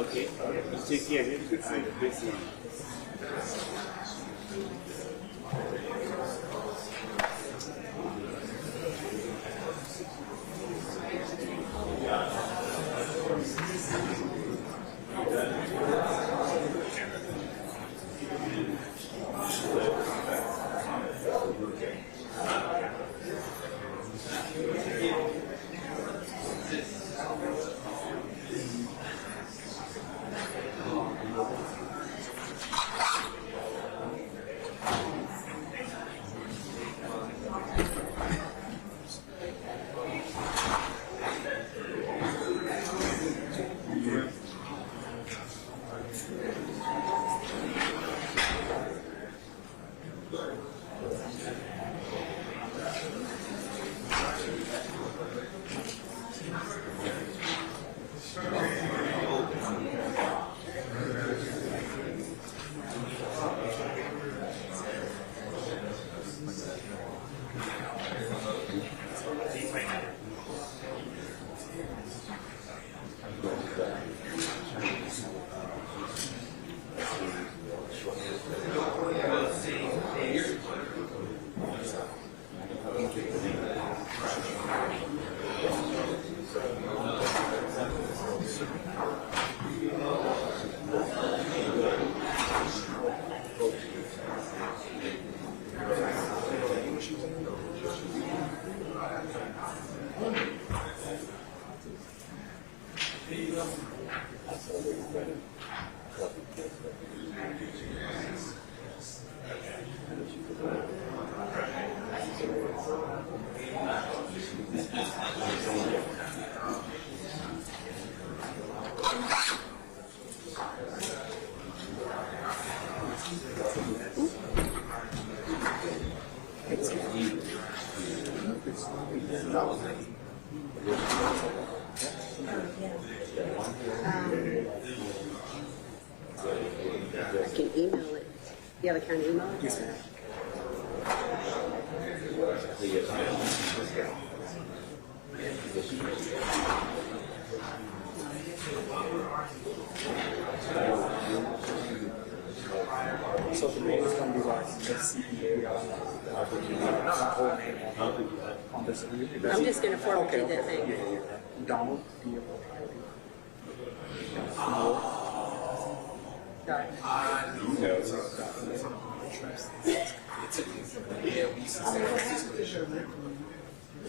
Okay, take care. I can email it. Yeah, I can email it. Yes, ma'am. So the name is going to be like SCEA. On this. I'm just going to forward you that thing. Yeah. Donald.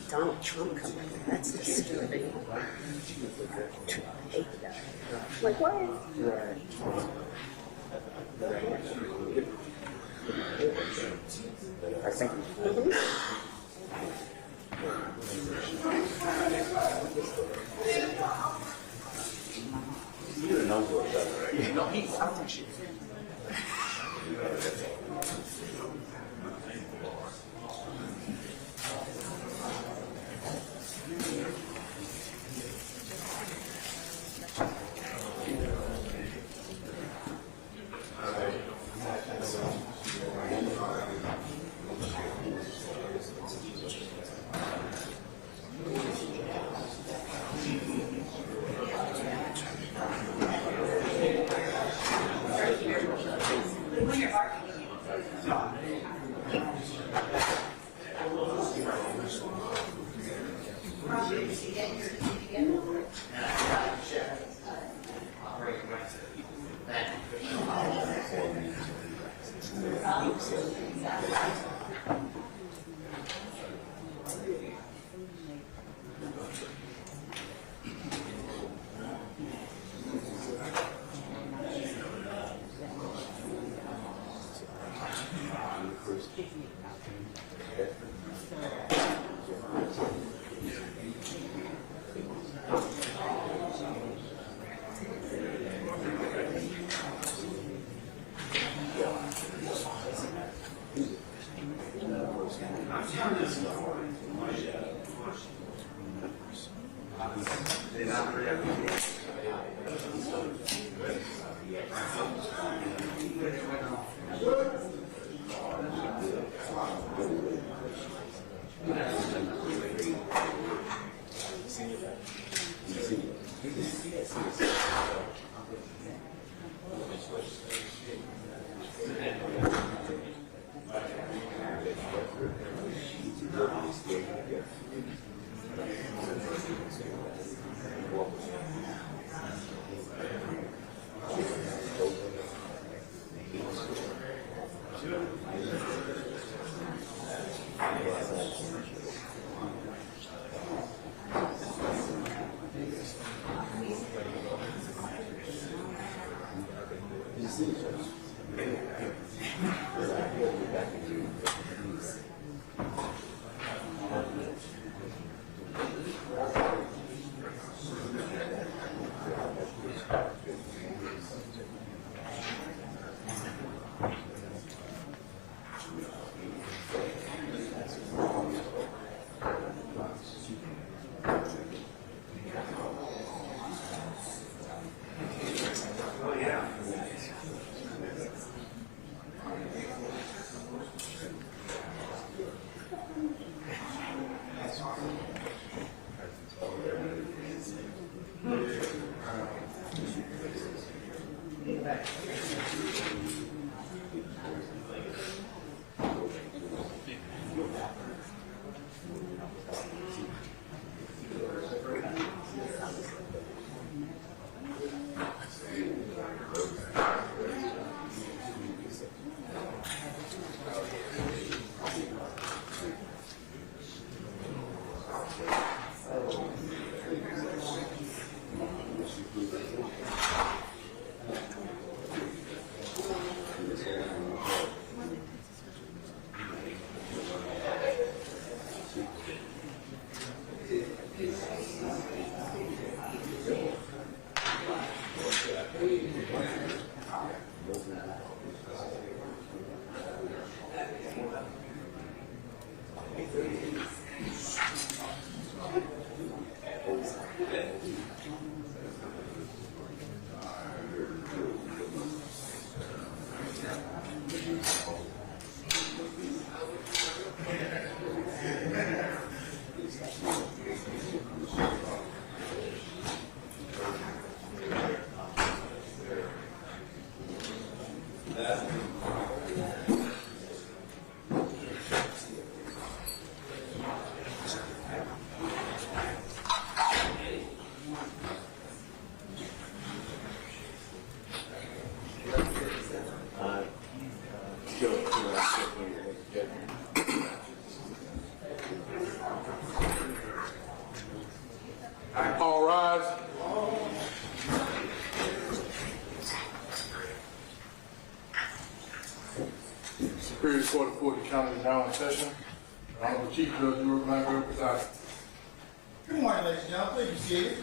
Donald Trump company. That's disturbing. I hate that. Like what? Right. I think. You don't know what's up, right? No, he's out of shit. All rise. Superior Court of Fulton County is now in session. Honorable Chief Judge Drew Lamar presiding. Good morning, ladies and gentlemen. Please be seated.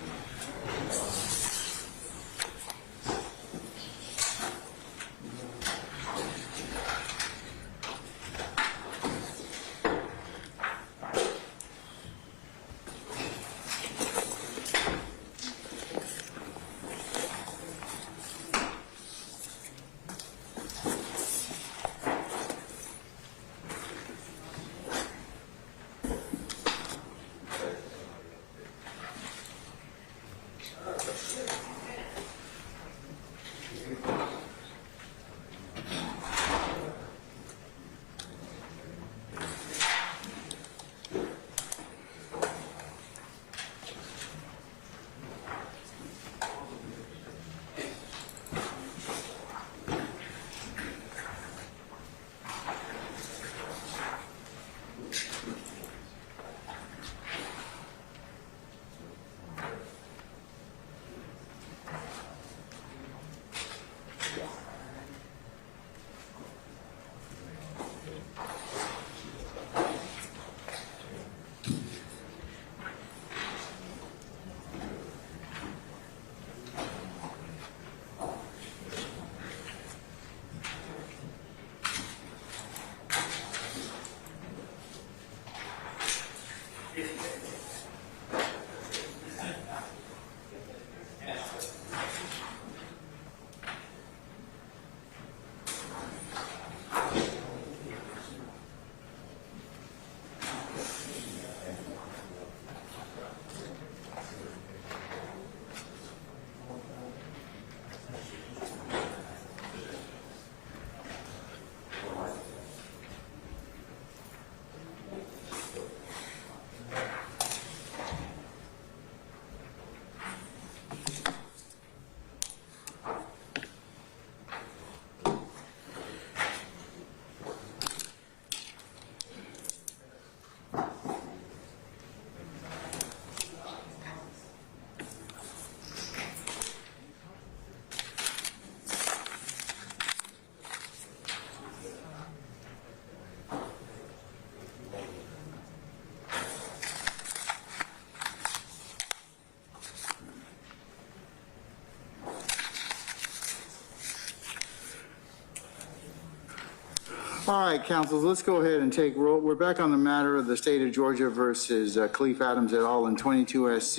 All right, councils, let's go ahead and take roll. We're back on the matter of the state of Georgia versus Khalif Adams et al. In 22 SC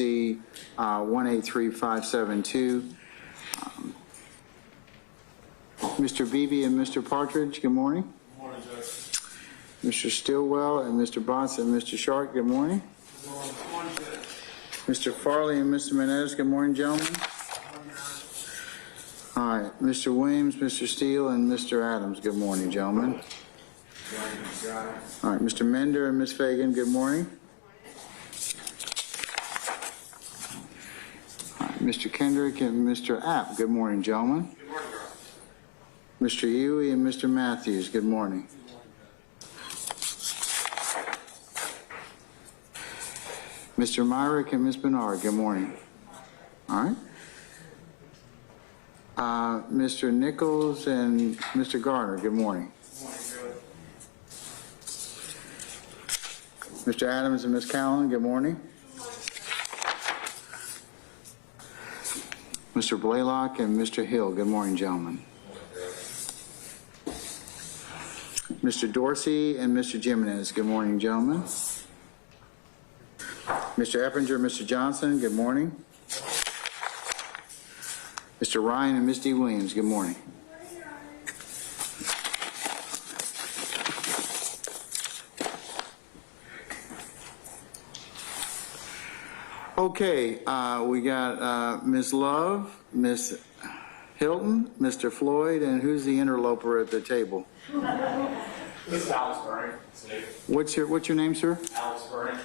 183572. Mr. Beebe and Mr. Partridge, good morning. Good morning, Judge. Mr. Stillwell and Mr. Botts and Mr. Sharp, good morning. Good morning, Judge. Mr. Farley and Mr. Menendez, good morning, gentlemen. All right, Mr. Williams, Mr. Steele, and Mr. Adams, good morning, gentlemen. All right, Mr. Mender and Ms. Fagan, good morning. All right, Mr. Kendrick and Mr. App, good morning, gentlemen. Good morning, Mr. Huey and Mr. Matthews, good morning. Mr. Myrick and Ms. Bernard, good morning. All right. Mr. Nichols and Mr. Garner, good morning. Mr. Adams and Ms. Callan, good morning. Mr. Blaylock and Mr. Hill, good morning, gentlemen. Mr. Dorsey and Mr. Jimenez, good morning, gentlemen. Mr. Eppinger, Mr. Johnson, good morning. Mr. Ryan and Ms. D. Williams, good morning. Okay, we got Ms. Love, Ms. Hilton, Mr. Floyd, and who's the interloper at the table? This is Alex Burning. What's your name, sir? Alex Burning.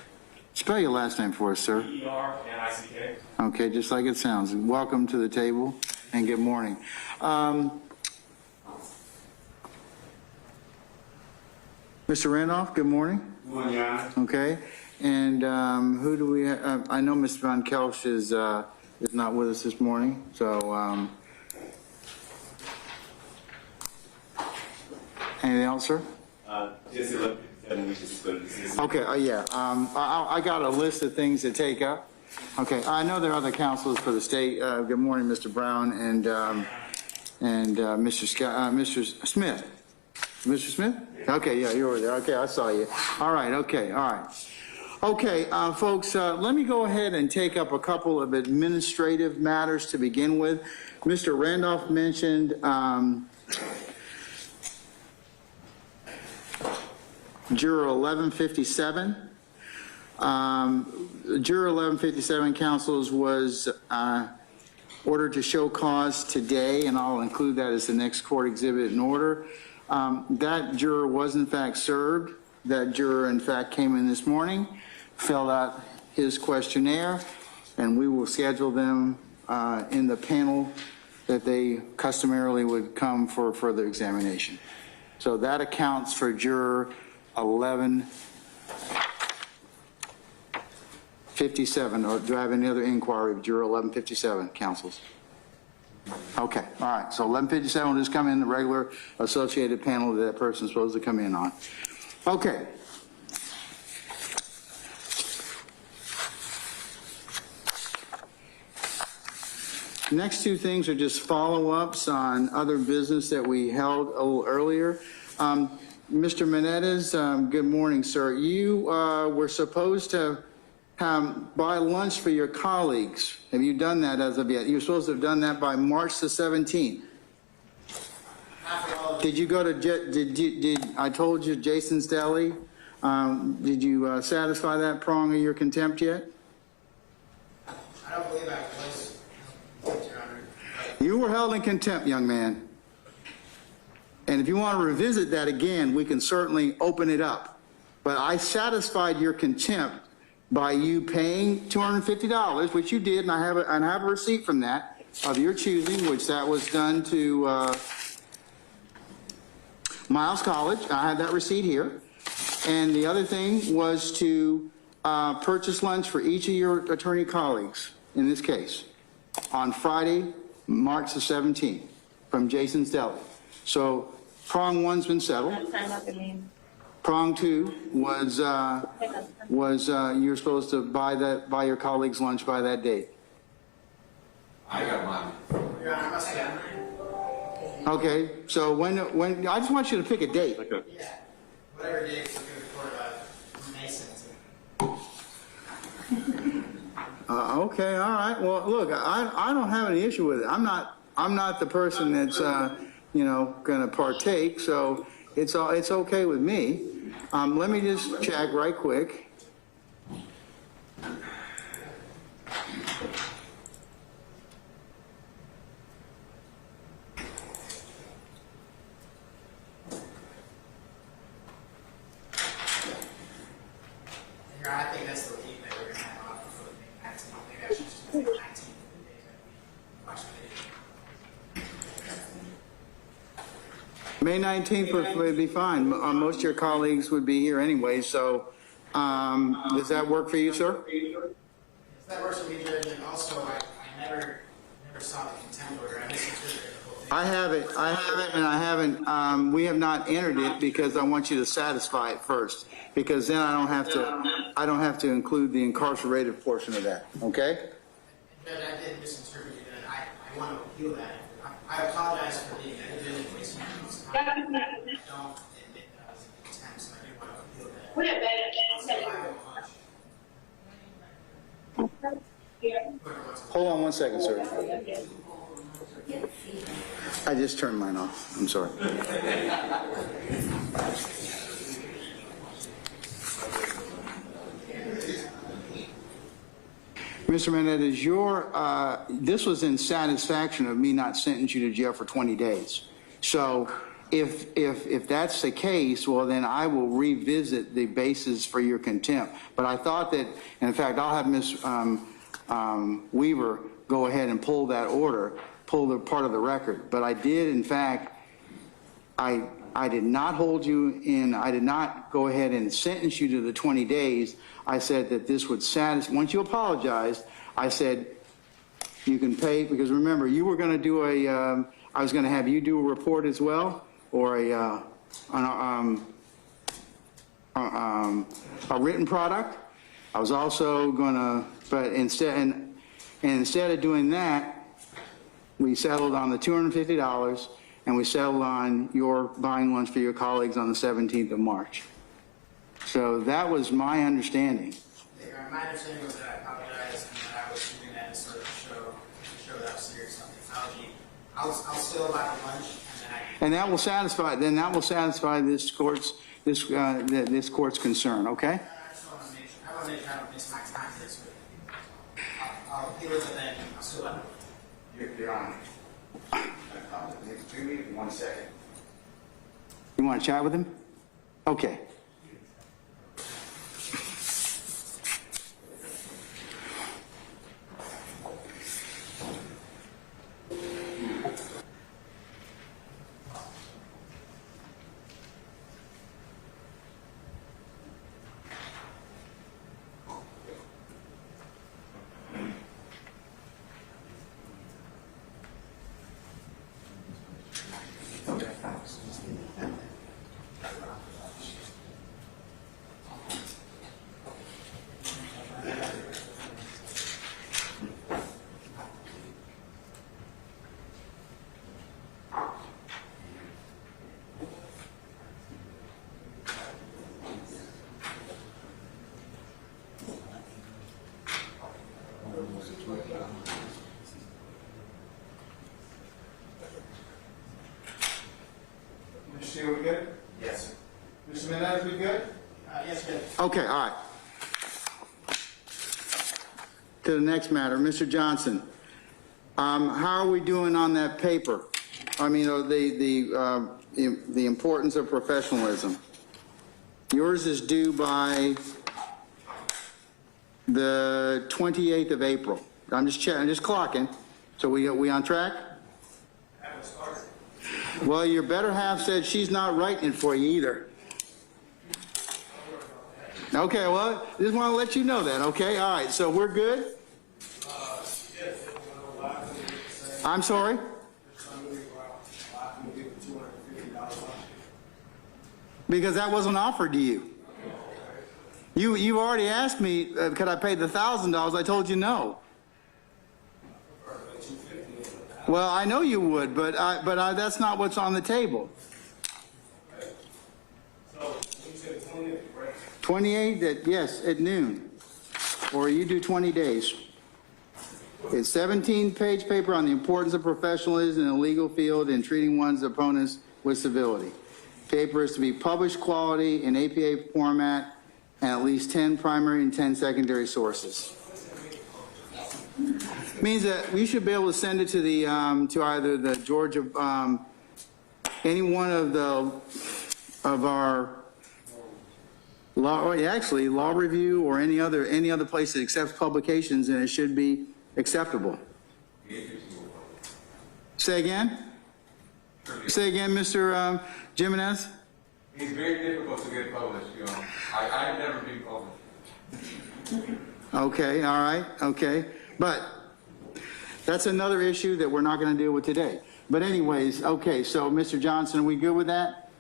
Spell your last name for us, sir. E-R-N-I-C-K. Okay, just like it sounds. Welcome to the table and good morning. Mr. Randolph, good morning. Good morning, Your Honor. Okay, and who do we have? I know Mr. Van Kelsch is not with us this morning, so anything else, sir? Just 11:57, we just go to this. Okay, yeah, I got a list of things to take up. Okay, I know there are other counselors for the state. Good morning, Mr. Brown and Mr. Smith. Mr. Smith? Okay, yeah, you were there. Okay, I saw you. All right, okay, all right. Okay, folks, let me go ahead and take up a couple of administrative matters to begin with. Mr. Randolph mentioned Juror 1157. Juror 1157, counsels, was ordered to show cause today, and I'll include that as the next court exhibit in order. That juror was in fact served. That juror in fact came in this morning, filled out his questionnaire, and we will schedule them in the panel that they customarily would come for further examination. So that accounts for juror 1157. Or do I have any other inquiry of juror 1157, counsels? Okay, all right, so 1157 will just come in the regular associated panel that that person's supposed to come in on. Okay. Next two things are just follow-ups on other business that we held a little earlier. Mr. Menendez, good morning, sir. You were supposed to buy lunch for your colleagues. Have you done that as of yet? You were supposed to have done that by March the 17th. Did you go to, I told you Jason's Deli. Did you satisfy that prong of your contempt yet? I don't believe I was, Your Honor. You were held in contempt, young man. And if you want to revisit that again, we can certainly open it up. But I satisfied your contempt by you paying $250, which you did, and I have a receipt from that of your choosing, which that was done to Miles College. I have that receipt here. And the other thing was to purchase lunch for each of your attorney colleagues, in this case, on Friday, March the 17th, from Jason's Deli. So prong one's been settled. Prong two was you're supposed to buy your colleagues lunch by that date. I got mine. Your Honor, I must have. Okay, so when, I just want you to pick a date. Okay. Yeah, whatever day is looking for May 17th. Okay, all right. Well, look, I don't have any issue with it. I'm not the person that's, gonna partake, so it's okay with me. Let me just check right quick. Here, I think that's the week that we're gonna have off for May 19th. Maybe I should just do May 19th for the day that we watch the video. May 19th would be fine. Most of your colleagues would be here anyway, so does that work for you, sir? If that works for me, Judge, and also I never saw the contempt order. I misinterpreted the whole thing. I have it, and I haven't, we have not entered it because I want you to satisfy it first, because then I don't have to include the incarcerated portion of that, okay? Judge, I did misinterpret it, and I want to appeal that. I apologize for being independent, wasting people's time. I don't admit that I was in contempt, so I do want to appeal that. Also, I have a hunch. Hold on one second, sir. I just turned mine off. I'm sorry. Mr. Menendez, this was in satisfaction of me not sentencing you to jail for 20 days. So if that's the case, well, then I will revisit the basis for your contempt. But I thought that, and in fact, I'll have Ms. Weaver go ahead and pull that order, pull the part of the record. But I did, in fact, I did not hold you in, I did not go ahead and sentence you to the 20 days. I said that this would satisfy, once you apologized, I said you can pay, because remember, you were going to do I was going to have you do a report as well, or a written product. I was also going to, but instead of doing that, we settled on the $250, and we settled on your buying lunch for your colleagues on the 17th of March. So that was my understanding. My understanding was that I apologized and that I was doing that to sort of show that I was serious on the apology. I'll still buy the lunch, and then And that will satisfy this court's concern, okay? I just want to make sure, I don't miss my time here, so I'll appeal it, and then I'll still buy the lunch. Your Honor. Give me 1 second. You want to chat with him? Okay. Mr. Steele, we good? Yes, sir. Mr. Menendez, we good? Yes, Judge. Okay, all right. To the next matter, Mr. Johnson, how are we doing on that paper? I mean, the importance of professionalism. Yours is due by the 28th of April. I'm just checking, I'm just clocking. So we on track? Well, your better half said she's not writing it for you either. Okay, well, just want to let you know that, okay? All right, so we're good? I'm sorry? Because that wasn't offered to you. You already asked me, could I pay the $1,000? I told you no. Well, I know you would, but that's not what's on the table. So, you said 20, right? 28, yes, at noon. Or you do 20 days. It's 17-page paper on the importance of professionalism in the legal field and treating one's opponents with civility. Paper is to be published quality in APA format and at least 10 primary and 10 secondary sources. Means that we should be able to send it to the to either the Georgia, any one of our law, or actually law review or any other place that accepts publications, and it should be acceptable. Say again? Say again, Mr. Jimenez? It's very difficult to get published, you know. I've never been published. Okay, all right, okay. But that's another issue that we're not going to deal with today. But anyways, okay, so Mr. Johnson, are we good with that?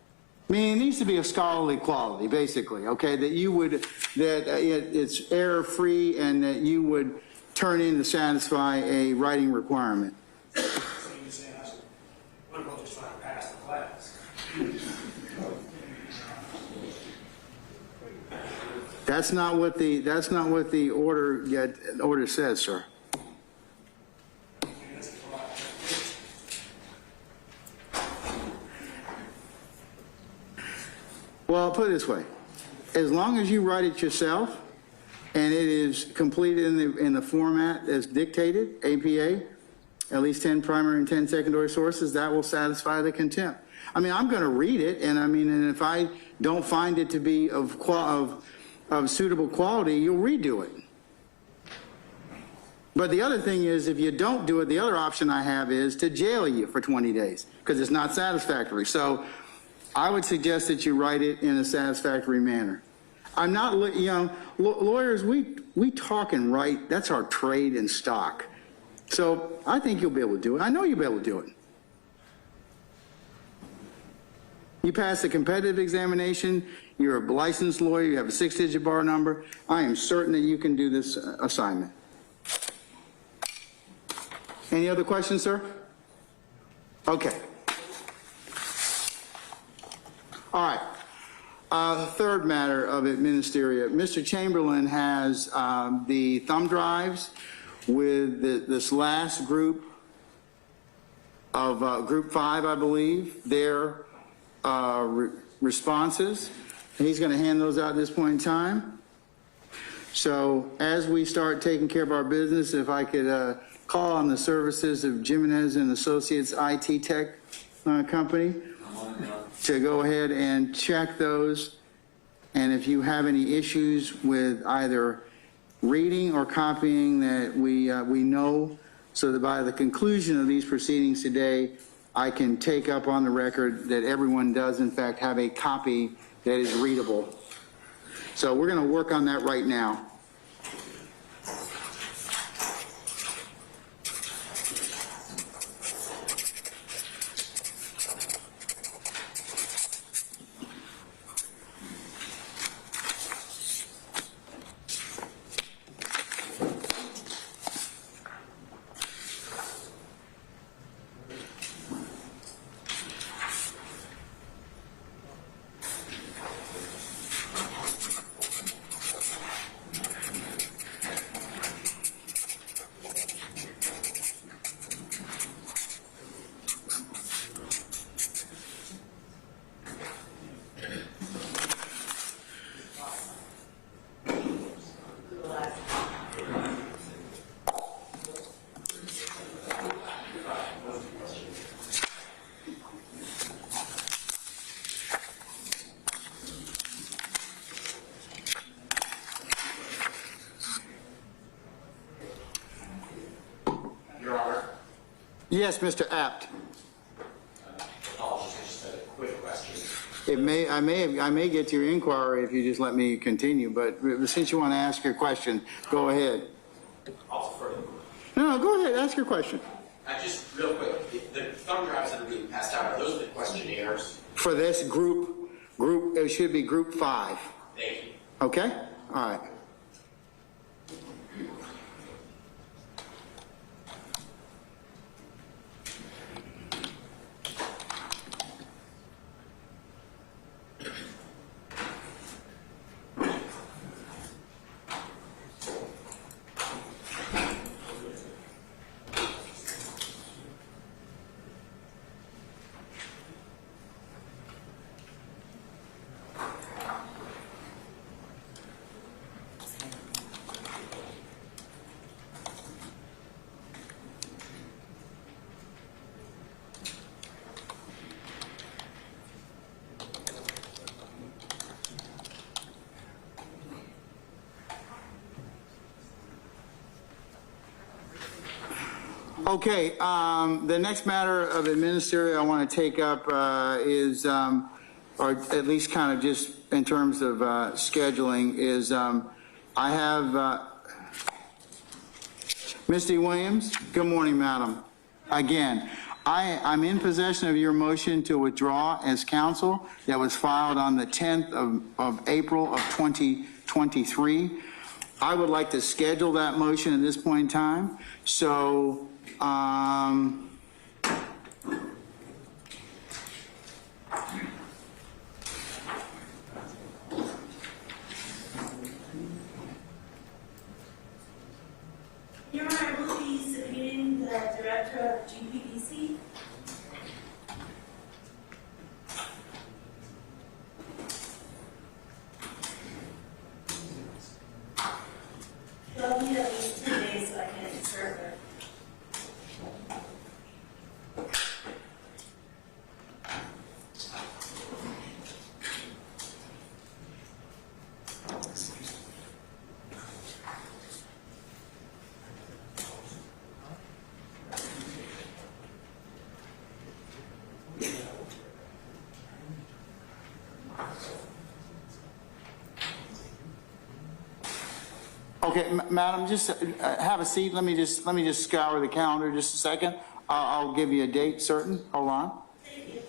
I mean, it needs to be a scholarly quality, basically, okay, that you would, it's error-free and that you would turn in to satisfy a writing requirement. So you're saying I should, what about just trying to pass the class? That's not what the order says, sir. Well, I'll put it this way. As long as you write it yourself and it is completed in the format as dictated, APA, at least 10 primary and 10 secondary sources, that will satisfy the contempt. I mean, I'm going to read it, and I mean, and if I don't find it to be of suitable quality, you'll redo it. But the other thing is, if you don't do it, the other option I have is to jail you for 20 days because it's not satisfactory. So I would suggest that you write it in a satisfactory manner. I'm not, you know, lawyers, we talk and write. That's our trade and stock. So I think you'll be able to do it. I know you'll be able to do it. You pass the competitive examination, you're a licensed lawyer, you have a 6-digit bar number. I am certain that you can do this assignment. Any other questions, sir? Okay. All right. Third matter of administrative. Mr. Chamberlain has the thumb drives with this last group of Group 5, I believe, their responses. He's going to hand those out at this point in time. So as we start taking care of our business, if I could call on the services of Jimenez and Associates IT Tech Company to go ahead and check those. And if you have any issues with either reading or copying, that we know, so that by the conclusion of these proceedings today, I can take up on the record that everyone does in fact have a copy that is readable. So we're going to work on that right now. Yes, Mr. Apt. Apologies, just a quick question. I may get to your inquiry if you just let me continue, but since you want to ask your question, go ahead. I'll defer. No, go ahead, ask your question. Just real quick, the thumb drives that are being passed out, are those the questionnaires? For this group, it should be Group 5. Thank you. Okay? All right. Okay, the next matter of administrative I want to take up is, or at least kind of just in terms of scheduling, is I have Misty Williams. Good morning, madam. Again, I'm in possession of your motion to withdraw as counsel that was filed on the 10th of April of 2023. I would like to schedule that motion at this point in time. So, Your Honor, I will be subpoenaing the director of GPDC. They'll need at least 10 days so I can serve her. okay, madam, just have a seat. Let me just scour the calendar just a second. I'll give you a date certain. Hold on. Thank you.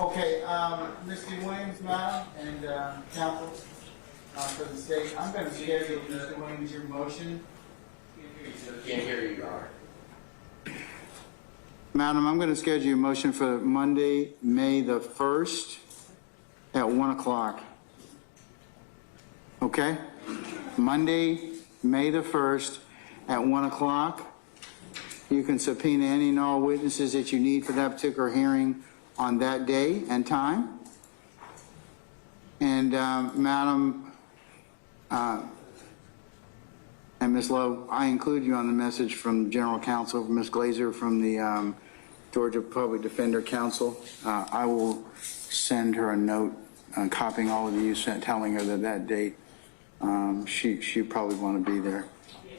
Okay, Mr. Williams, madam, and counsel, For the state, I'm going to schedule, Mr. Williams, your motion. Can't hear you, Your Honor. Madam, I'm going to schedule your motion for Monday, May the 1st at 1 o'clock. Okay? Monday, May the 1st at 1 o'clock. You can subpoena any and all witnesses that you need for that particular hearing on that day and time. And Madam and Ms. Lowe, I include you on the message from General Counsel, Ms. Glazer from the Georgia Public Defender Council. I will send her a note copying all of you, telling her that date she probably want to be there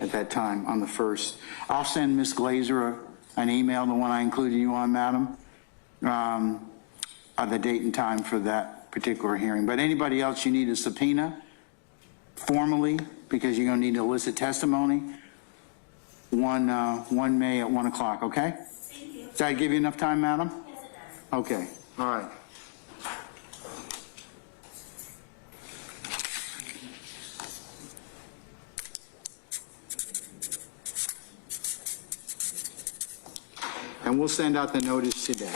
at that time on the 1st. I'll send Ms. Glazer an email, the one I included you on, Madam, the date and time for that particular hearing. But anybody else you need a subpoena formally, because you're going to need to elicit testimony, 1 May at 1 o'clock, okay? Thank you. Does that give you enough time, Madam? Yes, it does. Okay, all right. And we'll send out the notice today.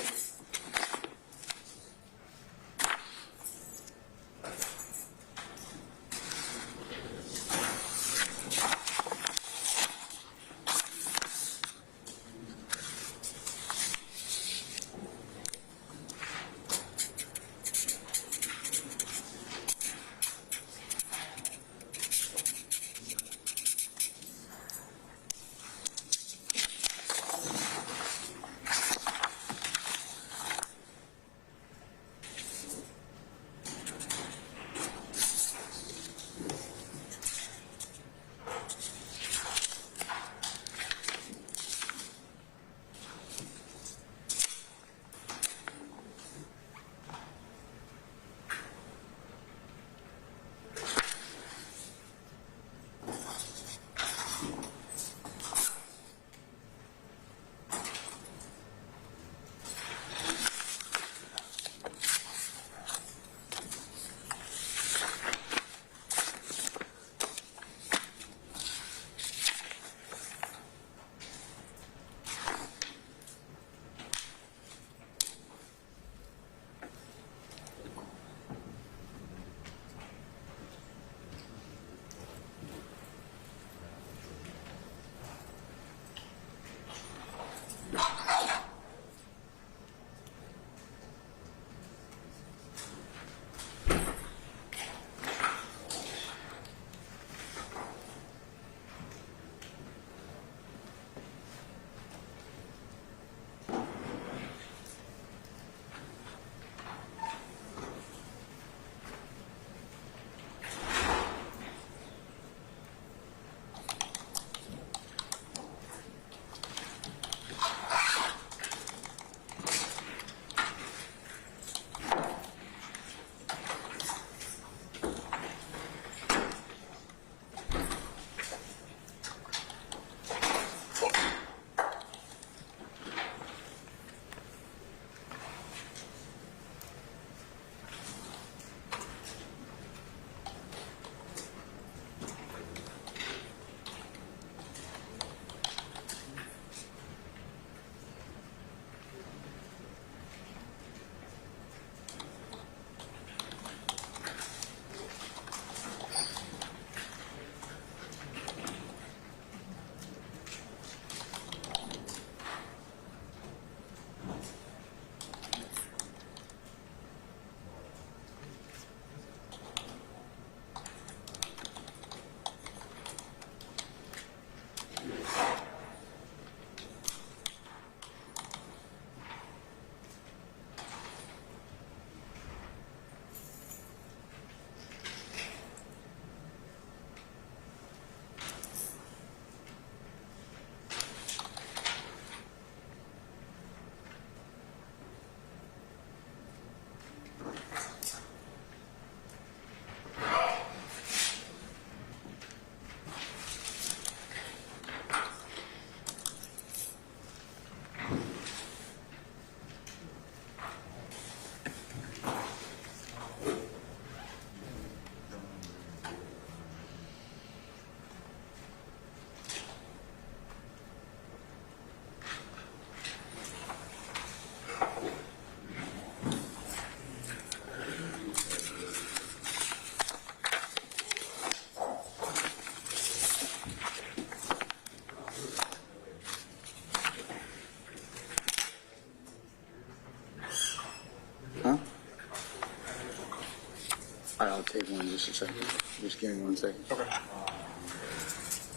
take one just a second. Just give me 1 second. Okay.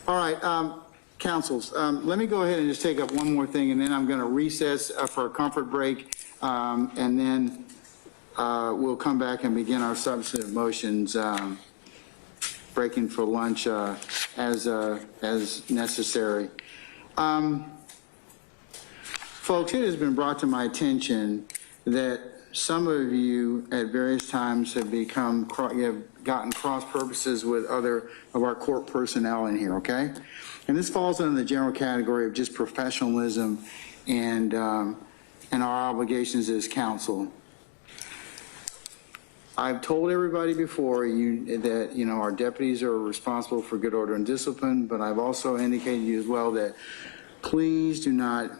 All right, councils, let me go ahead and just take up one more thing, and then I'm going to recess for a comfort break, and then we'll come back and begin our substantive motions, breaking for lunch as necessary. Folks, it has been brought to my attention that some of you at various times have gotten cross purposes with other of our court personnel in here, okay? And this falls under the general category of just professionalism and our obligations as counsel. I've told everybody before that our deputies are responsible for good order and discipline, but I've also indicated to you as well that please do not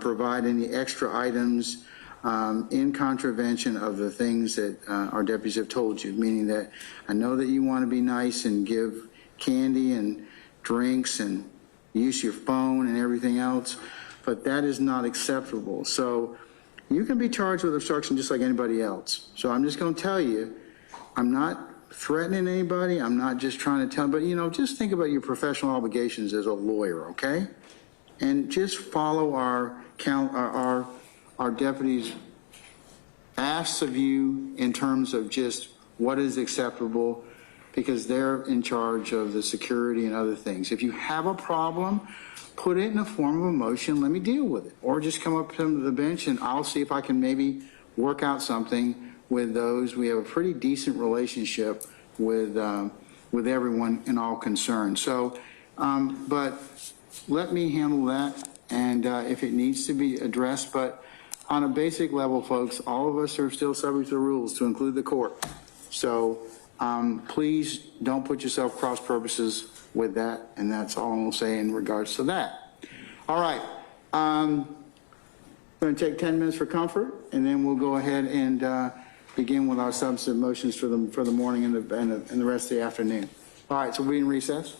provide any extra items in contravention of the things that our deputies have told you, meaning that I know that you want to be nice and give candy and drinks and use your phone and everything else, but that is not acceptable. So you can be charged with obstruction just like anybody else. So I'm just going to tell you, I'm not threatening anybody. I'm not just trying to tell, but just think about your professional obligations as a lawyer, okay? And just follow our deputies' asks of you in terms of just what is acceptable, because they're in charge of the security and other things. If you have a problem, put it in the form of a motion, let me deal with it. Or just come up to the bench and I'll see if I can maybe work out something with those. We have a pretty decent relationship with everyone in all concerned. So, but let me handle that, and if it needs to be addressed, but on a basic level, folks, all of us are still subject to the rules, to include the court. So please don't put yourself cross purposes with that, and that's all I'm going to say in regards to that. All right. I'm going to take 10 minutes for comfort, and then we'll go ahead and begin with our substantive motions for the morning and the rest of the afternoon. All right, so we're in recess.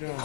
Hello?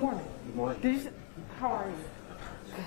Good morning. Good morning. Did you, how are you? Good.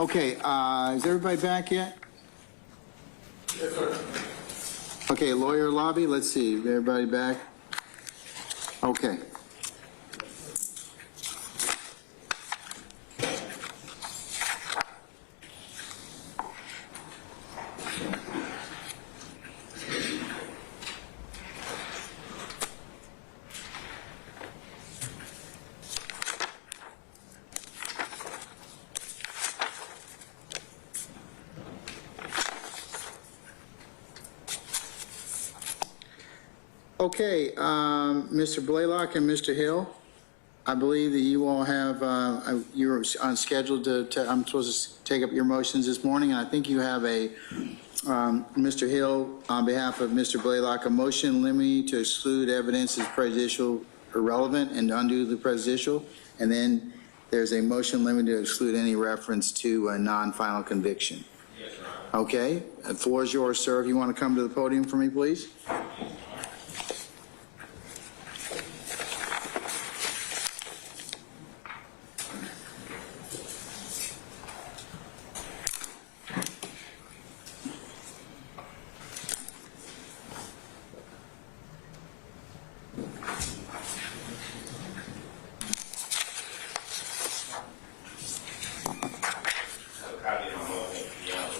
Okay, is everybody back yet? Yes, sir. Okay, lawyer lobby, let's see, everybody back? Okay. Okay, Mr. Blaylock and Mr. Hill, I believe that you all have, you're on schedule I'm supposed to take up your motions this morning, and I think you have a, Mr. Hill, on behalf of Mr. Blaylock, a motion limiting to exclude evidence as prejudicial, irrelevant, and unduly prejudicial, and then there's a motion limited to exclude any reference to a non-final conviction. Yes, Your Honor. Okay, the floor is yours, sir. If you want to come to the podium for me, please.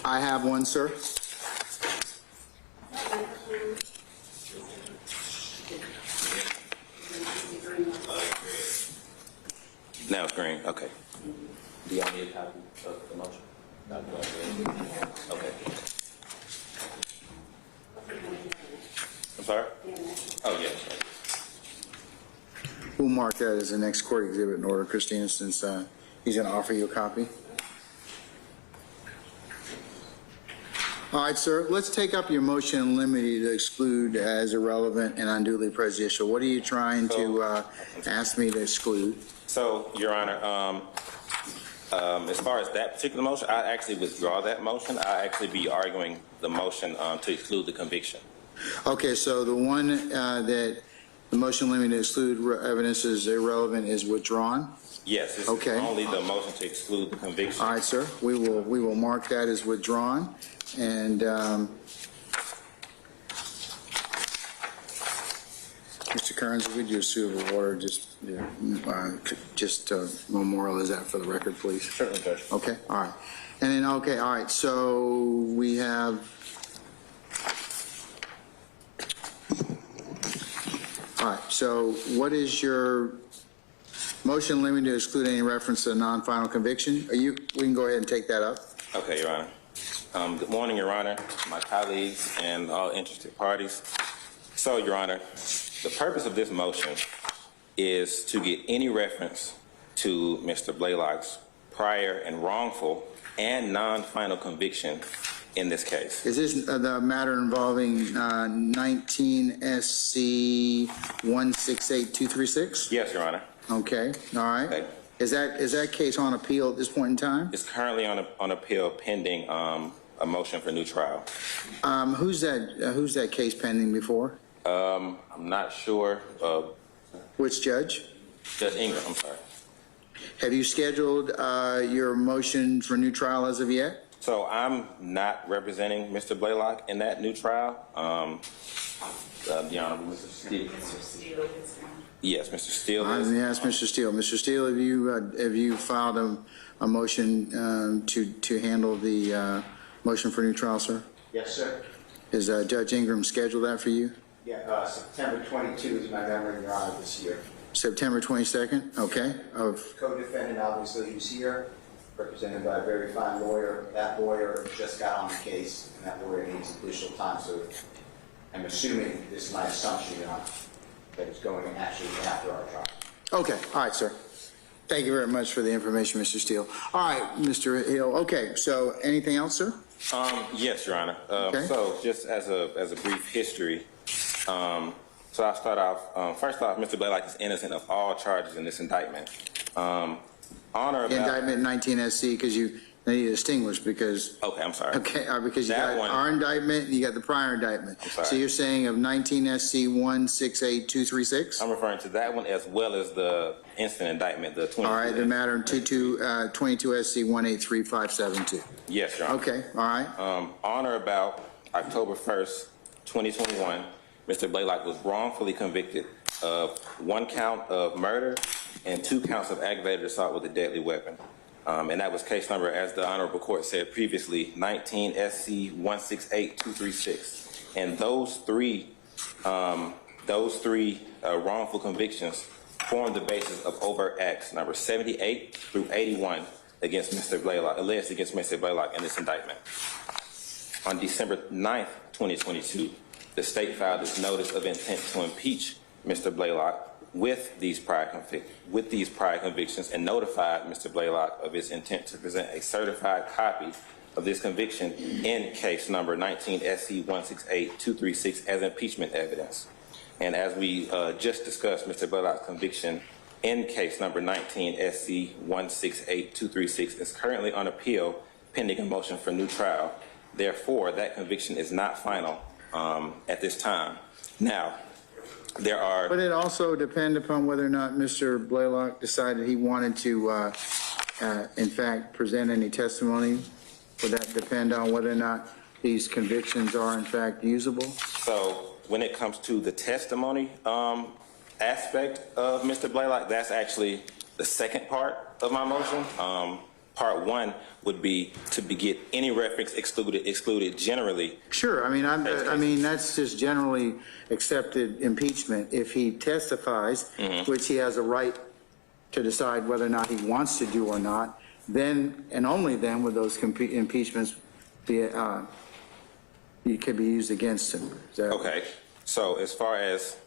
I have one, sir. Now it's green. Okay. Do y'all need a copy of the motion? Okay. I'm sorry? Oh, yes. We'll mark that as the next court exhibit in order, Christina, since he's going to offer you a copy. All right, sir, let's take up your motion limited to exclude as irrelevant and unduly prejudicial. What are you trying to ask me to exclude? So, Your Honor, as far as that particular motion, I actually withdraw that motion. I actually be arguing the motion to exclude the conviction. Okay, so the one that the motion limited to exclude evidence is irrelevant is withdrawn? Yes, this okay. is only the motion to exclude the conviction. All right, sir. We will mark that as withdrawn. And Mr. Kearns, if we do a suit of order, just memorialize that for the record, please. Certainly, Judge. Okay, all right. And then, okay, all right, so we have, all right, so what is your motion limited to exclude any reference to a non-final conviction? We can go ahead and take that up. Okay, Your Honor. Good morning, Your Honor, my colleagues, and all interested parties. So, Your Honor, the purpose of this motion is to get any reference to Mr. Blaylock's prior and wrongful and non-final conviction in this case. Is this the matter involving 19 SC 168236? Yes, Your Honor. Okay, all right. Okay. Is that case on appeal at this point in time? It's currently on appeal pending a motion for new trial. Who's that case pending before? I'm not sure. Which judge? Judge Ingram, I'm sorry. Have you scheduled your motion for new trial as of yet? So I'm not representing Mr. Blaylock in that new trial. The Honorable Mr. Steele. Yes, Mr. Steele. Let me ask Mr. Steele. Mr. Steele, have you filed a motion to handle the motion for new trial, sir? Yes, sir. Is Judge Ingram scheduled that for you? Yeah, September 22 is my memory, Your Honor, this year. September 22nd, okay. Co-defendant, obviously, who's here, represented by a very fine lawyer. That lawyer just got on the case, and that lawyer needs additional time, so I'm assuming, this is my assumption, Your Honor, that it's going actually after our trial. Okay, all right, sir. Thank you very much for the information, Mr. Steele. All right, Mr. Hill. Okay, so anything else, sir? Yes, Your Honor. Okay. So just as a brief history, so I'll start off. First off, Mr. Blaylock is innocent of all charges in this indictment. On or about Indictment 19 SC, because you Now you distinguish because, Okay, I'm sorry. okay, because you That got one- our indictment, you got the prior indictment. sorry. So you're saying of 19 SC 168236? I'm referring to that one as well as the instant indictment, the 22. All right, the matter in 22 SC 183572. Yes, Your Honor. Okay, all right. On or about October 1st, 2021, Mr. Blaylock was wrongfully convicted of 1 count of murder and 2 counts of aggravated assault with a deadly weapon. And that was case number, as the Honorable Court said previously, 19 SC 168236. And those three wrongful convictions formed the basis of overt acts number 78 through 81 against Mr. Blaylock, alleged against Mr. Blaylock in this indictment. On December 9th, 2022, the state filed its notice of intent to impeach Mr. Blaylock with these prior convictions and notified Mr. Blaylock of his intent to present a certified copy of this conviction in case number 19 SC 168236 as impeachment evidence. And as we just discussed, Mr. Blaylock's conviction in case number 19 SC 168236 is currently on appeal pending a motion for new trial. Therefore, that conviction is not final at this time. Now, there are... But it also depend upon whether or not Mr. Blaylock decided he wanted to, in fact, present any testimony. Would that depend on whether or not these convictions are, in fact, usable? So when it comes to the testimony aspect of Mr. Blaylock, that's actually the second part of my motion. Part 1 would be to get any reference excluded generally. Sure. I mean, that's just generally accepted impeachment. If he testifies, which he has a right to decide whether or not he wants to do or not, then and only then would those impeachments be it could be used against him. Is that Okay. So as far as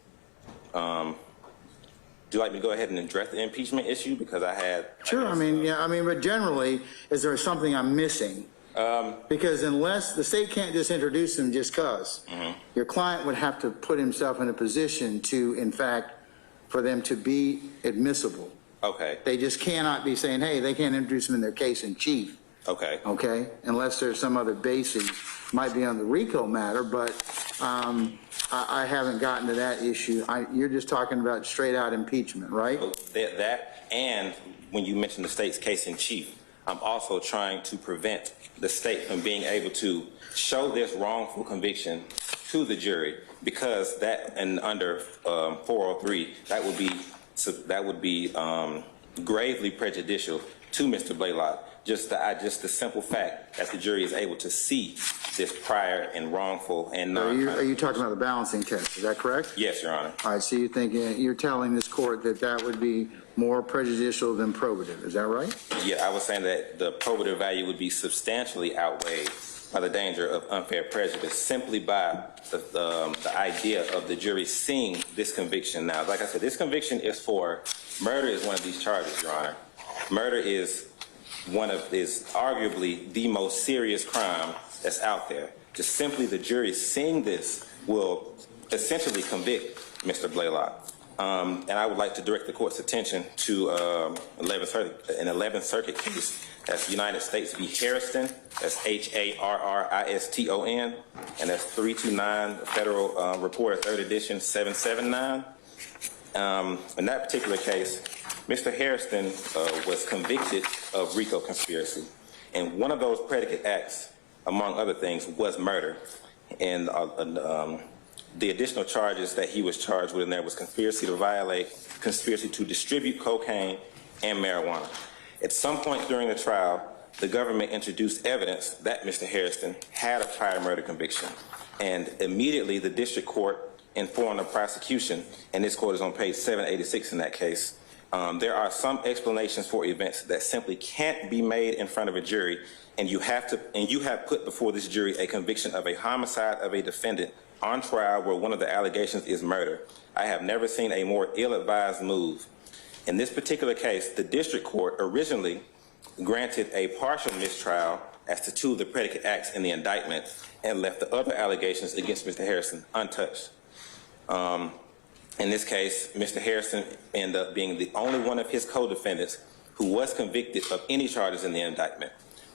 do you like me to go ahead and address the impeachment issue? Because I had... Sure, but generally, is there something I'm missing? Because unless the state can't just introduce him just because, your client would have to put himself in a position to, in fact, for them to be admissible. Okay. They just cannot be saying, hey, they can't introduce him in their case in chief. Okay. Okay? Unless there's some other basis. Might be on the RICO matter, but I haven't gotten to that issue. You're just talking about straight out impeachment, right? That, and when you mentioned the state's case in chief, I'm also trying to prevent the state from being able to show this wrongful conviction to the jury, because that, and under 403, that would be gravely prejudicial to Mr. Blaylock. Just the simple fact that the jury is able to see this prior and wrongful and non. Are you talking about the balancing test? Is that correct? Yes, Your Honor. All right. So you're telling this court that would be more prejudicial than probative. Is that right? Yeah, I was saying that the probative value would be substantially outweighed by the danger of unfair prejudice simply by the idea of the jury seeing this conviction. Now, like I said, this conviction is for murder. Is one of these charges, Your Honor. Murder is arguably the most serious crime that's out there. Just simply the jury seeing this will essentially convict Mr. Blaylock. And I would like to direct the court's attention to an 11th Circuit case. That's United States v. Harriston. That's Harriston, and that's 329 Federal Reporter 3rd Edition 779. In that particular case, Mr. Harriston was convicted of RICO conspiracy, and one of those predicate acts, among other things, was murder. And the additional charges that he was charged with in there was conspiracy to violate, conspiracy to distribute cocaine, and marijuana. At some point during the trial, the government introduced evidence that Mr. Harriston had a prior murder conviction, and immediately the district court informed the prosecution, and this court is on page 786 in that case. There are some explanations for events that simply can't be made in front of a jury, and you have put before this jury a conviction of a homicide of a defendant on trial where one of the allegations is murder. I have never seen a more ill-advised move. In this particular case, the district court originally granted a partial mistrial as to 2 of the predicate acts in the indictment and left the other allegations against Mr. Harrison untouched. In this case, Mr. Harrison ended up being the only one of his co-defendants who was convicted of any charges in the indictment.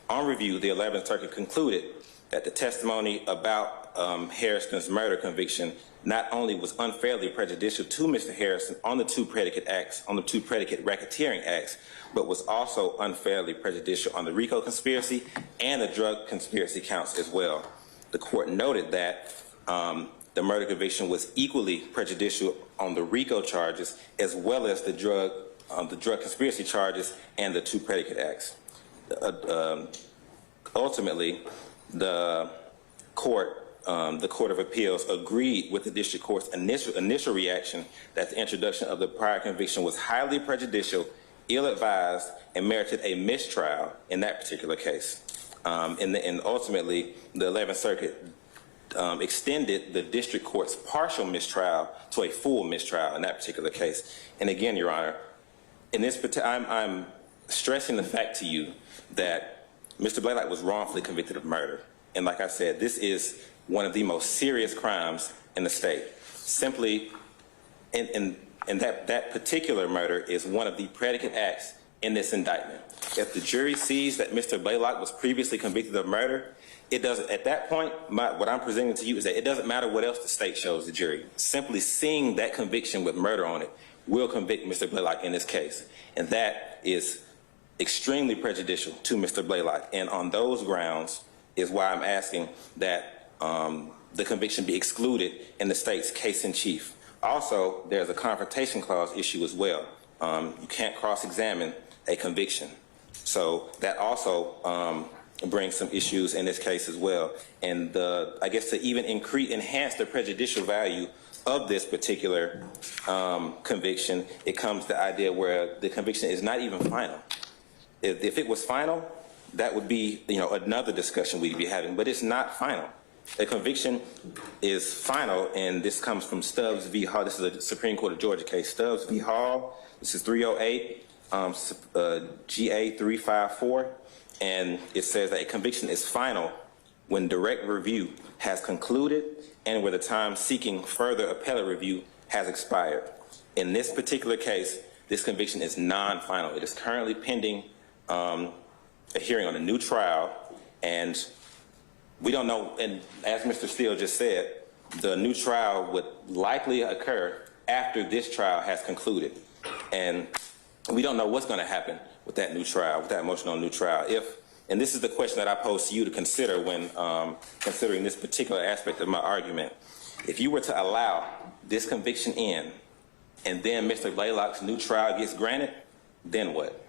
On review, the 11th Circuit concluded that the testimony about Harrison's murder conviction not only was unfairly prejudicial to Mr. Harrison on the two predicate racketeering acts, but was also unfairly prejudicial on the RICO conspiracy and the drug conspiracy counts as well. The court noted that the murder conviction was equally prejudicial on the RICO charges as well as the drug conspiracy charges and the two predicate acts. Ultimately, the Court of Appeals agreed with the district court's initial reaction that the introduction of the prior conviction was highly prejudicial, ill-advised, and merited a mistrial in that particular case. And ultimately, the 11th Circuit extended the district court's partial mistrial to a full mistrial in that particular case. And again, Your Honor, in this I'm stressing the fact to you that Mr. Blaylock was wrongfully convicted of murder. And like I said, this is one of the most serious crimes in the state. Simply, and that particular murder is one of the predicate acts in this indictment. If the jury sees that Mr. Blaylock was previously convicted of murder, it doesn't, at that point, what I'm presenting to you is that it doesn't matter what else the state shows the jury. Simply seeing that conviction with murder on it will convict Mr. Blaylock in this case. And that is extremely prejudicial to Mr. Blaylock. And on those grounds is why I'm asking that the conviction be excluded in the state's case in chief. Also, there's a confrontation clause issue as well. You can't cross-examine a conviction. So that also brings some issues in this case as well. And I guess to even enhance the prejudicial value of this particular conviction, it comes to the idea where the conviction is not even final. If it was final, that would be another discussion we'd be having, but it's not final. A conviction is final, and this comes from Stubbs v. Hall. This is a Supreme Court of Georgia case. Stubbs v. Hall, this is 308, GA 354, and it says that a conviction is final when direct review has concluded and where the time seeking further appellate review has expired. In this particular case, this conviction is non-final. It is currently pending a hearing on a new trial, and we don't know, and as Mr. Steele just said, the new trial would likely occur after this trial has concluded. And we don't know what's going to happen with that new trial, with that motion on new trial. And this is the question that I pose to you to consider when considering this particular aspect of my argument. If you were to allow this conviction in, and then Mr. Blaylock's new trial gets granted, then what?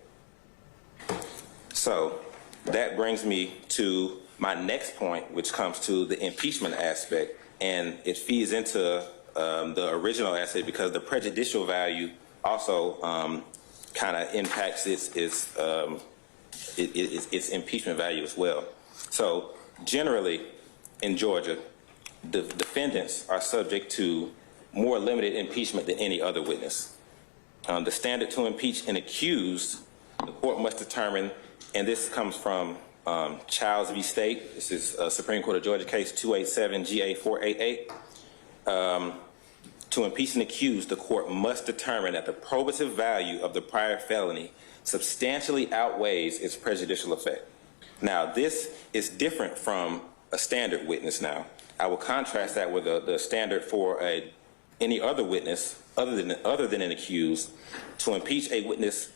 So that brings me to my next point, which comes to the impeachment aspect, and it feeds into the original aspect because the prejudicial value also kind of impacts its impeachment value as well. So generally in Georgia, the defendants are subject to more limited impeachment than any other witness. The standard to impeach an accused, the court must determine, and this comes from Childs v. State. This is a Supreme Court of Georgia case 287 GA 488. To impeach an accused, the court must determine that the probative value of the prior felony substantially outweighs its prejudicial effect. Now, this is different from a standard witness now. I will contrast that with the standard for any other witness other than an accused. To impeach a witness,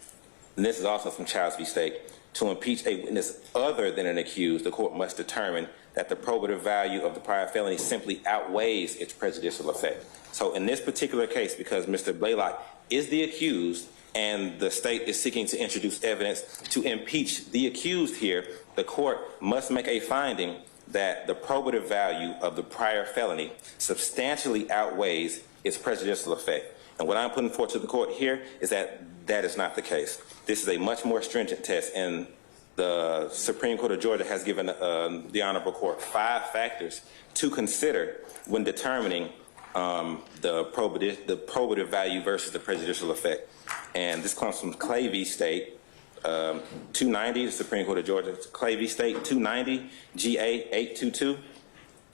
and this is also from Childs v. State, to impeach a witness other than an accused, the court must determine that the probative value of the prior felony simply outweighs its prejudicial effect. So in this particular case, because Mr. Blaylock is the accused and the state is seeking to introduce evidence to impeach the accused here, the court must make a finding that the probative value of the prior felony substantially outweighs its prejudicial effect. And what I'm putting forth to the court here is that that is not the case. This is a much more stringent test, and the Supreme Court of Georgia has given the Honorable Court 5 factors to consider when determining the probative value versus the prejudicial effect. And this comes from Clay v. State, 290, the Supreme Court of Georgia, Clay v. State, 290, GA 822.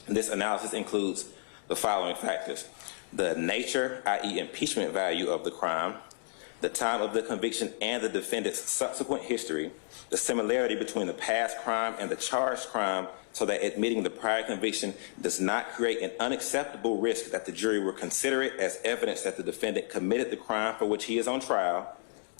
And this analysis includes the following factors: the nature, i.e. impeachment value of the crime, the time of the conviction and the defendant's subsequent history, the similarity between the past crime and the charged crime, so that admitting the prior conviction does not create an unacceptable risk that the jury will consider it as evidence that the defendant committed the crime for which he is on trial.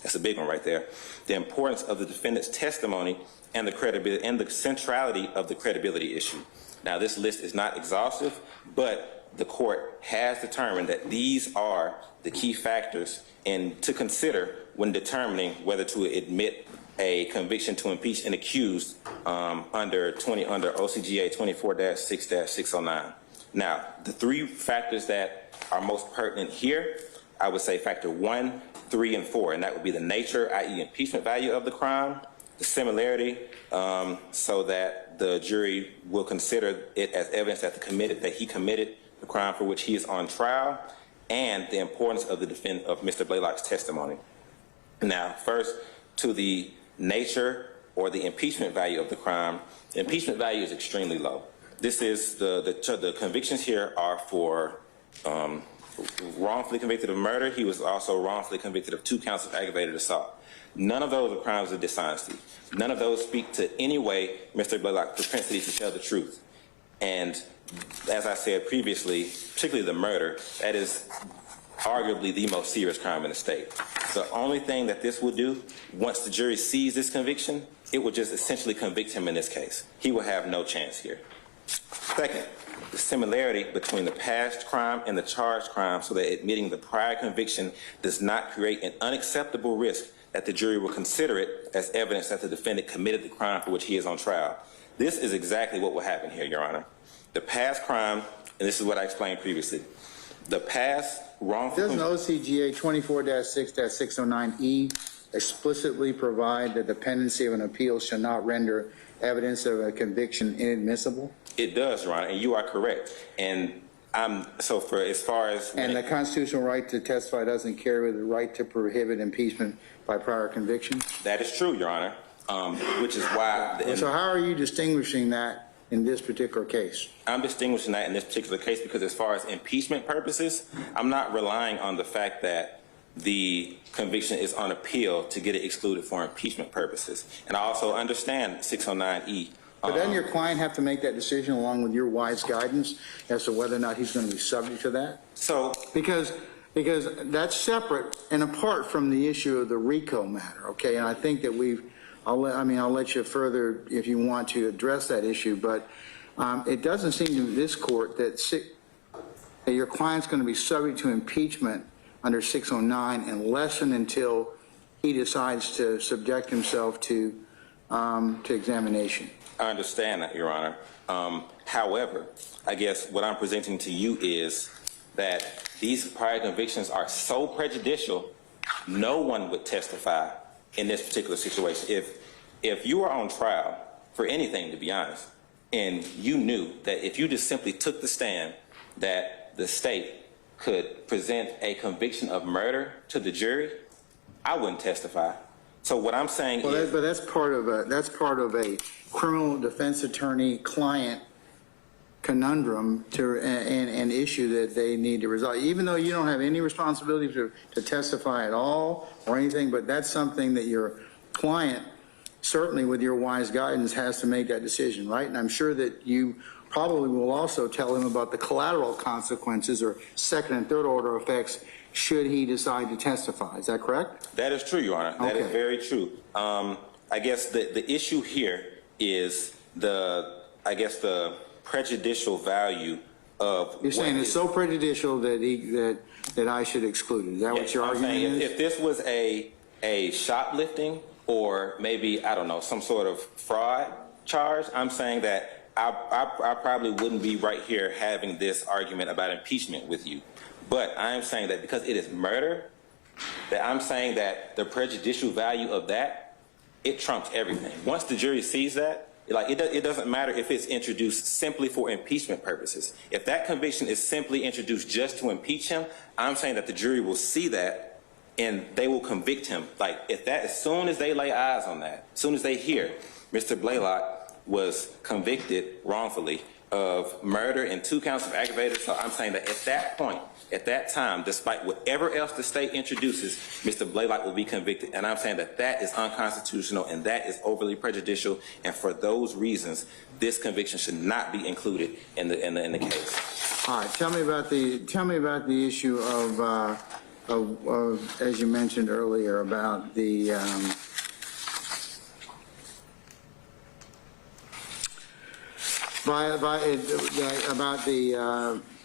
That's a big one right there. The importance of the defendant's testimony and the credibility and the centrality of the credibility issue. Now, this list is not exhaustive, but the court has determined that these are the key factors to consider when determining whether to admit a conviction to impeach an accused under OCGA 24-6-609. Now, the three factors that are most pertinent here, I would say factor 1, 3, and 4, and that would be the nature, i.e. impeachment value of the crime, the similarity, so that the jury will consider it as evidence that he committed the crime for which he is on trial, and the importance of Mr. Blaylock's testimony. Now, first, to the nature or the impeachment value of the crime, the impeachment value is extremely low. This is the convictions here are for wrongfully convicted of murder. He was also wrongfully convicted of 2 counts of aggravated assault. None of those are crimes of dishonesty. None of those speak to any way Mr. Blaylock's propensity to tell the truth. And as I said previously, particularly the murder, that is arguably the most serious crime in the state. The only thing that this will do, once the jury sees this conviction, it will just essentially convict him in this case. He will have no chance here. Second, the similarity between the past crime and the charged crime, so that admitting the prior conviction does not create an unacceptable risk that the jury will consider it as evidence that the defendant committed the crime for which he is on trial. This is exactly what will happen here, Your Honor. The past crime, and this is what I explained previously, the past wrongful... Doesn't OCGA 24-6-609E explicitly provide that the pendency of an appeal shall not render evidence of a conviction inadmissible? It does, Your Honor, and you are correct. And so for as far as... And the constitutional right to testify doesn't carry the right to prohibit impeachment by prior conviction? That is true, Your Honor, which is why... So how are you distinguishing that in this particular case? I'm distinguishing that in this particular case because as far as impeachment purposes, I'm not relying on the fact that the conviction is on appeal to get it excluded for impeachment purposes. And I also understand 609E. But doesn't your client have to make that decision along with your wise guidance as to whether or not he's going to be subject to that? So... Because that's separate and apart from the issue of the RICO matter, okay? And I think that I'll let you further if you want to address that issue, but it doesn't seem to this court that your client's going to be subject to impeachment under 609 unless and until he decides to subject himself to examination. I understand that, Your Honor. However, I guess what I'm presenting to you is that these prior convictions are so prejudicial, no one would testify in this particular situation. If you were on trial for anything, to be honest, and you knew that if you just simply took the stand that the state could present a conviction of murder to the jury, I wouldn't testify. So what I'm saying is... But that's part of a criminal defense attorney client conundrum and issue that they need to resolve. Even though you don't have any responsibility to testify at all or anything, but that's something that your client, certainly with your wise guidance, has to make that decision, right? And I'm sure that you probably will also tell him about the collateral consequences or second and third order effects should he decide to testify. Is that correct? That is true, Your Honor. That is very true. I guess the issue here is the prejudicial value of... You're saying it's so prejudicial that I should exclude it. Is that what your argument is? If this was a shoplifting or maybe, I don't know, some sort of fraud charge, I'm saying that I probably wouldn't be right here having this argument about impeachment with you. But I'm saying that because it is murder, that I'm saying that the prejudicial value of that, it trumps everything. Once the jury sees that, it doesn't matter if it's introduced simply for impeachment purposes. If that conviction is simply introduced just to impeach him, I'm saying that the jury will see that and they will convict him. As soon as they lay eyes on that, as soon as they hear Mr. Blaylock was convicted wrongfully of murder and 2 counts of aggravated assault. I'm saying that at that point, at that time, despite whatever else the state introduces, Mr. Blaylock will be convicted. And I'm saying that that is unconstitutional and that is overly prejudicial. And for those reasons, this conviction should not be included in the case. All right, tell me about the issue of as you mentioned earlier, about the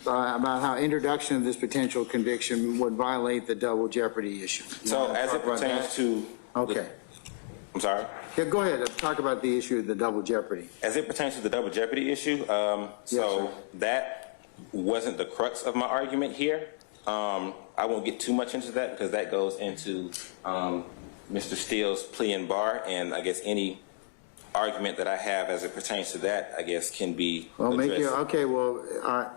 about how introduction of this potential conviction would violate the double jeopardy issue. So as it pertains to... Okay. I'm sorry? Yeah, go ahead. Talk about the issue of the double jeopardy. As it pertains to the double jeopardy issue, that wasn't the crux of my argument here. I won't get too much into that because that goes into Mr. Steele's plea and bar, and I guess any argument that I have as it pertains to that, I guess, can be addressed.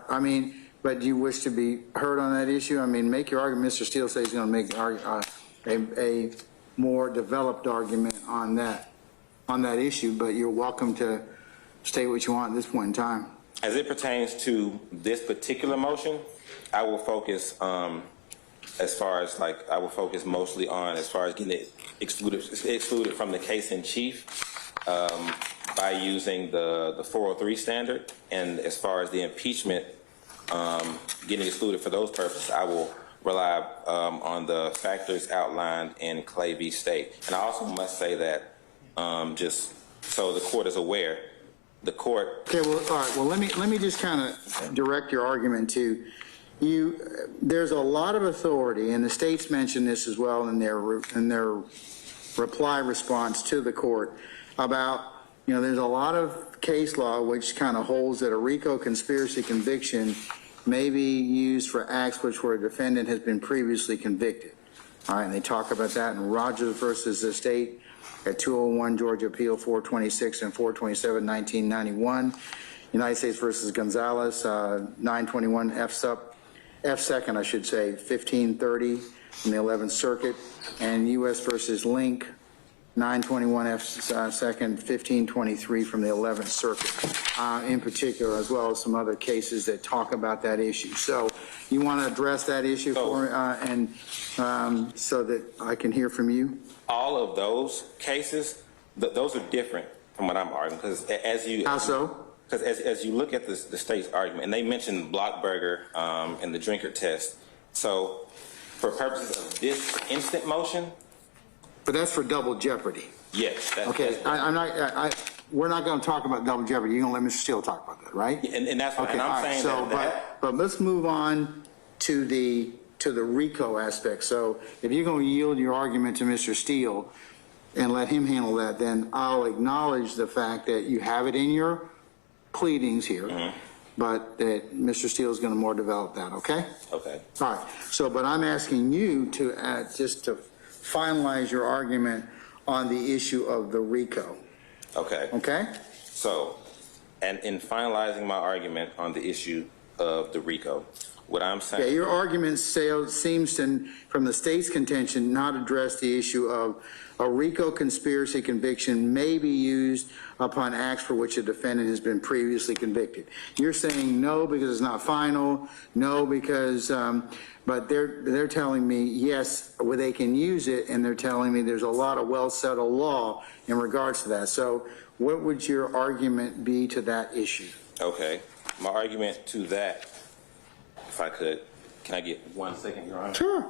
I mean, but do you wish to be heard on that issue? I mean, make your argument. Mr. Steele says he's going to make a more developed argument on that issue, but you're welcome to state what you want at this point in time. As it pertains to this particular motion, I will focus mostly on as far as getting it excluded from the case in chief by using the 403 standard, and as far as the impeachment getting excluded for those purposes, I will rely on the factors outlined in Clay v. State. And I also must say that just so the court is aware, the court... Okay, well, all right. Well, let me just kind of direct your argument to you. There's a lot of authority, and the states mentioned this as well in their reply response to the court about, there's a lot of case law which kind of holds that a RICO conspiracy conviction may be used for acts where a defendant has been previously convicted. All right, and they talk about that in Rogers versus the state at 201 Georgia Appeal 426 and 427, 1991. United States versus Gonzalez, 921 F second, I should say, 1530 from the 11th Circuit, and U.S. versus Link, 921 F second, 1523 from the 11th Circuit, in particular, as well as some other cases that talk about that issue. So you want to address that issue so that I can hear from you? All of those cases, those are different from what I'm arguing, because as you... How so? Because as you look at the state's argument, and they mentioned Blockberger and the drinker test, so for purposes of this instant motion... But that's for double jeopardy. Yes. Okay, we're not going to talk about double jeopardy. You're going to let Mr. Steele talk about that, right? And that's what I'm saying. But let's move on to the RICO aspect. So if you're going to yield your argument to Mr. Steele and let him handle that, then I'll acknowledge the fact that you have it in your pleadings here, but that Mr. Steele is going to more develop that, okay? Okay. All right. So, but I'm asking you to just to finalize your argument on the issue of the RICO. Okay. Okay? So, and in finalizing my argument on the issue of the RICO, what I'm saying... Yeah, your argument seems to, from the state's contention, not address the issue of a RICO conspiracy conviction may be used upon acts for which a defendant has been previously convicted. You're saying no because it's not final, no because, but they're telling me yes, well, they can use it, and they're telling me there's a lot of well-settled law in regards to that. So what would your argument be to that issue? Okay. My argument to that, if I could, can I get 1 second, Your Honor? Sure.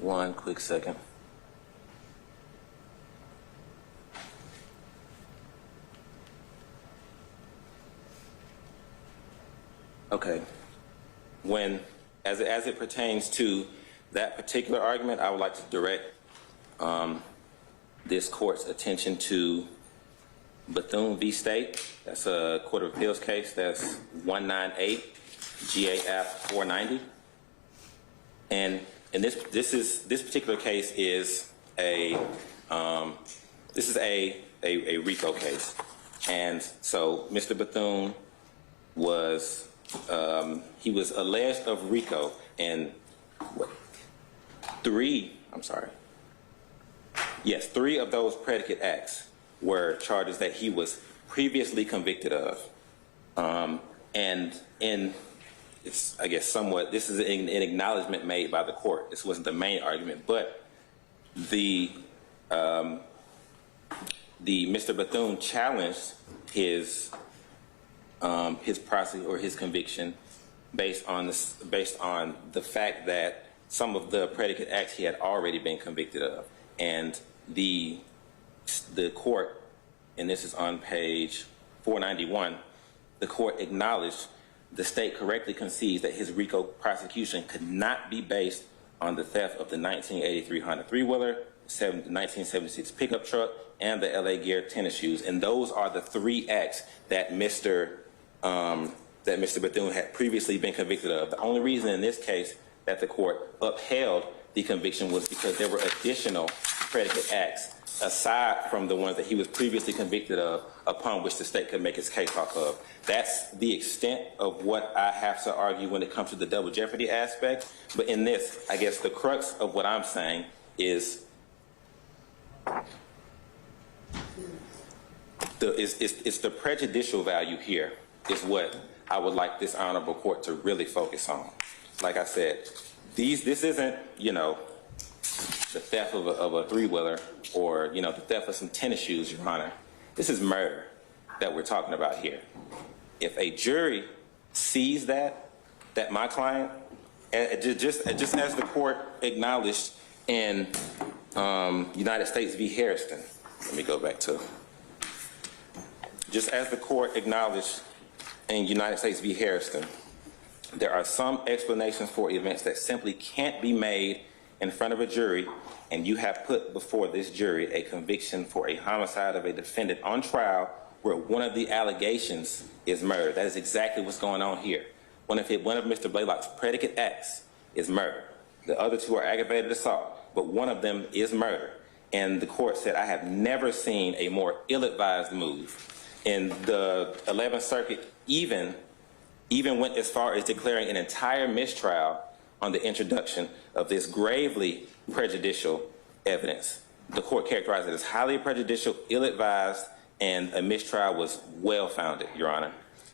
One quick second. Okay. As it pertains to that particular argument, I would like to direct this court's attention to Bethune v. State. That's a Court of Appeals case. That's 198 GA App 490. And this particular case is a RICO case. And so Mr. Bethune was he was alleged of RICO, and three of those predicate acts were charges that he was previously convicted of. And it's, I guess, somewhat, this is an acknowledgement made by the court. This wasn't the main argument, but the Mr. Bethune challenged his process or his conviction based on the fact that some of the predicate acts he had already been convicted of, and the court, and this is on page 491, the court acknowledged the state correctly concedes that his RICO prosecution could not be based on the theft of the 1983 Honda three-wheeler, the 1976 pickup truck, and the LA Gear tennis shoes. And those are the three acts that Mr. Bethune had previously been convicted of. The only reason in this case that the court upheld the conviction was because there were additional predicate acts aside from the ones that he was previously convicted of, upon which the state could make its case off of. That's the extent of what I have to argue when it comes to the double jeopardy aspect. But in this, I guess the crux of what I'm saying is it's the prejudicial value here is what I would like this honorable court to really focus on. Like I said, this isn't, the theft of a three-wheeler or, the theft of some tennis shoes, Your Honor. This is murder that we're talking about here. If a jury sees that my client, just as the court acknowledged in United States v. Harrison, let me go back to, just as the court acknowledged in United States v. Harrison, there are some explanations for events that simply can't be made in front of a jury, and you have put before this jury a conviction for a homicide of a defendant on trial where one of the allegations is murder. That is exactly what's going on here. One of Mr. Blaylock's predicate acts is murder. The other two are aggravated assault, but one of them is murder. And the court said, I have never seen a more ill-advised move. And the 11th Circuit even went as far as declaring an entire mistrial on the introduction of this gravely prejudicial evidence. The court characterized it as highly prejudicial, ill-advised, and a mistrial was well-founded, Your Honor.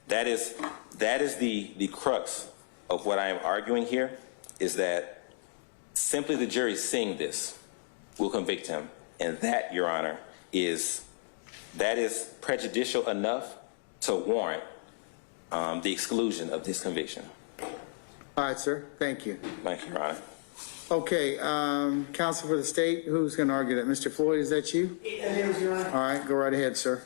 That is the crux of what I am arguing here, is that simply the jury seeing this will convict him. And that, Your Honor, is prejudicial enough to warrant the exclusion of this conviction. All right, sir. Thank you. Thank you, Your Honor. Okay, counsel for the state, who's going to argue that? Mr. Floyd, is that you? It is, Your Honor. All right, go right ahead, sir.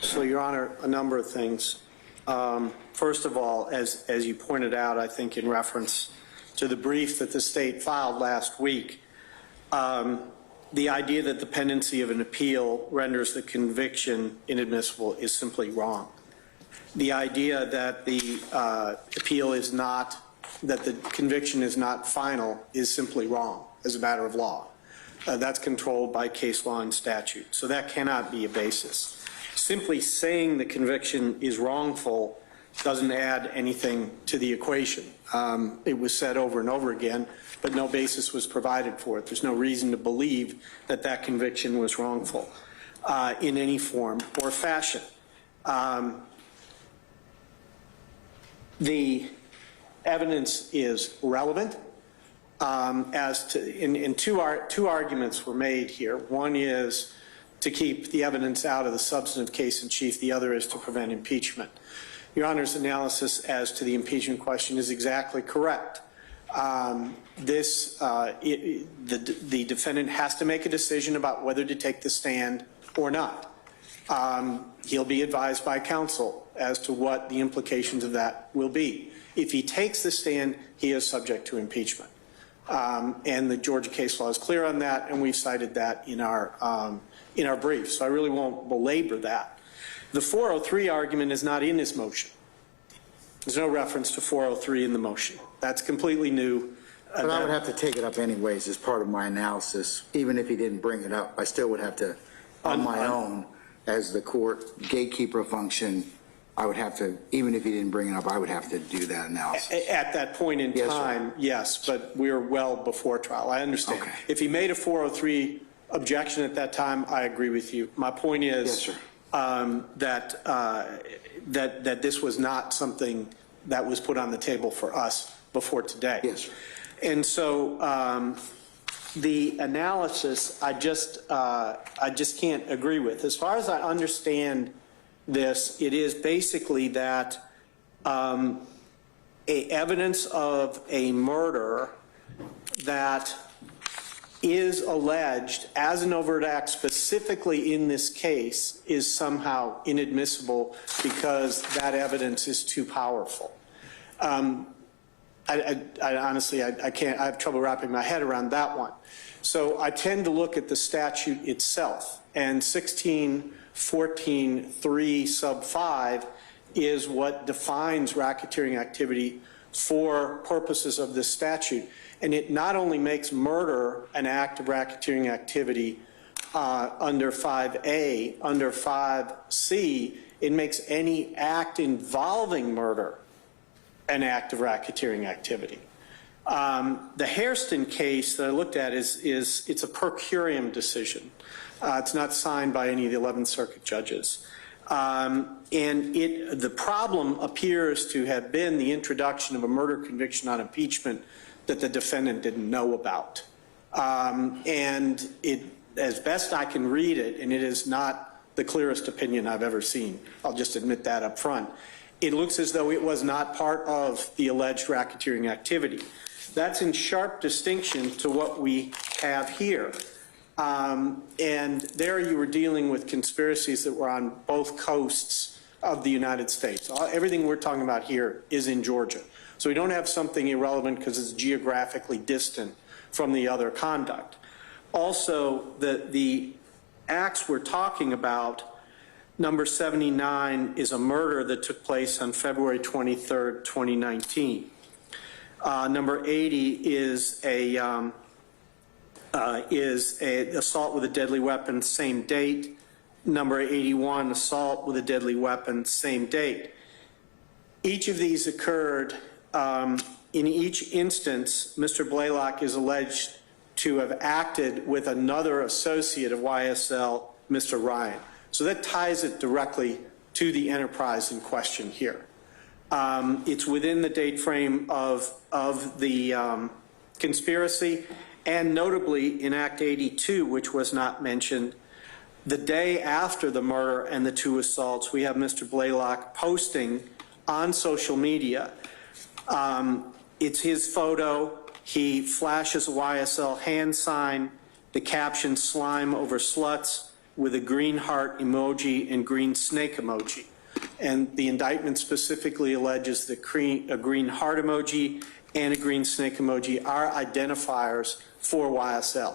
So, Your Honor, a number of things. First of all, as you pointed out, I think in reference to the brief that the state filed last week, the idea that the pendency of an appeal renders the conviction inadmissible is simply wrong. The idea that the that the conviction is not final is simply wrong as a matter of law. That's controlled by case law and statute. So that cannot be a basis. Simply saying the conviction is wrongful doesn't add anything to the equation. It was said over and over again, but no basis was provided for it. There's no reason to believe that that conviction was wrongful in any form or fashion. The evidence is relevant. as to, two arguments were made here. One is to keep the evidence out of the substantive case in chief. The other is to prevent impeachment. Your Honor's analysis as to the impeachment question is exactly correct. The defendant has to make a decision about whether to take the stand or not. He'll be advised by counsel as to what the implications of that will be. If he takes the stand, he is subject to impeachment. And the Georgia case law is clear on that, and we've cited that in our brief. So I really won't belabor that. The 403 argument is not in his motion. There's no reference to 403 in the motion. That's completely new. But I would have to take it up anyways as part of my analysis. Even if he didn't bring it up, I still would have to, on my own, as the court gatekeeper function, I would have to, even if he didn't bring it up, I would have to do that analysis. At that point in time, yes, but we're well before trial. I understand. Okay. If he made a 403 objection at that time, I agree with you. My point is that this was not something that was put on the table for us before today. Yes, sir. And so the analysis, I just can't agree with. As far as I understand this, it is basically that evidence of a murder that is alleged as an overt act specifically in this case is somehow inadmissible because that evidence is too powerful. I honestly, I can't, I have trouble wrapping my head around that one. So I tend to look at the statute itself, and 1614(3) sub 5 is what defines racketeering activity for purposes of this statute. And it not only makes murder an act of racketeering activity under 5A, under 5C, it makes any act involving murder an act of racketeering activity. The Hairston case that I looked at it's a per curiam decision. It's not signed by any of the 11th Circuit judges. And the problem appears to have been the introduction of a murder conviction on impeachment that the defendant didn't know about. And it, as best I can read it, and it is not the clearest opinion I've ever seen, I'll just admit that up front, it looks as though it was not part of the alleged racketeering activity. That's in sharp distinction to what we have here. And there you were dealing with conspiracies that were on both coasts of the United States. Everything we're talking about here is in Georgia. So we don't have something irrelevant because it's geographically distant from the other conduct. Also, the acts we're talking about, number 79 is a murder that took place on February 23rd, 2019. Number 80 is a assault with a deadly weapon, same date. Number 81, assault with a deadly weapon, same date. Each of these occurred, in each instance, Mr. Blaylock is alleged to have acted with another associate of YSL, Mr. Ryan. So that ties it directly to the enterprise in question here. It's within the date frame of the conspiracy, and notably in Act 82, which was not mentioned, the day after the murder and the two assaults, we have Mr. Blaylock posting on social media. It's his photo. He flashes a YSL hand sign, the caption "slime over sluts" with a green heart emoji and green snake emoji. And the indictment specifically alleges that a green heart emoji and a green snake emoji are identifiers for YSL.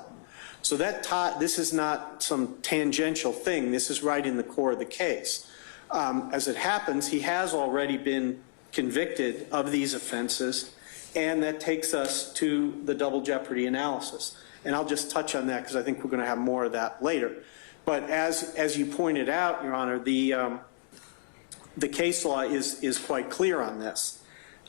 So this is not some tangential thing. This is right in the core of the case. As it happens, he has already been convicted of these offenses, and that takes us to the double jeopardy analysis. And I'll just touch on that because I think we're going to have more of that later. But as you pointed out, Your Honor, the case law is quite clear on this,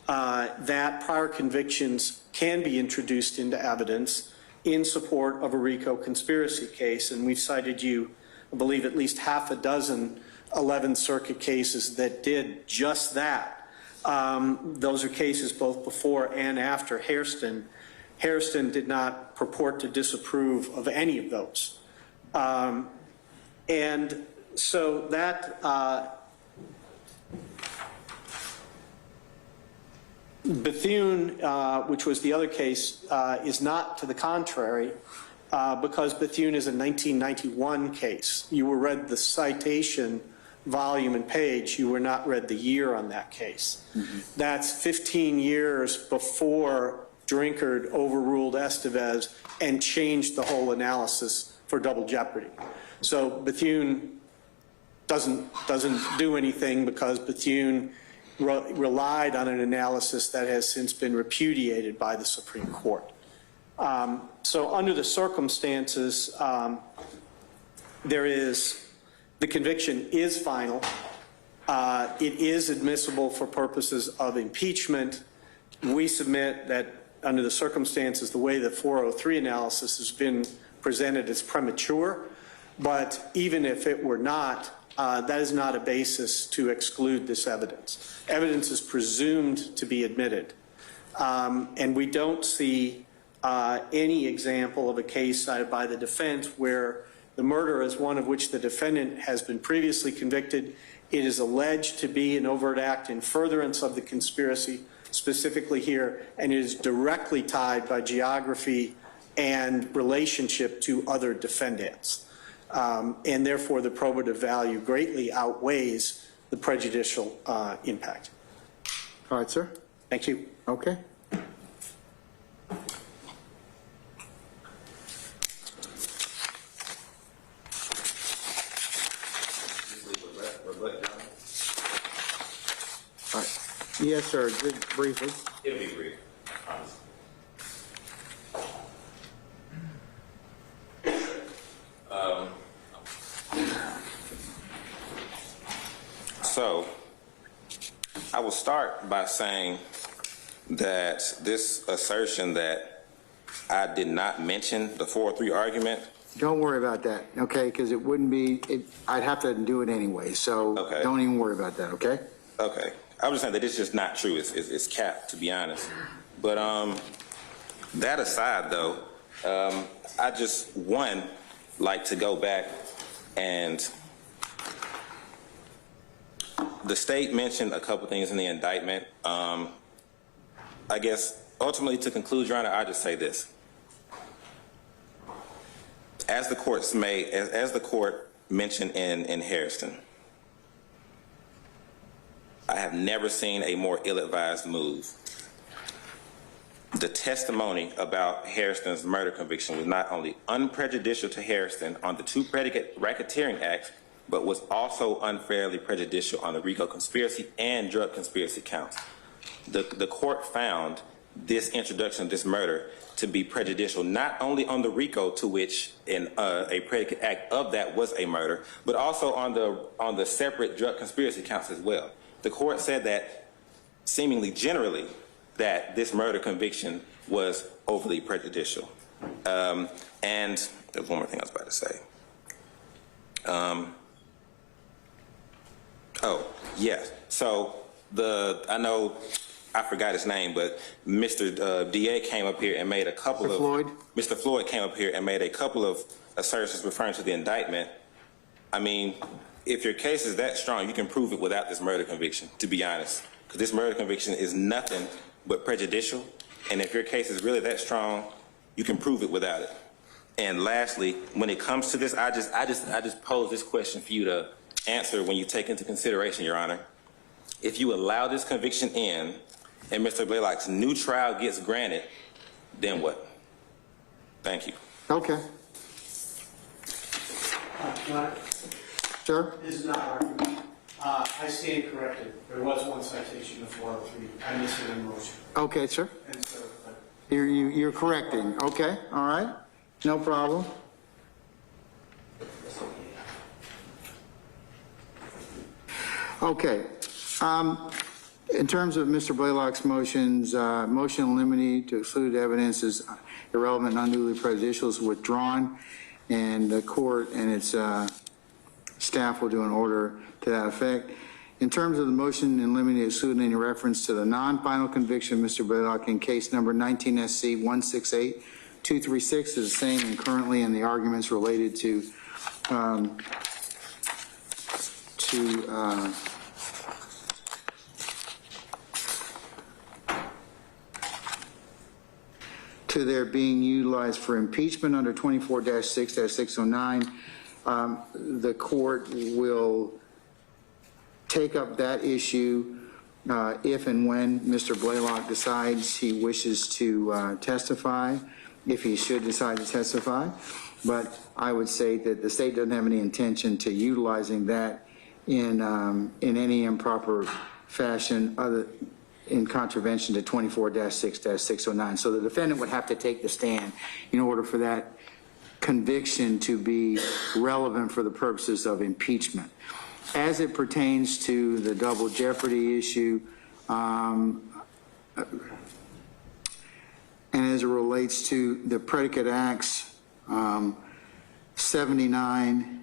that prior convictions can be introduced into evidence in support of a RICO conspiracy case. And we've cited you, I believe, at least half a dozen 11th Circuit cases that did just that. Those are cases both before and after Hairston. Hairston did not purport to disapprove of any of those. And so that Bethune, which was the other case, is not to the contrary, because Bethune is a 1991 case. You were read the citation, volume, and page. You were not read the year on that case. That's 15 years before Drinkard overruled Estevez and changed the whole analysis for double jeopardy. So Bethune doesn't do anything because Bethune relied on an analysis that has since been repudiated by the Supreme Court. So under the circumstances, the conviction is final. It is admissible for purposes of impeachment. We submit that under the circumstances, the way the 403 analysis has been presented is premature, but even if it were not, that is not a basis to exclude this evidence. Evidence is presumed to be admitted, and we don't see any example of a case cited by the defense where the murder is one of which the defendant has been previously convicted. It is alleged to be an overt act in furtherance of the conspiracy, specifically here, and it is directly tied by geography and relationship to other defendants. And therefore, the probative value greatly outweighs the prejudicial impact. All right, sir. Thank you. Okay. All right. Yes, sir. Just briefly. It'll be brief. So, I will start by saying that this assertion that I did not mention the 403 argument. Don't worry about that, okay? Because it wouldn't be, I'd have to do it anyway, so Okay. Don't even worry about that, okay? Okay. I was just saying that it's just not true. It's capped, to be honest. But that aside, though, I just, like to go back and the state mentioned a couple things in the indictment. I guess, ultimately, to conclude, Your Honor, I just say this. As the court mentioned in Hairston, I have never seen a more ill-advised move. The testimony about Hairston's murder conviction was not only unprejudicial to Hairston on the two predicate racketeering acts, but was also unfairly prejudicial on the RICO conspiracy and drug conspiracy counts. The court found this introduction of this murder to be prejudicial not only on the RICO, to which a predicate act of that was a murder, but also on the separate drug conspiracy counts as well. The court said that, seemingly generally, that this murder conviction was overly prejudicial. And there's one more thing I was about to say. Oh, yes. So I know I forgot his name, but Mr. DA came up here and made a couple of... Floyd? Mr. Floyd came up here and made a couple of assertions referring to the indictment. I mean, if your case is that strong, you can prove it without this murder conviction, to be honest. Because this murder conviction is nothing but prejudicial. And if your case is really that strong, you can prove it without it. And lastly, when it comes to this, I just pose this question for you to answer when you take into consideration, Your Honor. If you allow this conviction in and Mr. Blaylock's new trial gets granted, then what? Thank you. Okay. Sir? This is not argument. I stand corrected. There was one citation of 403. I missed it in motion. Okay, sir. And so, You're correcting. Okay, all right. No problem. Okay. In terms of Mr. Blaylock's motions, motion in limine to exclude evidence is irrelevant and unduly prejudicial is withdrawn, and the court and its staff will do an order to that effect. In terms of the motion in limine excluding any reference to the non-final conviction, Mr. Blaylock, in case number 19 SC 168236 is the same and currently in the arguments related to their being utilized for impeachment under 24-6-609. The court will take up that issue if and when Mr. Blaylock decides he wishes to testify, if he should decide to testify. But I would say that the state doesn't have any intention to utilizing that in any improper fashion other in contravention to 24-6-609. So the defendant would have to take the stand in order for that conviction to be relevant for the purposes of impeachment. As it pertains to the double jeopardy issue, and as it relates to the predicate acts 79,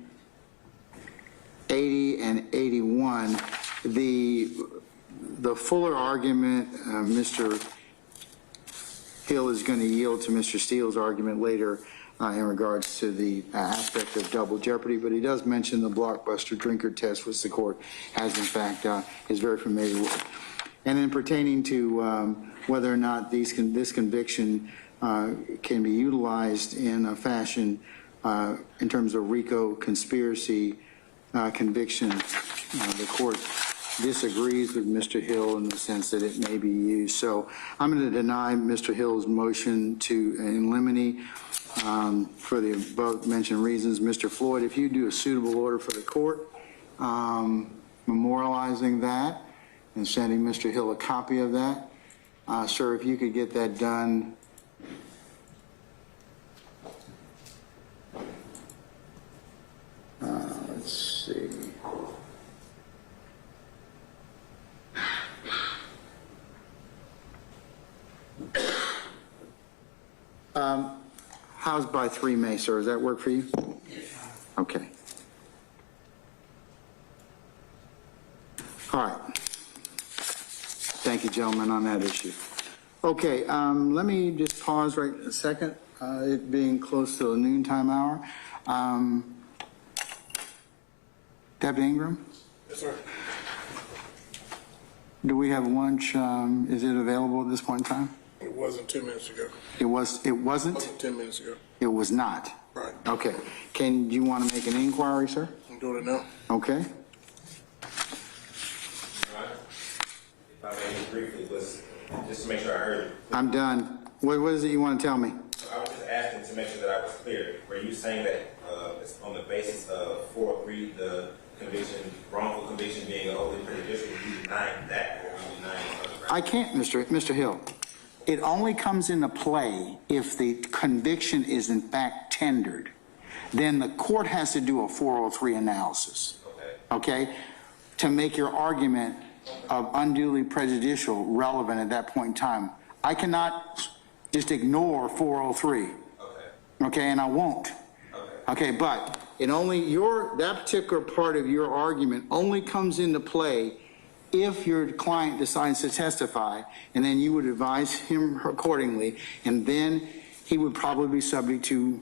80, and 81, the fuller argument, Mr. Hill is going to yield to Mr. Steele's argument later in regards to the aspect of double jeopardy, but he does mention the blockbuster drinker test, which the court has in fact is very familiar with. And then pertaining to whether or not this conviction can be utilized in a fashion in terms of RICO conspiracy conviction, the court disagrees with Mr. Hill in the sense that it may be used. So I'm going to deny Mr. Hill's motion to in limine for the above mentioned reasons. Mr. Floyd, if you do a suitable order for the court, memorializing that and sending Mr. Hill a copy of that. Sir, if you could get that done. Let's see. How's by 3 May, sir? Does that work for you? Okay. All right. Thank you, gentlemen, on that issue. Okay, let me just pause right a second, it being close to the noontime hour. Deputy Ingram? Yes, sir. Do we have lunch? Is it available at this point in time? It wasn't 2 minutes ago. It wasn't? 10 minutes ago. It was not? Right. Okay. Do you want to make an inquiry, sir? I'm doing it now. Okay. If I may briefly, just to make sure I heard you. I'm done. What is it you want to tell me? I was just asking to make sure that I was clear. Were you saying that it's on the basis of 403, the conviction, wrongful conviction being overly prejudicial, you denying that, or you denying other grounds? I can't, Mr. Hill. It only comes into play if the conviction is in fact tendered. Then the court has to do a 403 analysis. Okay? To make your argument of unduly prejudicial relevant at that point in time. I cannot just ignore 403. Okay, and I won't. Okay, but it only that particular part of your argument only comes into play if your client decides to testify, and then you would advise him accordingly, and then he would probably be subject to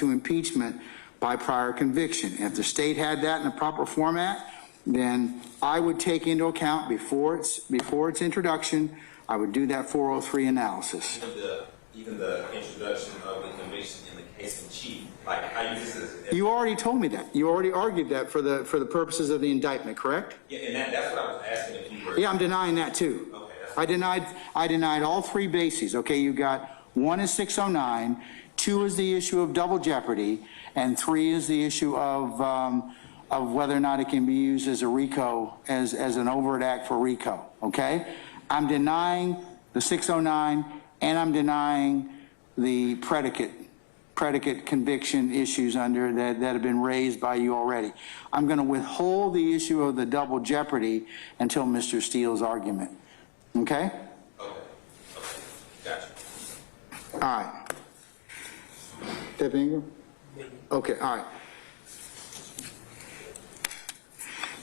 impeachment by prior conviction. If the state had that in a proper format, then I would take into account before its introduction, I would do that 403 analysis. Even the introduction of the conviction in the case in chief, like how you just said. You already told me that. You already argued that for the purposes of the indictment, correct? Yeah, and that's what I was asking if you were. Yeah, I'm denying that too. Okay. I denied all 3 bases. Okay, you got 1 is 609, 2 is the issue of double jeopardy, and 3 is the issue of whether or not it can be used as a RICO, as an overt act for RICO. Okay, I'm denying the 609, and I'm denying the predicate conviction issues under that have been raised by you already. I'm going to withhold the issue of the double jeopardy until Mr. Steele's argument. Okay? Okay. Gotcha. All right. Deputy Ingram? Okay, all right.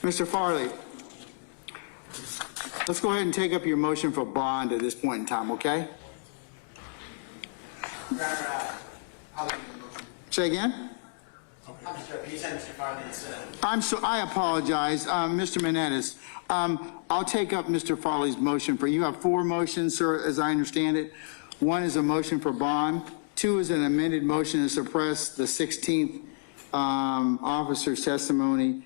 Mr. Farley, let's go ahead and take up your motion for bond at this point in time, okay? Your Honor, I'll leave the motion. Say again? I'm just joking. You said Mr. Farley instead. I apologize, Mr. Menendez. I'll take up Mr. Farley's motion for, you have 4 motions, sir, as I understand it. 1 is a motion for bond. 2 is an amended motion to suppress the 16th officer's testimony.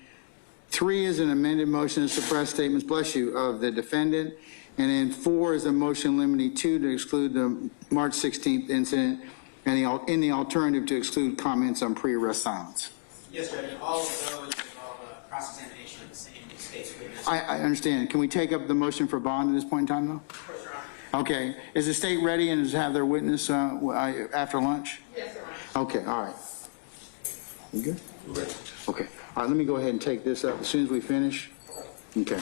3 is an amended motion to suppress statements, bless you, of the defendant. And then 4 is a motion limiting 2 to exclude the March 16th incident, and in the alternative to exclude comments on pre-arrest silence. Yes, Judge. All of those involve cross-examination of the same state's witness. I understand. Can we take up the motion for bond at this point in time, though? Of course, Your Honor. Okay. Is the state ready and does it have their witness after lunch? Yes, Your Honor. Okay, all right. You good? Okay. All right, let me go ahead and take this up as soon as we finish. Okay.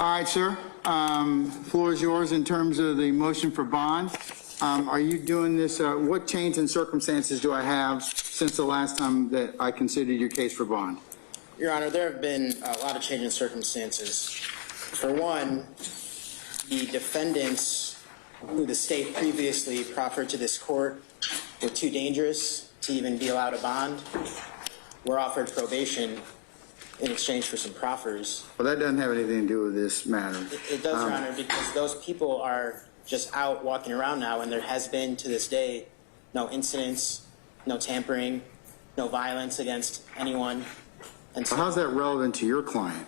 All right, sir. Floor is yours in terms of the motion for bond. Are you doing this, what change in circumstances do I have since the last time that I considered your case for bond? Your Honor, there have been a lot of change in circumstances. For one, the defendants who the state previously proffered to this court were too dangerous to even be allowed a bond, were offered probation in exchange for some proffers. Well, that doesn't have anything to do with this matter. It does, Your Honor, because those people are just out walking around now, and there has been, to this day, no incidents, no tampering, no violence against anyone. And so, How's that relevant to your client?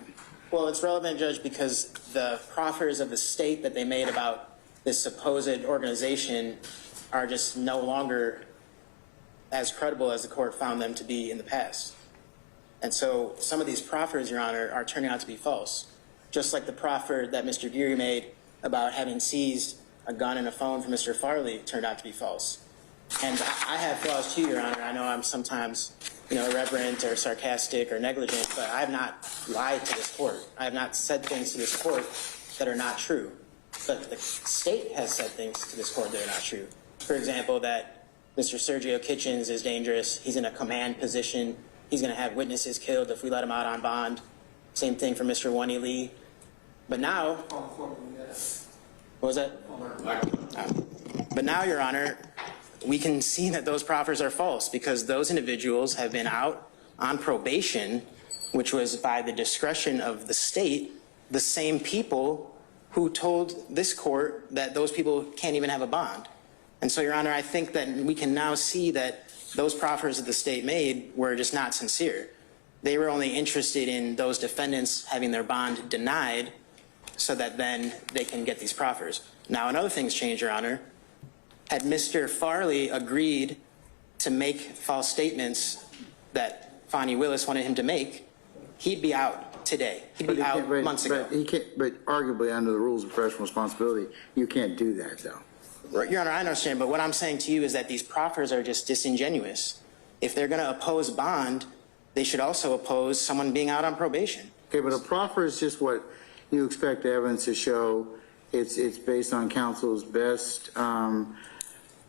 well, it's relevant, Judge, because the proffers of the state that they made about this supposed organization are just no longer as credible as the court found them to be in the past. And so some of these proffers, Your Honor, are turning out to be false. Just like the proffer that Mr. Geary made about having seized a gun and a phone from Mr. Farley turned out to be false. And I have flaws too, Your Honor. I know I'm sometimes, irreverent or sarcastic or negligent, but I have not lied to this court. I have not said things to this court that are not true. But the state has said things to this court that are not true. For example, that Mr. Sergio Kitchens is dangerous. He's in a command position. He's going to have witnesses killed if we let him out on bond. Same thing for Mr. Wani Lee. But now, what was that? But now, Your Honor, we can see that those proffers are false because those individuals have been out on probation, which was by the discretion of the state, the same people who told this court that those people can't even have a bond. And so, Your Honor, I think that we can now see that those proffers that the state made were just not sincere. They were only interested in those defendants having their bond denied so that then they can get these proffers. Now, another thing's changed, Your Honor. Had Mr. Farley agreed to make false statements that Fonnie Willis wanted him to make, he'd be out today. He'd be out months ago. But arguably, under the rules of professional responsibility, you can't do that, though. Your Honor, I understand, but what I'm saying to you is that these proffers are just disingenuous. If they're going to oppose bond, they should also oppose someone being out on probation. Okay, but a proffer is just what you expect the evidence to show. It's based on counsel's best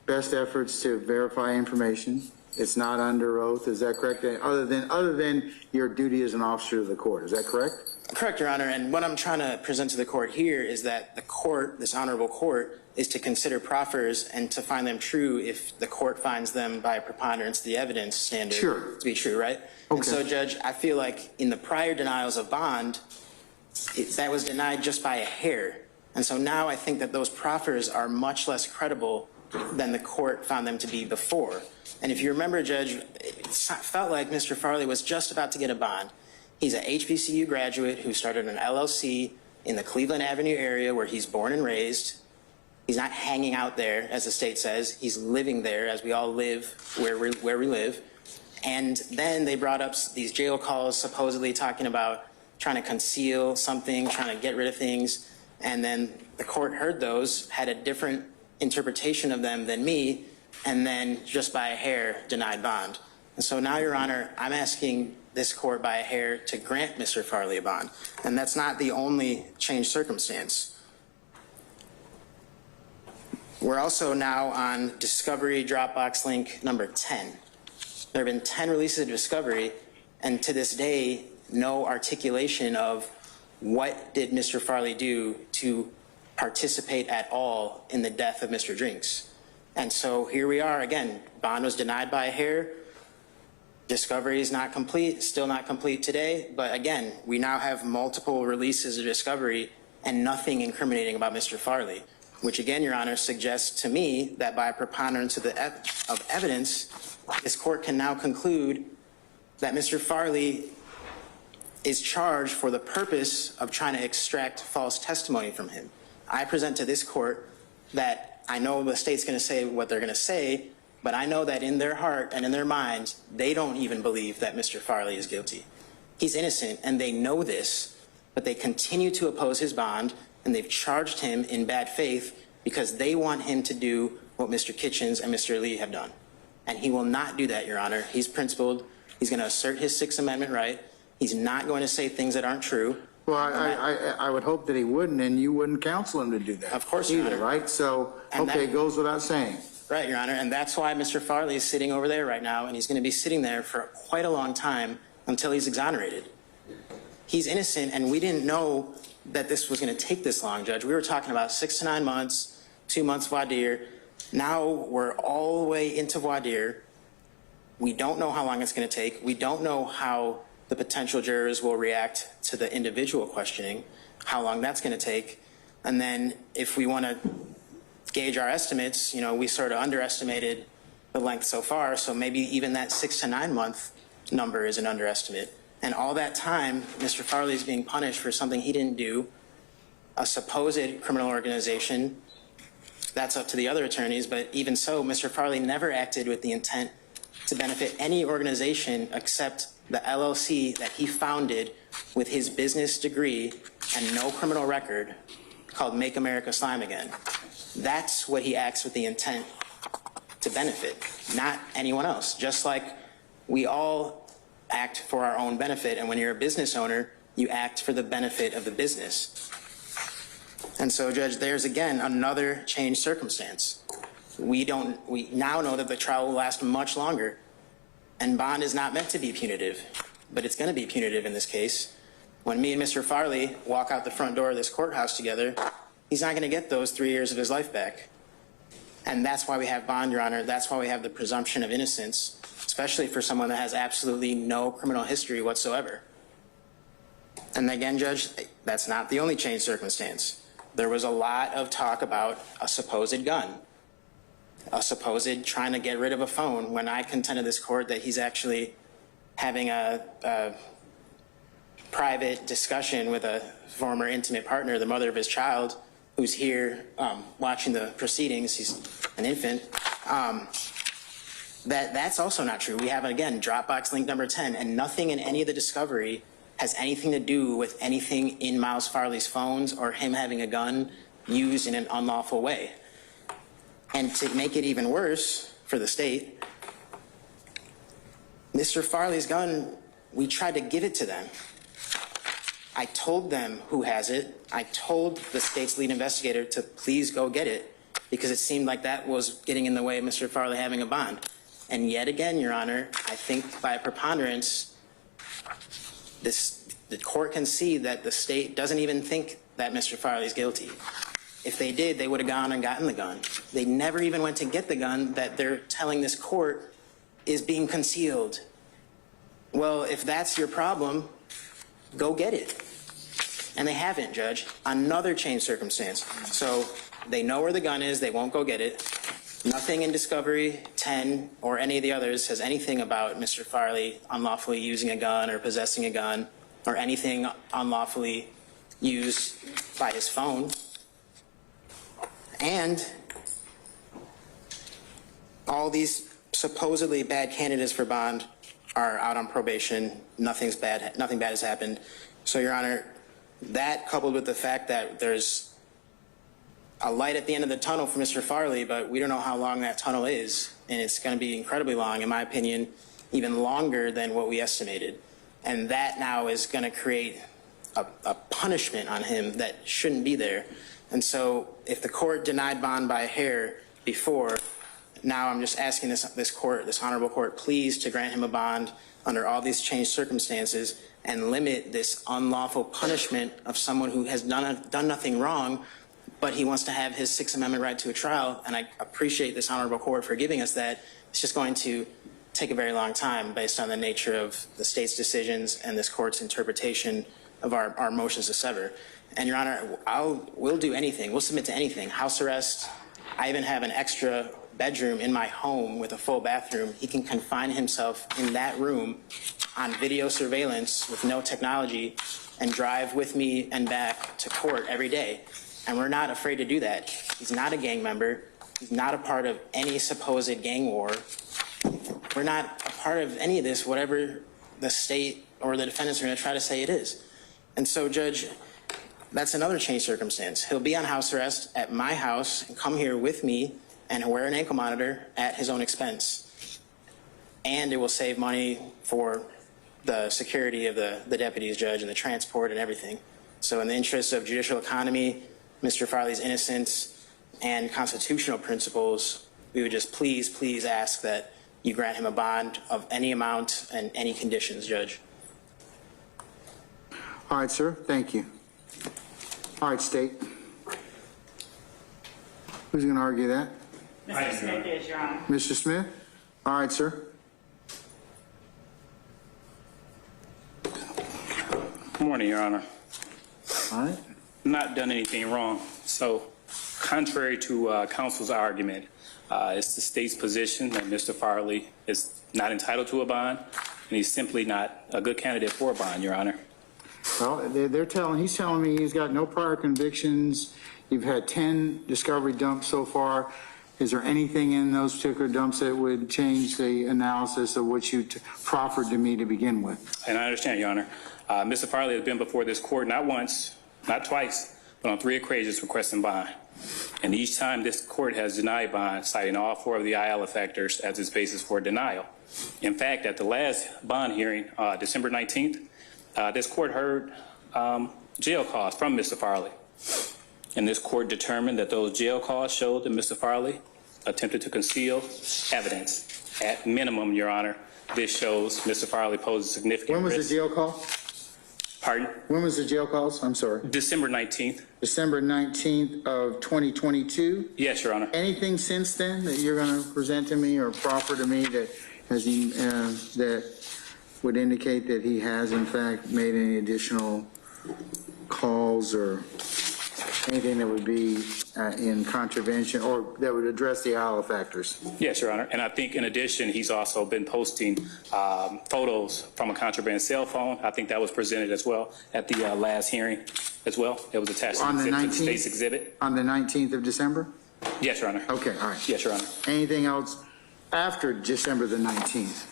efforts to verify information. It's not under oath. Is that correct? Other than your duty as an officer of the court. Is that correct? Correct, Your Honor. And what I'm trying to present to the court here is that the court, this honorable court, is to consider proffers and to find them true if the court finds them by preponderance of the evidence standard to be true, right? Okay. And so, Judge, I feel like in the prior denials of bond, that was denied just by a hair. And so now I think that those proffers are much less credible than the court found them to be before. And if you remember, Judge, it felt like Mr. Farley was just about to get a bond. He's an HBCU graduate who started an LLC in the Cleveland Avenue area where he's born and raised. He's not hanging out there, as the state says. He's living there, as we all live where we live. And then they brought up these jail calls supposedly talking about trying to conceal something, trying to get rid of things. And then the court heard those, had a different interpretation of them than me, and then just by a hair denied bond. And so now, Your Honor, I'm asking this court by a hair to grant Mr. Farley a bond. And that's not the only changed circumstance. We're also now on Discovery Dropbox link number 10. There have been 10 releases of discovery, and to this day, no articulation of what did Mr. Farley do to participate at all in the death of Mr. Drinks. And so here we are again. Bond was denied by a hair. Discovery is not complete, still not complete today. But again, we now have multiple releases of discovery and nothing incriminating about Mr. Farley, which again, Your Honor, suggests to me that by a preponderance of evidence, this court can now conclude that Mr. Farley is charged for the purpose of trying to extract false testimony from him. I present to this court that I know the state's going to say what they're going to say, but I know that in their heart and in their minds, they don't even believe that Mr. Farley is guilty. He's innocent, and they know this, but they continue to oppose his bond, and they've charged him in bad faith because they want him to do what Mr. Kitchens and Mr. Lee have done. And he will not do that, Your Honor. He's principled. He's going to assert his Sixth Amendment right. He's not going to say things that aren't true. Well, I would hope that he wouldn't, and you wouldn't counsel him to do that. Of course, Your either, Honor. right? So, And okay, that- it goes without saying. Right, Your Honor, and that's why Mr. Farley is sitting over there right now, and he's going to be sitting there for quite a long time until he's exonerated. He's innocent, and we didn't know that this was going to take this long, Judge. We were talking about 6 to 9 months, 2 months voir dire. Now we're all the way into voir dire. We don't know how long it's going to take. We don't know how the potential jurors will react to the individual questioning, how long that's going to take. And then if we want to gauge our estimates, you know, we sort of underestimated the length so far, so maybe even that 6 to 9 month number is an underestimate. And all that time, Mr. Farley is being punished for something he didn't do, a supposed criminal organization. That's up to the other attorneys, but even so, Mr. Farley never acted with the intent to benefit any organization except the LLC that he founded with his business degree and no criminal record, called Make America Slime Again. That's what he acts with the intent to benefit, not anyone else. Just like we all act for our own benefit, and when you're a business owner, you act for the benefit of the business. And so, Judge, there's again another changed circumstance. We now know that the trial will last much longer, and bond is not meant to be punitive, but it's going to be punitive in this case. When me and Mr. Farley walk out the front door of this courthouse together, he's not going to get those 3 years of his life back. And that's why we have bond, Your Honor. That's why we have the presumption of innocence, especially for someone that has absolutely no criminal history whatsoever. And again, Judge, that's not the only changed circumstance. There was a lot of talk about a supposed gun, a supposed trying to get rid of a phone, when I contended this court that he's actually having a private discussion with a former intimate partner, the mother of his child, who's here watching the proceedings. He's an infant. That's also not true. We have, again, Dropbox link number 10, and nothing in any of the discovery has anything to do with anything in Miles Farley's phones or him having a gun used in an unlawful way. And to make it even worse for the state, Mr. Farley's gun, we tried to give it to them. I told them who has it. I told the state's lead investigator to please go get it because it seemed like that was getting in the way of Mr. Farley having a bond. And yet again, Your Honor, I think by preponderance, the court can see that the state doesn't even think that Mr. Farley is guilty. If they did, they would have gone and gotten the gun. They never even went to get the gun that they're telling this court is being concealed. Well, if that's your problem, go get it. And they haven't, Judge. Another changed circumstance. So they know where the gun is. They won't go get it. Nothing in Discovery 10 or any of the others says anything about Mr. Farley unlawfully using a gun or possessing a gun or anything unlawfully used by his phone. And all these supposedly bad candidates for bond are out on probation. Nothing bad has happened. So, Your Honor, that coupled with the fact that there's a light at the end of the tunnel for Mr. Farley, but we don't know how long that tunnel is, and it's going to be incredibly long, in my opinion, even longer than what we estimated. And that now is going to create a punishment on him that shouldn't be there. And so if the court denied bond by a hair before, now I'm just asking this court, this honorable court, please to grant him a bond under all these changed circumstances and limit this unlawful punishment of someone who has done nothing wrong, but he wants to have his Sixth Amendment right to a trial. And I appreciate this honorable court for giving us that. It's just going to take a very long time based on the nature of the state's decisions and this court's interpretation of our motions to sever. And Your Honor, we'll do anything. We'll submit to anything. House arrest. I even have an extra bedroom in my home with a full bathroom. He can confine himself in that room on video surveillance with no technology and drive with me and back to court every day. And we're not afraid to do that. He's not a gang member. He's not a part of any supposed gang war. We're not a part of any of this, whatever the state or the defendants are going to try to say it is. And so, Judge, that's another changed circumstance. He'll be on house arrest at my house and come here with me and wear an ankle monitor at his own expense. And it will save money for the security of the deputies, Judge, and the transport and everything. So in the interest of judicial economy, Mr. Farley's innocence, and constitutional principles, we would just please ask that you grant him a bond of any amount and any conditions, Judge. All right, sir. Thank you. All right, State. Who's going to argue that? Mr. Smith is, Your Honor. Mr. Smith? All right, sir. Good morning, Your Honor. All right. Not done anything wrong. So, contrary to counsel's argument, it's the state's position that Mr. Farley is not entitled to a bond, and he's simply not a good candidate for a bond, Your Honor. Well, he's telling me he's got no prior convictions. You've had 10 discovery dumps so far. Is there anything in those particular dumps that would change the analysis of what you proffered to me to begin with? And I understand, Your Honor. Mr. Farley has been before this court not once, not twice, but on 3 occasions requesting bond. And each time this court has denied bond, citing all 4 of the IALA factors as its basis for denial. In fact, at the last bond hearing, December 19th, this court heard jail costs from Mr. Farley. And this court determined that those jail costs showed that Mr. Farley attempted to conceal evidence. At minimum, Your Honor, this shows Mr. Farley posed a significant risk. When was the jail call? Pardon? When was the jail calls? I'm sorry. December 19th. December 19th of 2022? Yes, Your Honor. Anything since then that you're going to present to me or proffer to me that that would indicate that he has, in fact, made any additional calls or anything that would be in contravention or that would address the IALA factors? Yes, Your Honor. And I think in addition, he's also been posting photos from a contraband cell phone. I think that was presented as well at the last hearing as well. It was attached to the state's exhibit. On the 19th of December? Yes, Your Honor. Okay, all right. Yes, Your Honor. Anything else after December the 19th?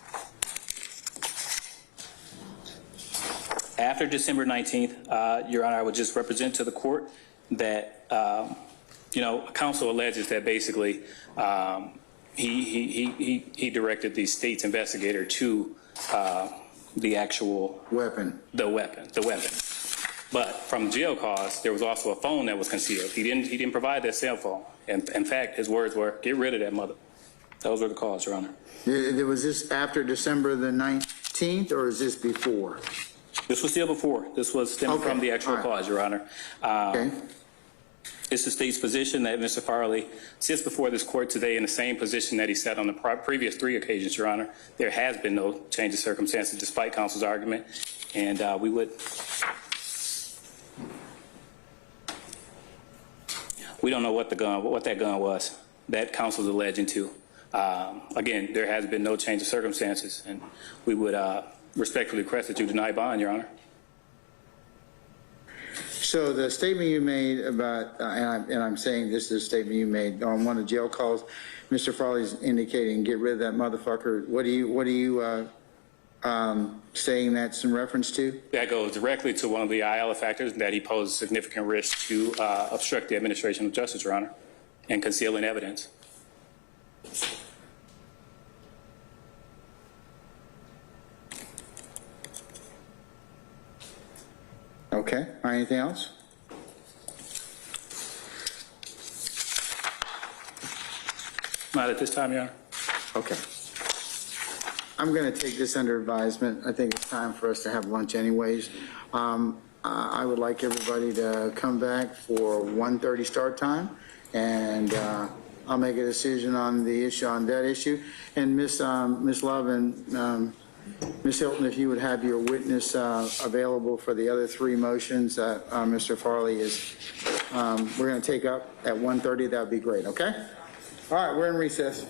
After December 19th, Your Honor, I would just represent to the court that, counsel alleges that basically he directed the state's investigator to the actual weapon. The weapon. But from jail calls, there was also a phone that was concealed. He didn't provide that cell phone. And in fact, his words were, "Get rid of that mother." Those were the calls, Your Honor. Was this after December the 19th or is this before? This was still before. This was stemming from the actual cause, Your Honor. Okay. It's the state's position that Mr. Farley sits before this court today in the same position that he sat on the previous 3 occasions, Your Honor. There has been no change of circumstances despite counsel's argument, and we don't know what that gun was that counsel's alleging to. Again, there has been no change of circumstances, and we would respectfully request that you deny bond, Your Honor. So the statement you made about, and I'm saying this is a statement you made on one of the jail calls, Mr. Farley's indicating, "Get rid of that motherfucker." What are you saying that's in reference to? That goes directly to one of the IALA factors, that he posed significant risk to obstruct the administration of justice, Your Honor, and concealing evidence. Okay. Anything else? Not at this time, Your Honor. Okay. I'm going to take this under advisement. I think it's time for us to have lunch anyways. I would like everybody to come back for 1:30 start time, and I'll make a decision on the issue, on that issue. And Ms. Love and Ms. Hilton, if you would have your witness available for the other three motions that Mr. Farley is, we're going to take up at 1:30, that would be great, okay? All right, we're in recess.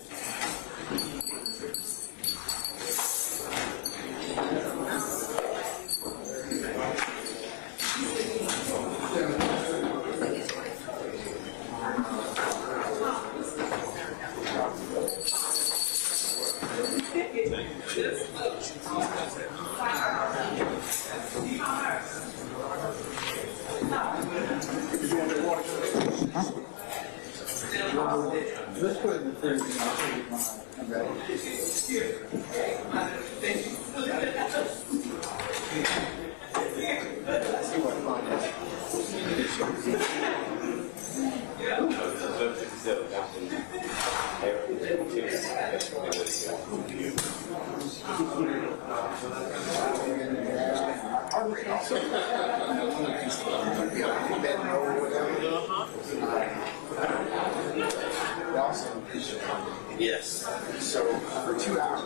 Let's put it in the fridge. Yes. So for 2 hours.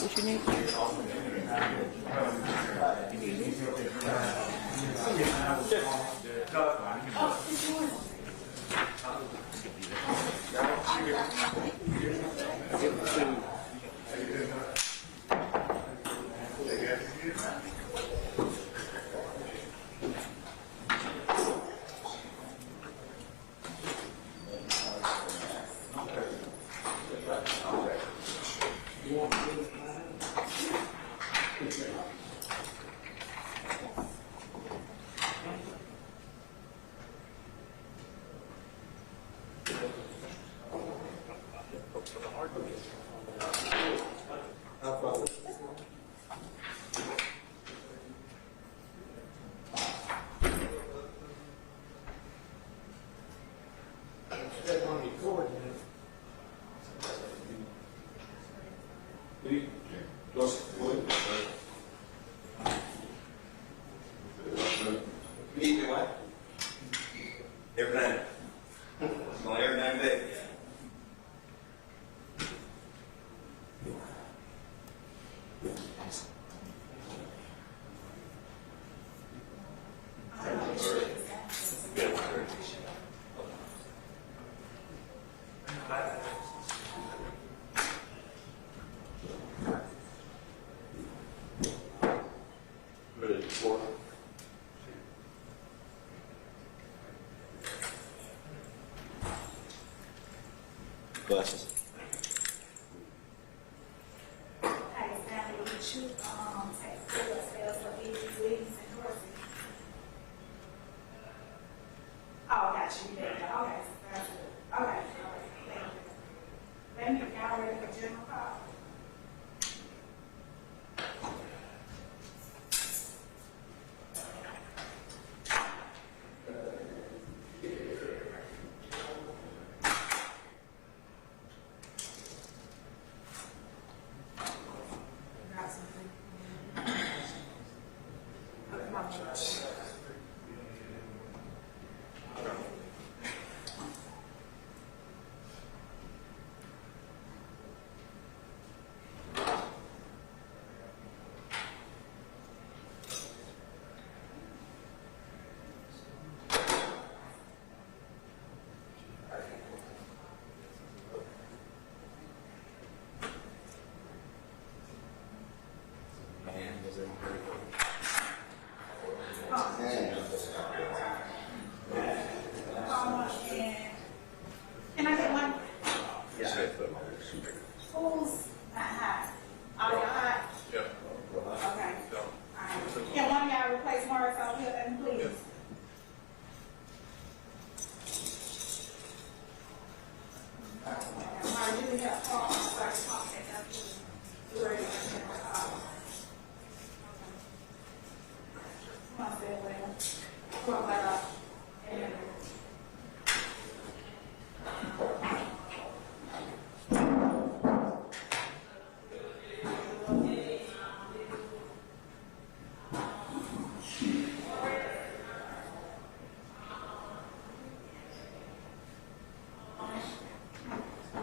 What you need? Glasses. Oh, okay.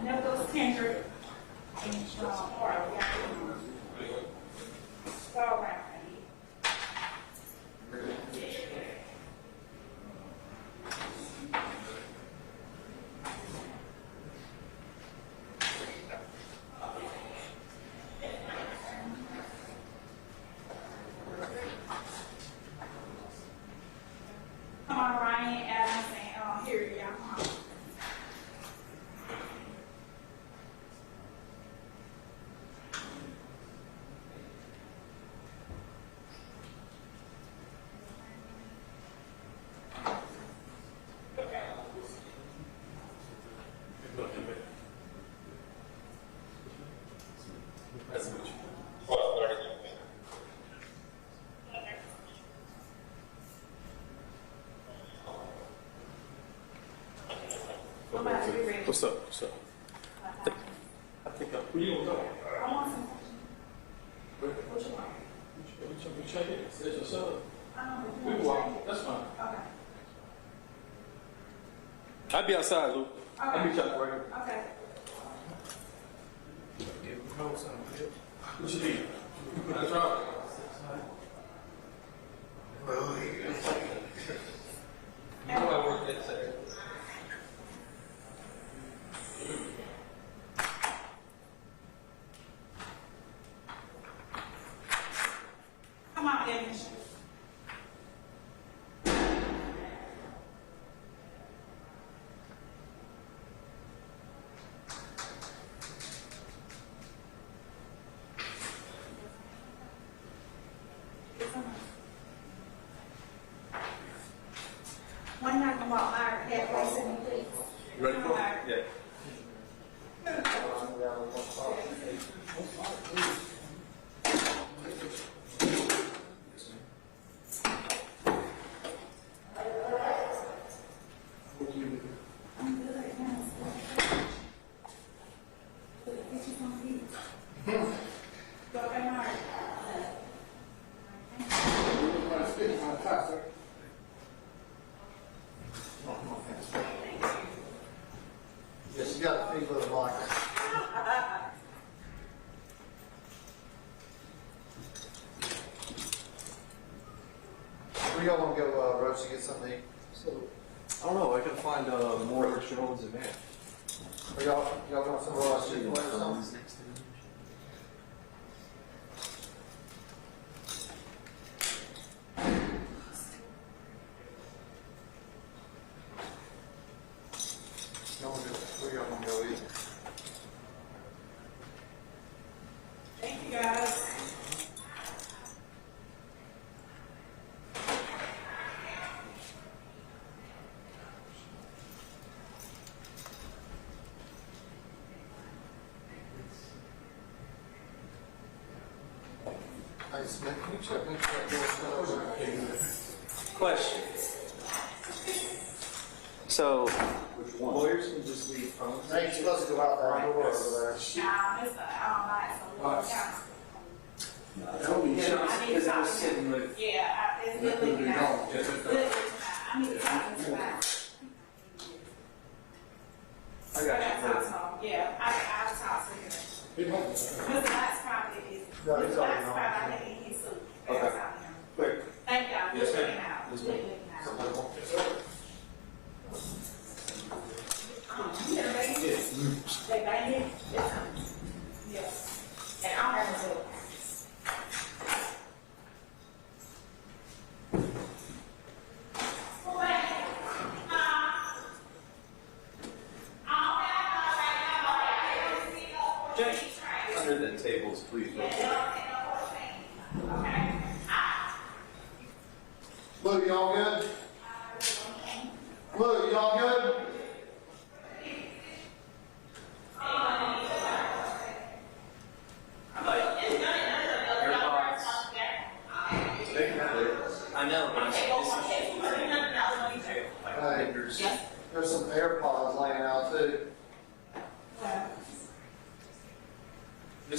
Never goes tender. And all right. Come on, Ryan, Adams, and here you go. What's up? What's up? I think Where you gonna go? I want some. Where? What you want? We check it. It's your son. We Okay. can walk. That's fine. I'll be outside, Lou. I'll meet you out right here. Okay. What you need? That's right. You know I work that Saturday. Come on, Evan. One night, come on, my head, place in me, please. You ready for it? Yeah. Yes, you got a big little block. Where y'all want to go, Roach, to get something to eat? I don't know, I can find more extra ones in there. Or y'all want some raw chicken or something? Where y'all want to go eat? Thank you, guys. Hey, Smith, can you check make sure that door's closed? Question. So, lawyers can just leave phones? They ain't supposed to go out that door over there. Nah, it's I don't like some Don't be shy. Because I was sitting with, Yeah, it's Let good them be looking gone. out. Just Good let looking them- out. I need to talk to somebody. I got you. Yeah, I'll talk to him. Be home. Mr. Knox probably is. No, he's Mr. Knox already on. probably, I think he's suit. Okay. Quick. Thank y'all. Yes, Good ma'am. looking out. Yes, Good ma'am. looking out. Somebody want- You get a bang? They bang it? Yes. And I'll have to do it. Jay, under the tables, please. Lou, y'all good? Lou, y'all good? I'm like,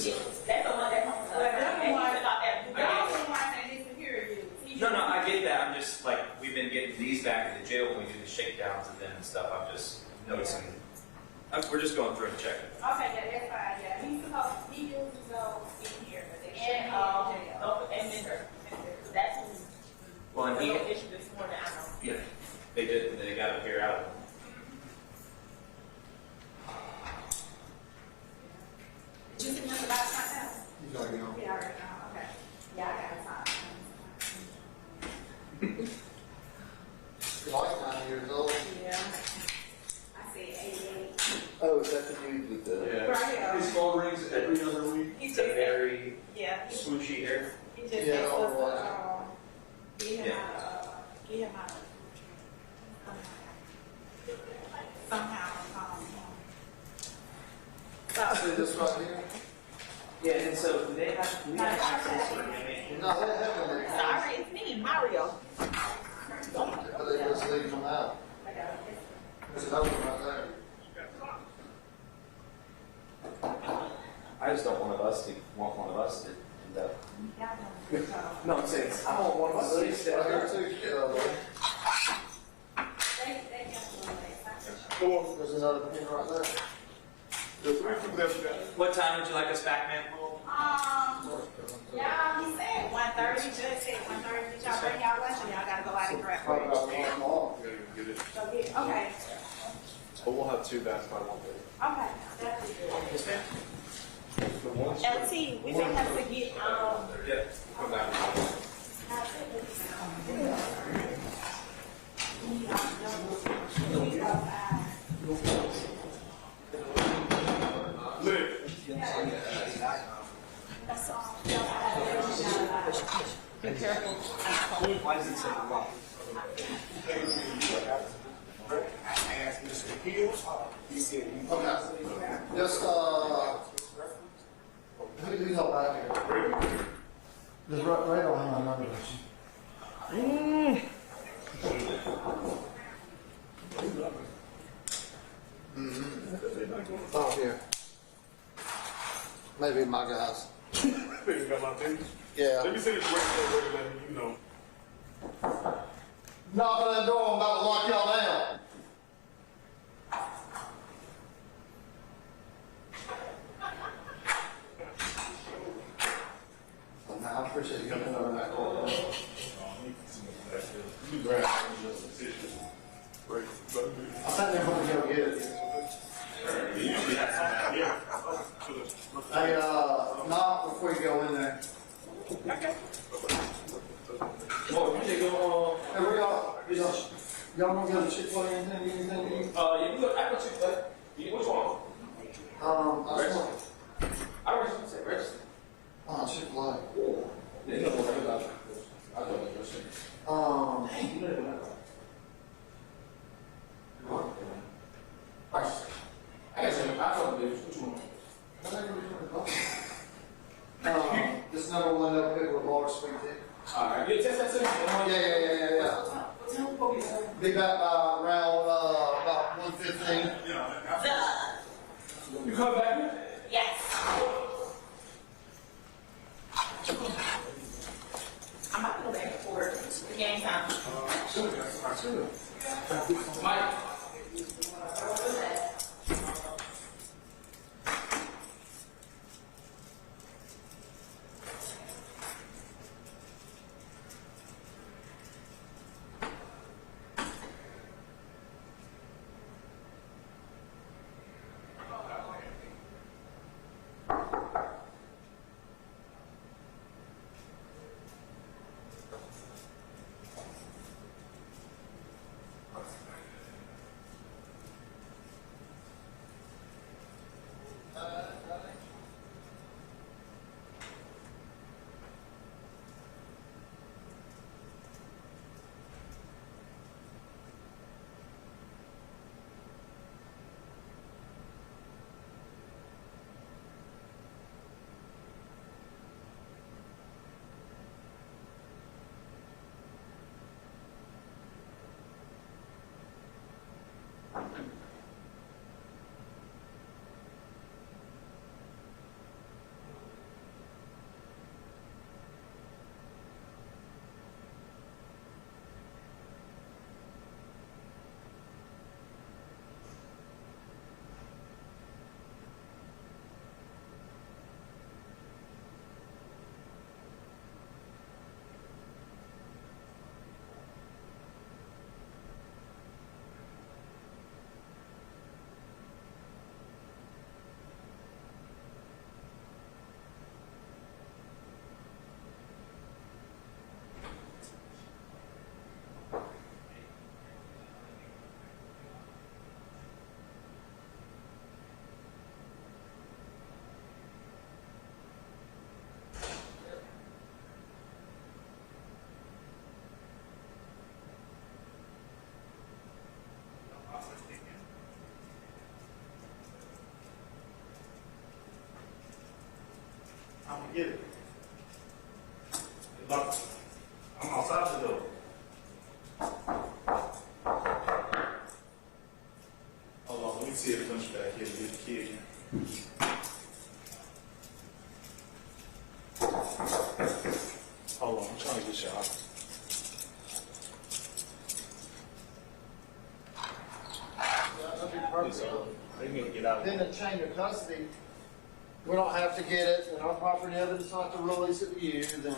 That's the one that comes to us. Y'all the one that needs security. No, I get that. I'm just like, we've been getting these back in the jail when we do the shakedowns of them and stuff. I'm just noticing. We're just going through and checking. Okay, yeah, that's fine, yeah. He's supposed, he usually go in here, but they should be in jail. And Mr. That's who. Well, and he, Issue this morning, I know. yeah, they did, they got to figure out. Did you think that's about time now? He's already on. Yeah, I already know, okay. Yeah, I got time. You're like 9 years old. Yeah. I said 88. Oh, is that the dude with the? Yeah. Right here. His phone rings every other week. He It's just, a very yeah, swooshy hair. he just Yeah, asked all us right. to, get him Yeah. get him out. Somehow, See this right here? Yeah, and so do they have, do we have access to information? No, they haven't. sorry, it's me, Mario. But they just leave them out. There's another one right there. I just don't want us to end up. No, I'm saying, I don't want us to Right here too. There's another pin right there. What time would you like us back, man? Yeah, he said 1:30, just said 1:30, did y'all bring y'all lunch, and y'all gotta go out and grab Probably it? about 1 more. So get, okay, But we'll have 2 bags by 1:30. okay, that's good. Yes, ma'am. LT, we may have to get, Yeah, come back. Be careful. Why does it say lock? I asked Mr. Hills, he said he. Okay. Just, who's up back here? Just right on my number. Oh, here. Maybe my guys. Maybe got my things. Yeah. Let me see this regular, you know. Knock on that door, I'm about to lock y'all down. I appreciate you coming over that call. I think they're gonna go get it. Hey, knock before you go in there. Oh, you take go, Hey, where y'all gonna go to Chick-fil-A anything? yeah, you go, I go Chick-fil-A. Which one? I just want, I register, register. Chick-fil-A. Yeah, you know what I'm about. I go to register. Hey, you know I got some, I told them, which one? This number one, they'll pick with Laura Sweet Tea. Alright, you test that to me? Yeah. Be back by around, about 1:15. You come back here? Yes. I'm about to go back for the game time. Mike. Get it. Look, I'm outside the door. Hold on, let me see if Punch back here to get the kid. Hold on, I'm trying to get you out. Then the chain of custody, we don't have to get it, and our property evidence not to release it to you, then.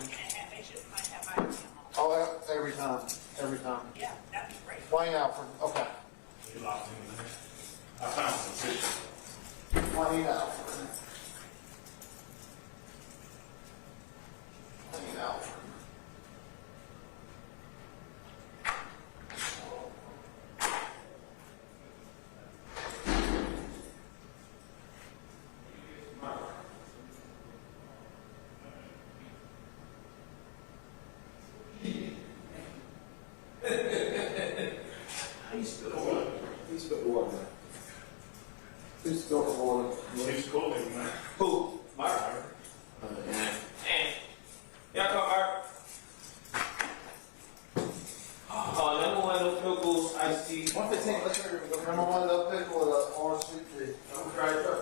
Oh, every time, every time. Yeah, that'd be great. Wayne Alford, okay. You locked in there. I found some fish. Wayne Alford. Wayne Alford. Who's still the water? He's cool, man. Who? Mark. Yeah, come on, Mark. Number one, no pickles, iced tea. 115, let's go. Number one, no pickle with a orange sweet tea. I'm right up.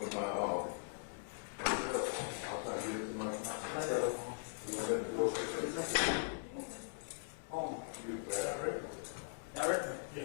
with my, I'll try to get it to my cell phone. You know, let me go. Oh, you bad, right? All right. Yeah.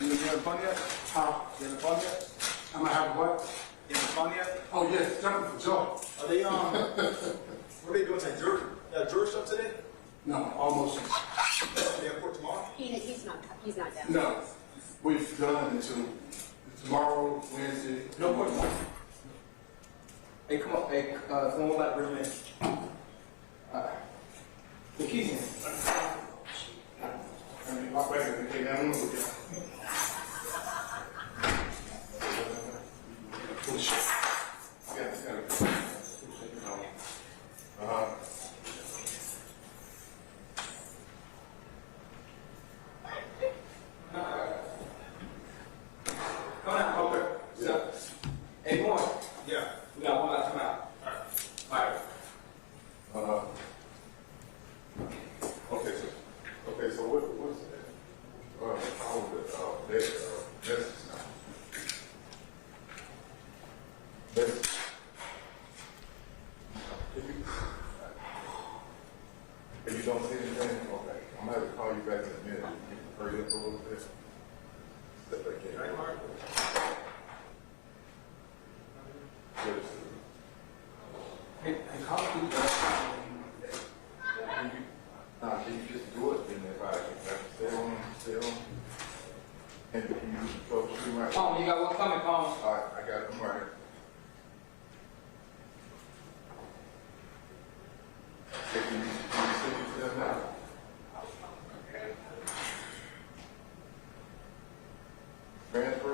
You have fun yet? You have fun yet? I'm gonna have what? You have fun yet? Oh, yes, jumping for joy. Are they, what are they doing, that jury stuff today? No, almost. The airport tomorrow? He's not down. No, we've done until tomorrow, Wednesday. No court tomorrow. Hey, come on, hey, come on back, bring me in. The keys in. I mean, walk back and take that one with you. Push. Yeah. Come out. Okay. Yeah. Hey, boy. Yeah. We got one last come out. All right. Okay, so what's that? How was it? Message now. Message. If you don't see anything, okay, I'm gonna have to call you back in a minute. You can hurry up a little bit. Step back in. Good. Hey, how do you Can you just do it, then if I can stay on, and can you go through my... Tom, you got one coming, Tom. All right, I got them right here. Can you send it to them now? Transfer,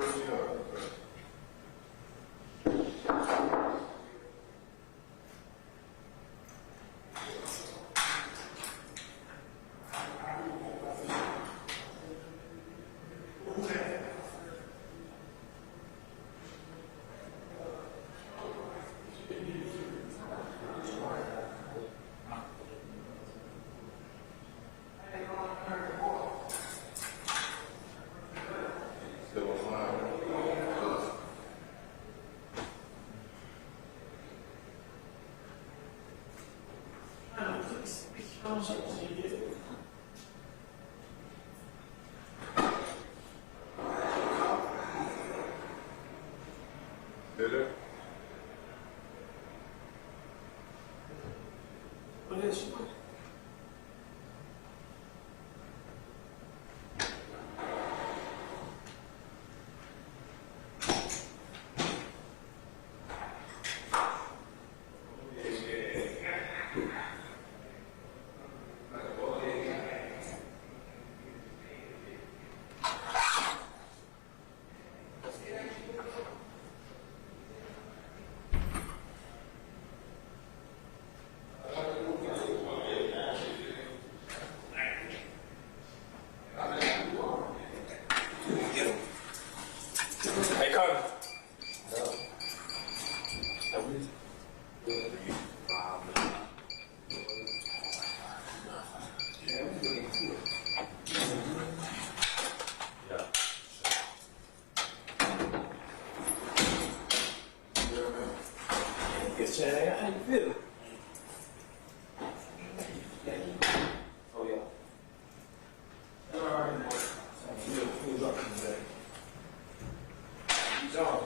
Did it? What is it? Hey, Carter. Yes, Chad, how you feel? Oh, yeah. Who's up today? John.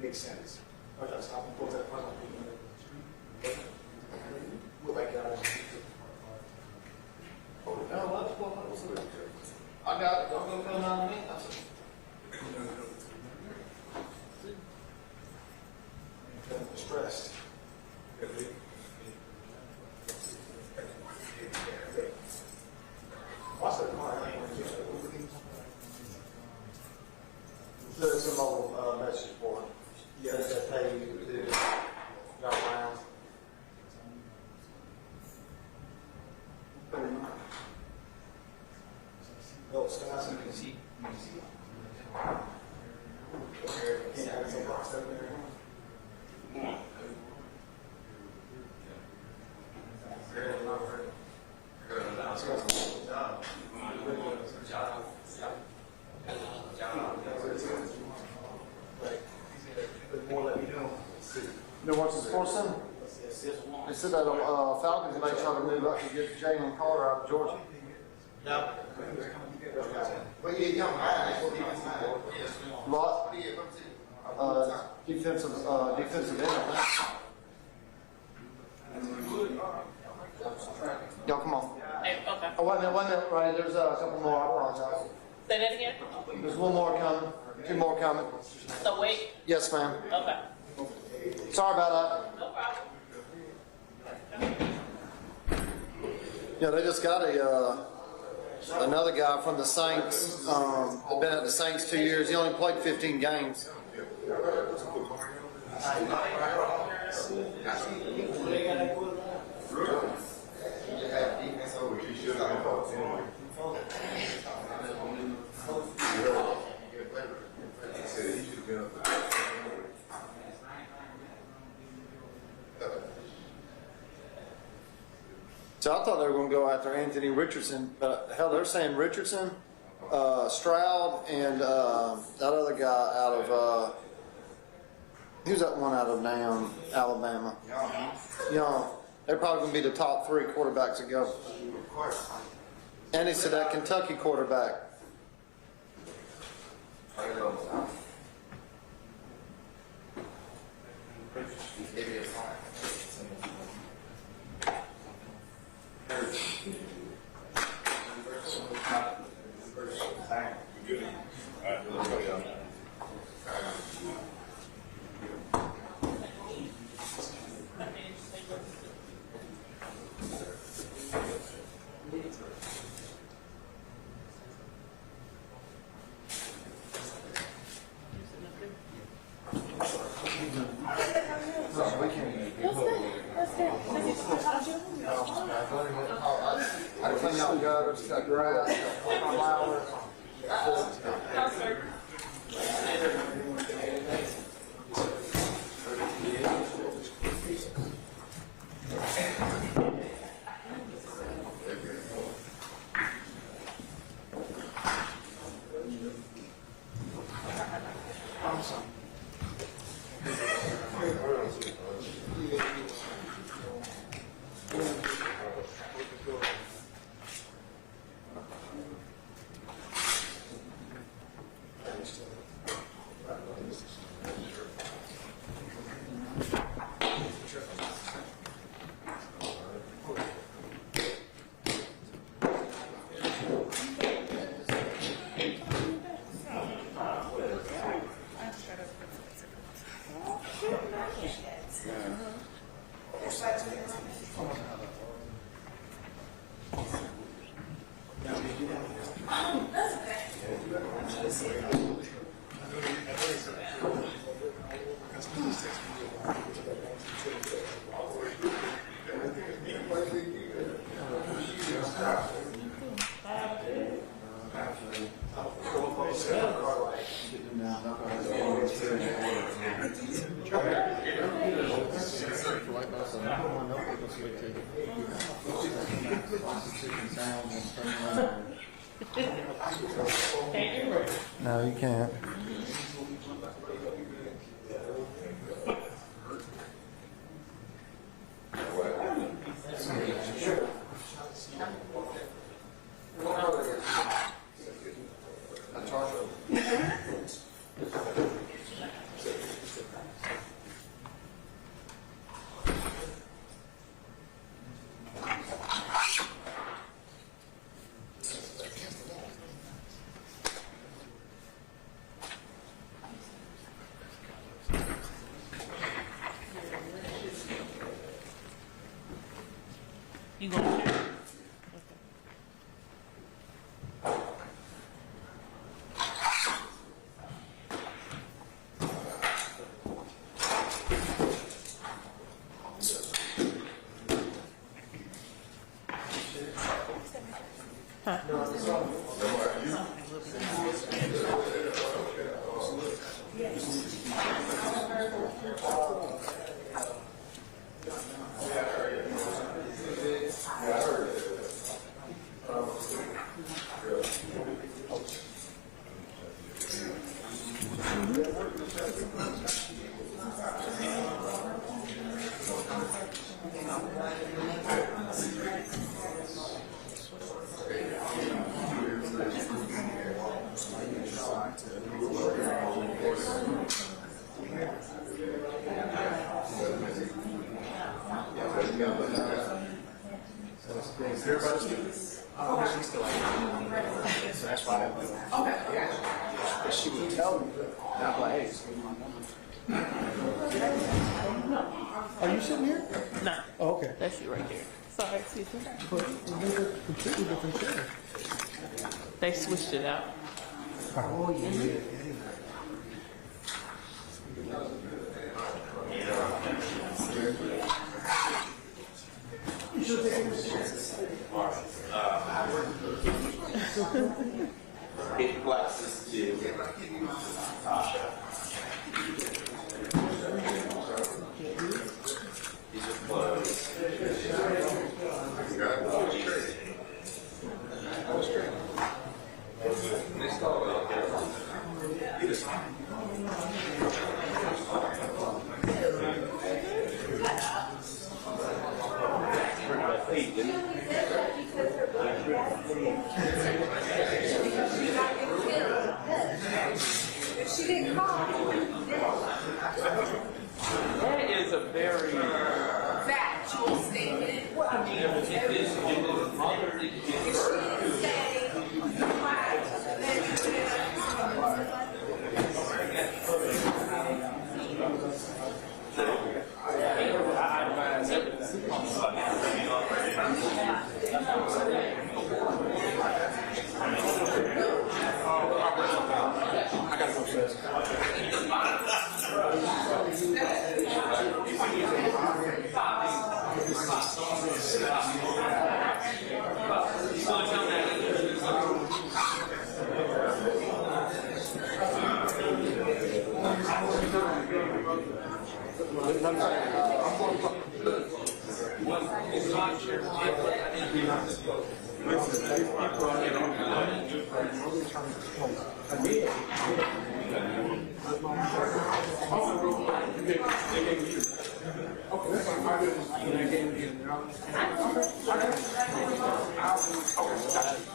Makes sense. I got to stop and pull that front on we'll make it out. Oh, that's what I got it. Don't go coming on me. I'm stressed. What's that car? There's a mobile message board. Yeah, that pay you to go around. No, it's not. You can see. You know what's the score, son? They said that Falcons may try to move up to get Jalen Carter out of Georgia. No. What do you young man? What? Defensive end, I think. Y'all come on. Hey, okay. Oh, wait a minute, right, there's a couple more, I apologize. Say that again? There's one more coming, two more coming. So wait. Yes, ma'am. Okay. Sorry about No problem. that. Yeah, they just got another guy from the Saints, had been at the Saints 2 years. He only played 15 games. So I thought they were going to go after Anthony Richardson, but hell, they're saying Richardson, Stroud, and that other guy out of who's that one out of now, Alabama? Young. They're probably going to be the top 3 quarterbacks to go. And he said that Kentucky quarterback. I clean out gutters, cut grass, cut flowers. No, you can't. So that's why she would tell me, I'm like, hey, Are you sitting here? No. Oh, okay. That's you right there. Sorry, excuse me. But they're completely different chairs. They switched it out. Oh, yeah. Get glasses too. These are closed. She didn't call. That is a very Factual statement. I mean, if it is If she didn't say, why, I gotta go first.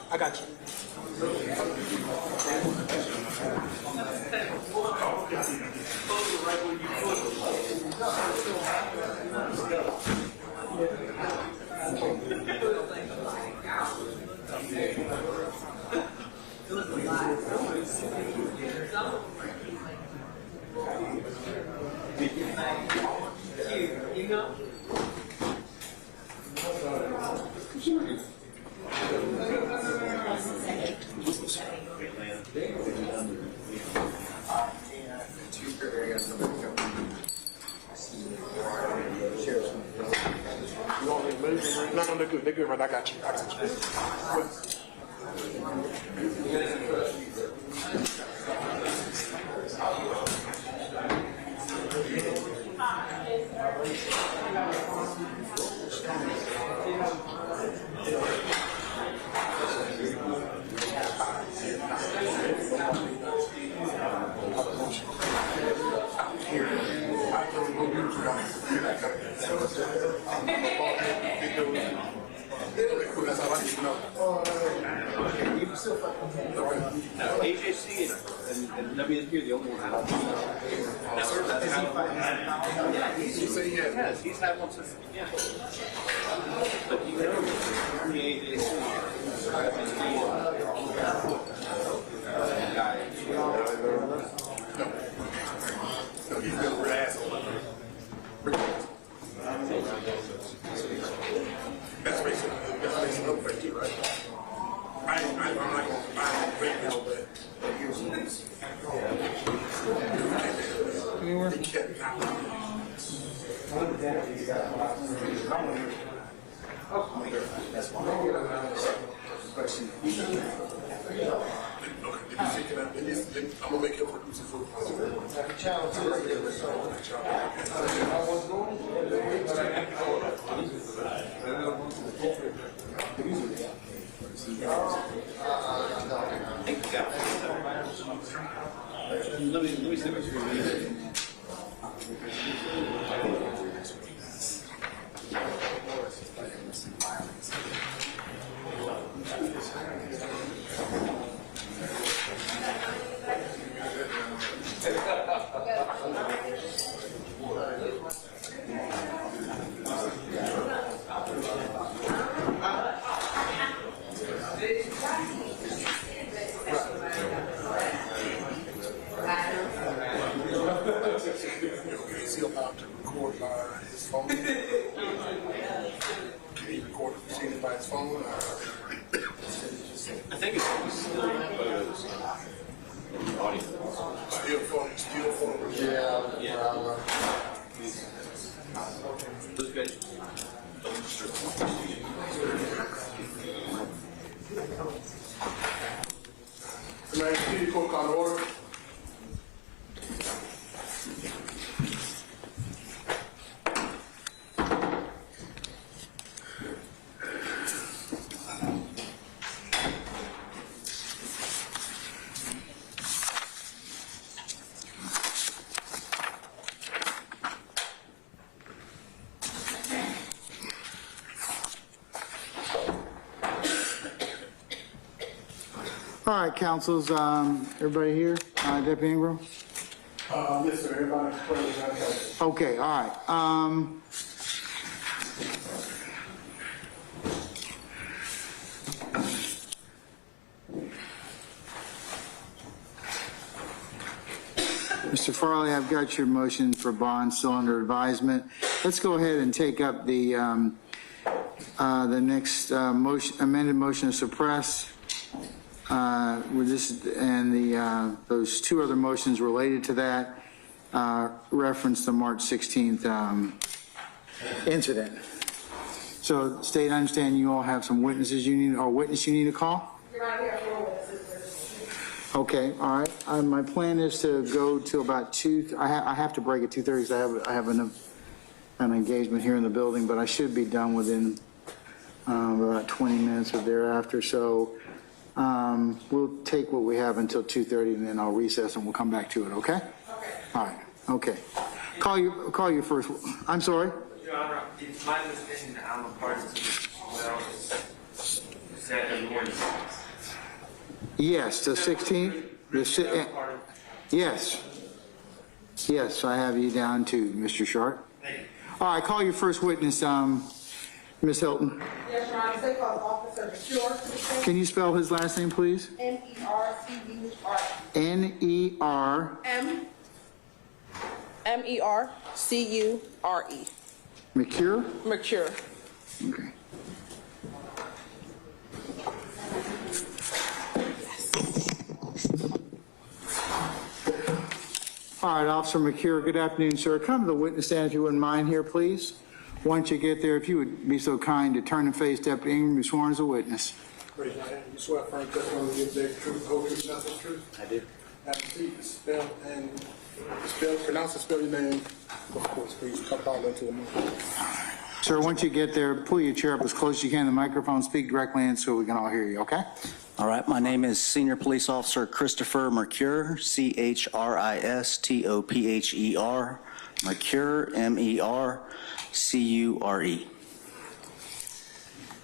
I got you. No, they're good. They're good, right? I got you. I got you. AJC and WSP are the only ones that don't. Yes, he's had one since the beginning. But you know, the AJC. That's basically over here, right? I'm not going to buy it right now, but Anywhere? That's fine. I'm gonna make your producer for Is he allowed to record by his phone? Can he record the proceedings by his phone? I think it's still photos. Audio. Still phone. Yeah. Those guys. Man, can you court call to order? All right, councils, everybody here? Deputy Ingram? Yes, sir. Everybody's present. Okay, all right. Mr. Farley, I've got your motion for bond still under advisement. Let's go ahead and take up the next amended motion to suppress. With this and those two other motions related to that reference the March 16th incident. So, State, I understand you all have some witnesses you need, or witness you need to call? You're not here for witnesses. Okay, all right. My plan is to go to about 2. I have to break at 2:30 because I have an engagement here in the building, but I should be done within about 20 minutes or thereafter. So. We'll take what we have until 2:30, and then I'll recess, and we'll come back to it. Okay? Okay. All right. Okay. Call you first. I'm sorry. Your Honor, it's my understanding that I'm a party to this as well. Is that the morning? Yes, the 16th. Yes. Yes, I have you down too, Mr. Sharp. Thank you. All right. Call your first witness, Ms. Hilton. Yes, Your Honor. State called Officer Jeffery. Can you spell his last name, please? M-E-R-C-U-R. M-E-R-C-U-R-E. McCure? Mercure. Okay. All right, Officer McCure, good afternoon, sir. Come to the witness stand if you wouldn't mind here, please. Once you get there, if you would be so kind to turn and face Deputy Ingram, be sworn as a witness. Raise your hand. You swear firm testimony you give the truth, the whole truth, nothing but the truth? I do. Have a seat. Pronounce and spell your name. Of course, please. Come down into the mic. Sir, once you get there, pull your chair up as close as you can to the microphone, speak directly in so we can all hear you, okay? All right, my name is Senior Police Officer Christopher Mercure, C-H-R-I-S-T-O-P-H-E-R, Mercure, M-E-R-C-U-R-E.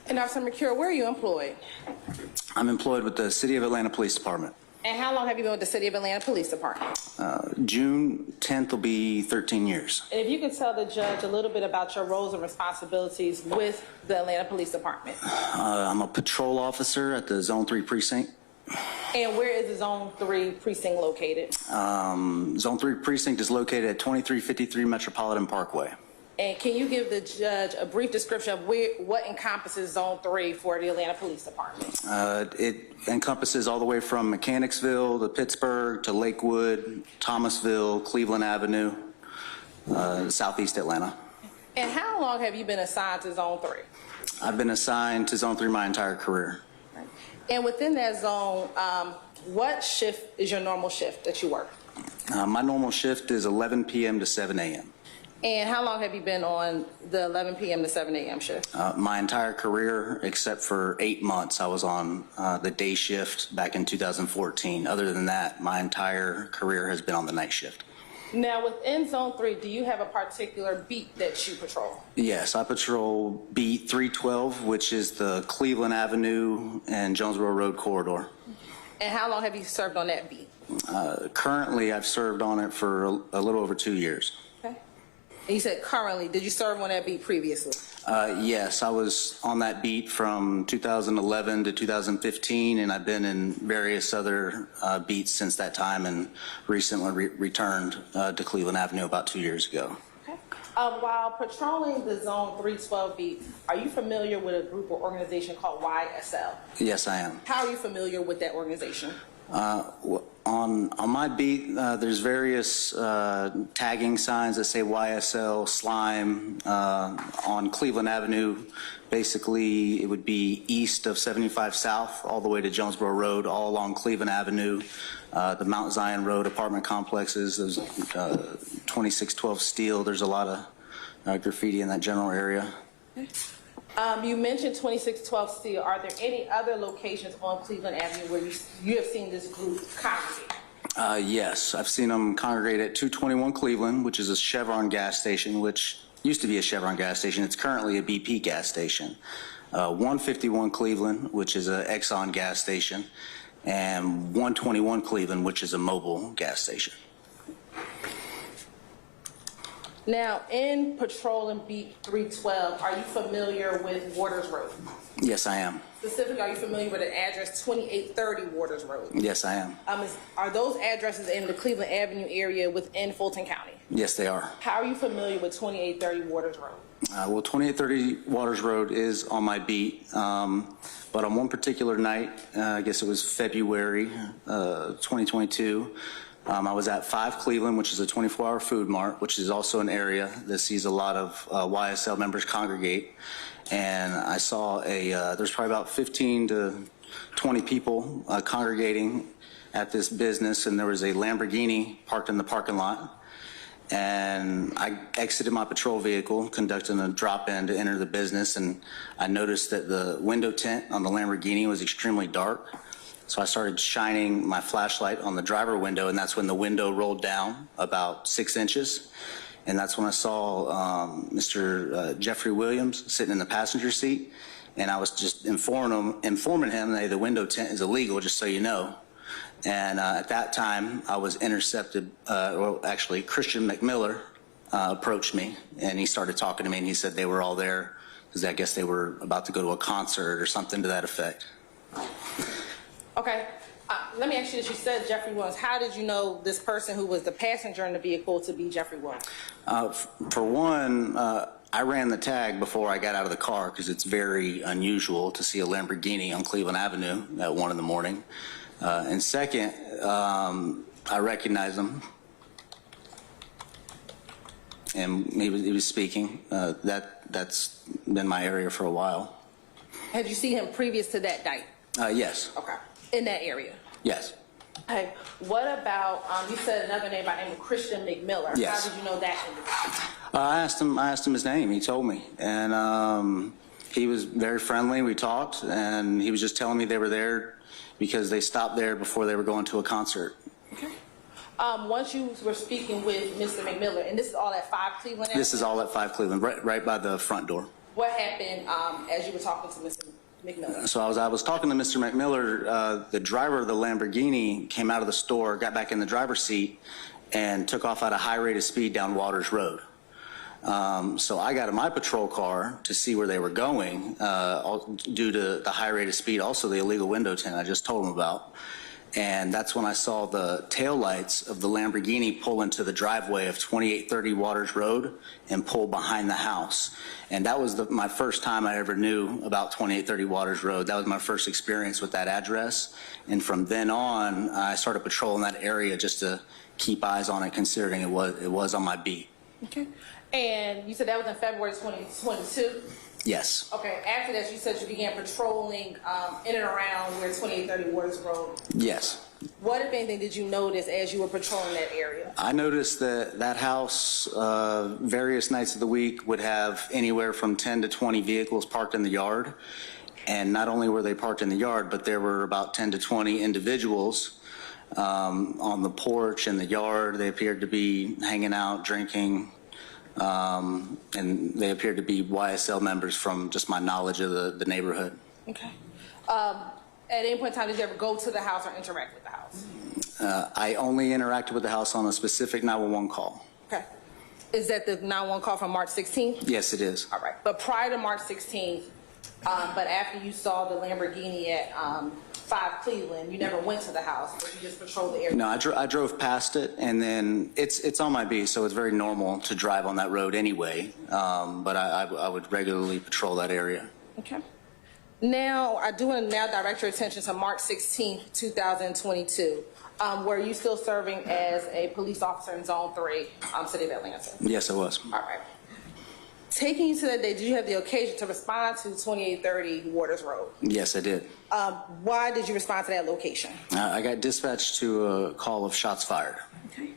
And Officer Mercure, where are you employed? I'm employed with the City of Atlanta Police Department. And how long have you been with the City of Atlanta Police Department? June 10th will be 13 years. And if you could tell the judge a little bit about your roles and responsibilities with the Atlanta Police Department. I'm a patrol officer at the Zone 3 precinct. And where is the Zone 3 precinct located? Zone 3 precinct is located at 2353 Metropolitan Parkway. And can you give the judge a brief description of what encompasses Zone 3 for the Atlanta Police Department? It encompasses all the way from Mechanicsville to Pittsburgh to Lakewood, Thomasville, Cleveland Avenue, Southeast Atlanta. And how long have you been assigned to Zone 3? I've been assigned to Zone 3 my entire career. And within that zone, what shift is your normal shift that you work? My normal shift is 11 p.m. to 7 a.m. And how long have you been on the 11 p.m. to 7 a.m. shift? My entire career, except for 8 months, I was on the day shift back in 2014. Other than that, my entire career has been on the night shift. Now, within Zone 3, do you have a particular beat that you patrol? Yes, I patrol beat 312, which is the Cleveland Avenue and Jonesboro Road corridor. And how long have you served on that beat? Currently, I've served on it for a little over 2 years. Okay. And you said currently. Did you serve on that beat previously? Yes, I was on that beat from 2011 to 2015, and I've been in various other beats since that time, and recently returned to Cleveland Avenue about 2 years ago. Okay. While patrolling the Zone 312 beat, are you familiar with a group or organization called YSL? Yes, I am. How are you familiar with that organization? On my beat, there's various tagging signs that say YSL, slime. On Cleveland Avenue, basically it would be east of 75 South all the way to Jonesboro Road, all along Cleveland Avenue, the Mount Zion Road apartment complexes, there's 2612 Steel, there's a lot of graffiti in that general area. You mentioned 2612 Steel. Are there any other locations on Cleveland Avenue where you have seen this group congregate? Yes, I've seen them congregate at 221 Cleveland, which is a Chevron gas station, which used to be a Chevron gas station. It's currently a BP gas station. 151 Cleveland, which is an Exxon gas station, and 121 Cleveland, which is a Mobil gas station. Now, in patrolling beat 312, are you familiar with Waters Road? Yes, I am. Specifically, are you familiar with the address 2830 Waters Road? Yes, I am. Are those addresses in the Cleveland Avenue area within Fulton County? Yes, they are. How are you familiar with 2830 Waters Road? Well, 2830 Waters Road is on my beat, but on one particular night, I guess it was February 2022, I was at 5 Cleveland, which is a 24-hour food mart, which is also an area that sees a lot of YSL members congregate. And I saw there's probably about 15 to 20 people congregating at this business, and there was a Lamborghini parked in the parking lot. And I exited my patrol vehicle, conducting a drop-in to enter the business, and I noticed that the window tint on the Lamborghini was extremely dark. So I started shining my flashlight on the driver window, and that's when the window rolled down about 6 inches. And that's when I saw Mr. Jeffery Williams sitting in the passenger seat. And I was just informing him that the window tint is illegal, just so you know. And at that time, I was intercepted, well, actually, Christian McMiller approached me, and he started talking to me, and he said they were all there because I guess they were about to go to a concert or something to that effect. Okay. Let me ask you this. You said Jeffrey Williams. How did you know this person who was the passenger in the vehicle to be Jeffrey Williams? For one, I ran the tag before I got out of the car because it's very unusual to see a Lamborghini on Cleveland Avenue at 1 in the morning. And second, I recognized him. And he was speaking. That's been my area for a while. Had you seen him previous to that night? Yes. Okay. In that area? Yes. Okay. What about, you said another name by the name of Christian McMiller. Yes. How did you know that individual? I asked him his name. He told me. And he was very friendly. We talked, and he was just telling me they were there because they stopped there before they were going to a concert. Okay. Once you were speaking with Mr. McMiller, and this is all at 5 Cleveland Avenue? This is all at 5 Cleveland, right by the front door. What happened as you were talking to Mr. McMiller? So I was talking to Mr. McMiller. The driver of the Lamborghini came out of the store, got back in the driver's seat, and took off at a high rate of speed down Waters Road. So I got in my patrol car to see where they were going due to the high rate of speed, also the illegal window tint I just told them about. And that's when I saw the taillights of the Lamborghini pull into the driveway of 2830 Waters Road and pull behind the house. And that was my first time I ever knew about 2830 Waters Road. That was my first experience with that address. And from then on, I started patrolling that area just to keep eyes on it, considering it was on my beat. Okay. And you said that was in February 2022? Yes. Okay, after that, you said you began patrolling in and around where 2830 Waters Road. Yes. What, if anything, did you notice as you were patrolling that area? I noticed that that house, various nights of the week, would have anywhere from 10 to 20 vehicles parked in the yard. And not only were they parked in the yard, but there were about 10 to 20 individuals on the porch in the yard. They appeared to be hanging out, drinking, and they appeared to be YSL members from just my knowledge of the neighborhood. Okay. At any point in time, did you ever go to the house or interact with the house? I only interacted with the house on a specific 911 call. Okay. Is that the 911 call from March 16th? Yes, it is. All right. But prior to March 16th, but after you saw the Lamborghini at 5 Cleveland, you never went to the house, but you just patrolled the area? No, I drove past it, and then it's on my beat, so it's very normal to drive on that road anyway, but I would regularly patrol that area. Okay. Now, I do want to now direct your attention to March 16th, 2022. Were you still serving as a police officer in Zone 3, City of Atlanta? Yes, I was. All right. Taking you to that day, did you have the occasion to respond to 2830 Waters Road? Yes, I did. Why did you respond to that location? I got dispatched to a call of shots fired. Okay.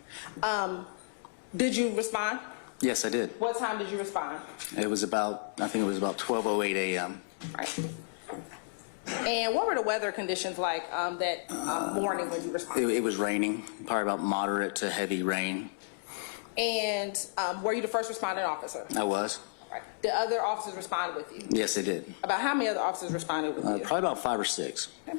Did you respond? Yes, I did. What time did you respond? It was about, I think it was about 12:08 a.m. Right. And what were the weather conditions like that morning when you responded? It was raining, probably about moderate to heavy rain. And were you the first responding officer? I was. Right. Did other officers respond with you? Yes, they did. About how many other officers responded with you? Probably about 5 or 6. Okay.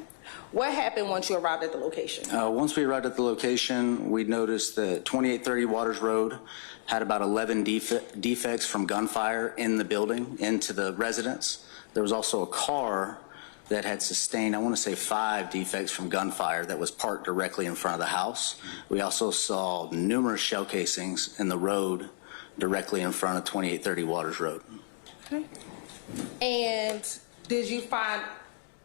What happened once you arrived at the location? Once we arrived at the location, we noticed that 2830 Waters Road had about 11 defects from gunfire in the building into the residence. There was also a car that had sustained, I want to say, 5 defects from gunfire that was parked directly in front of the house. We also saw numerous shell casings in the road directly in front of 2830 Waters Road. Okay. And did you find,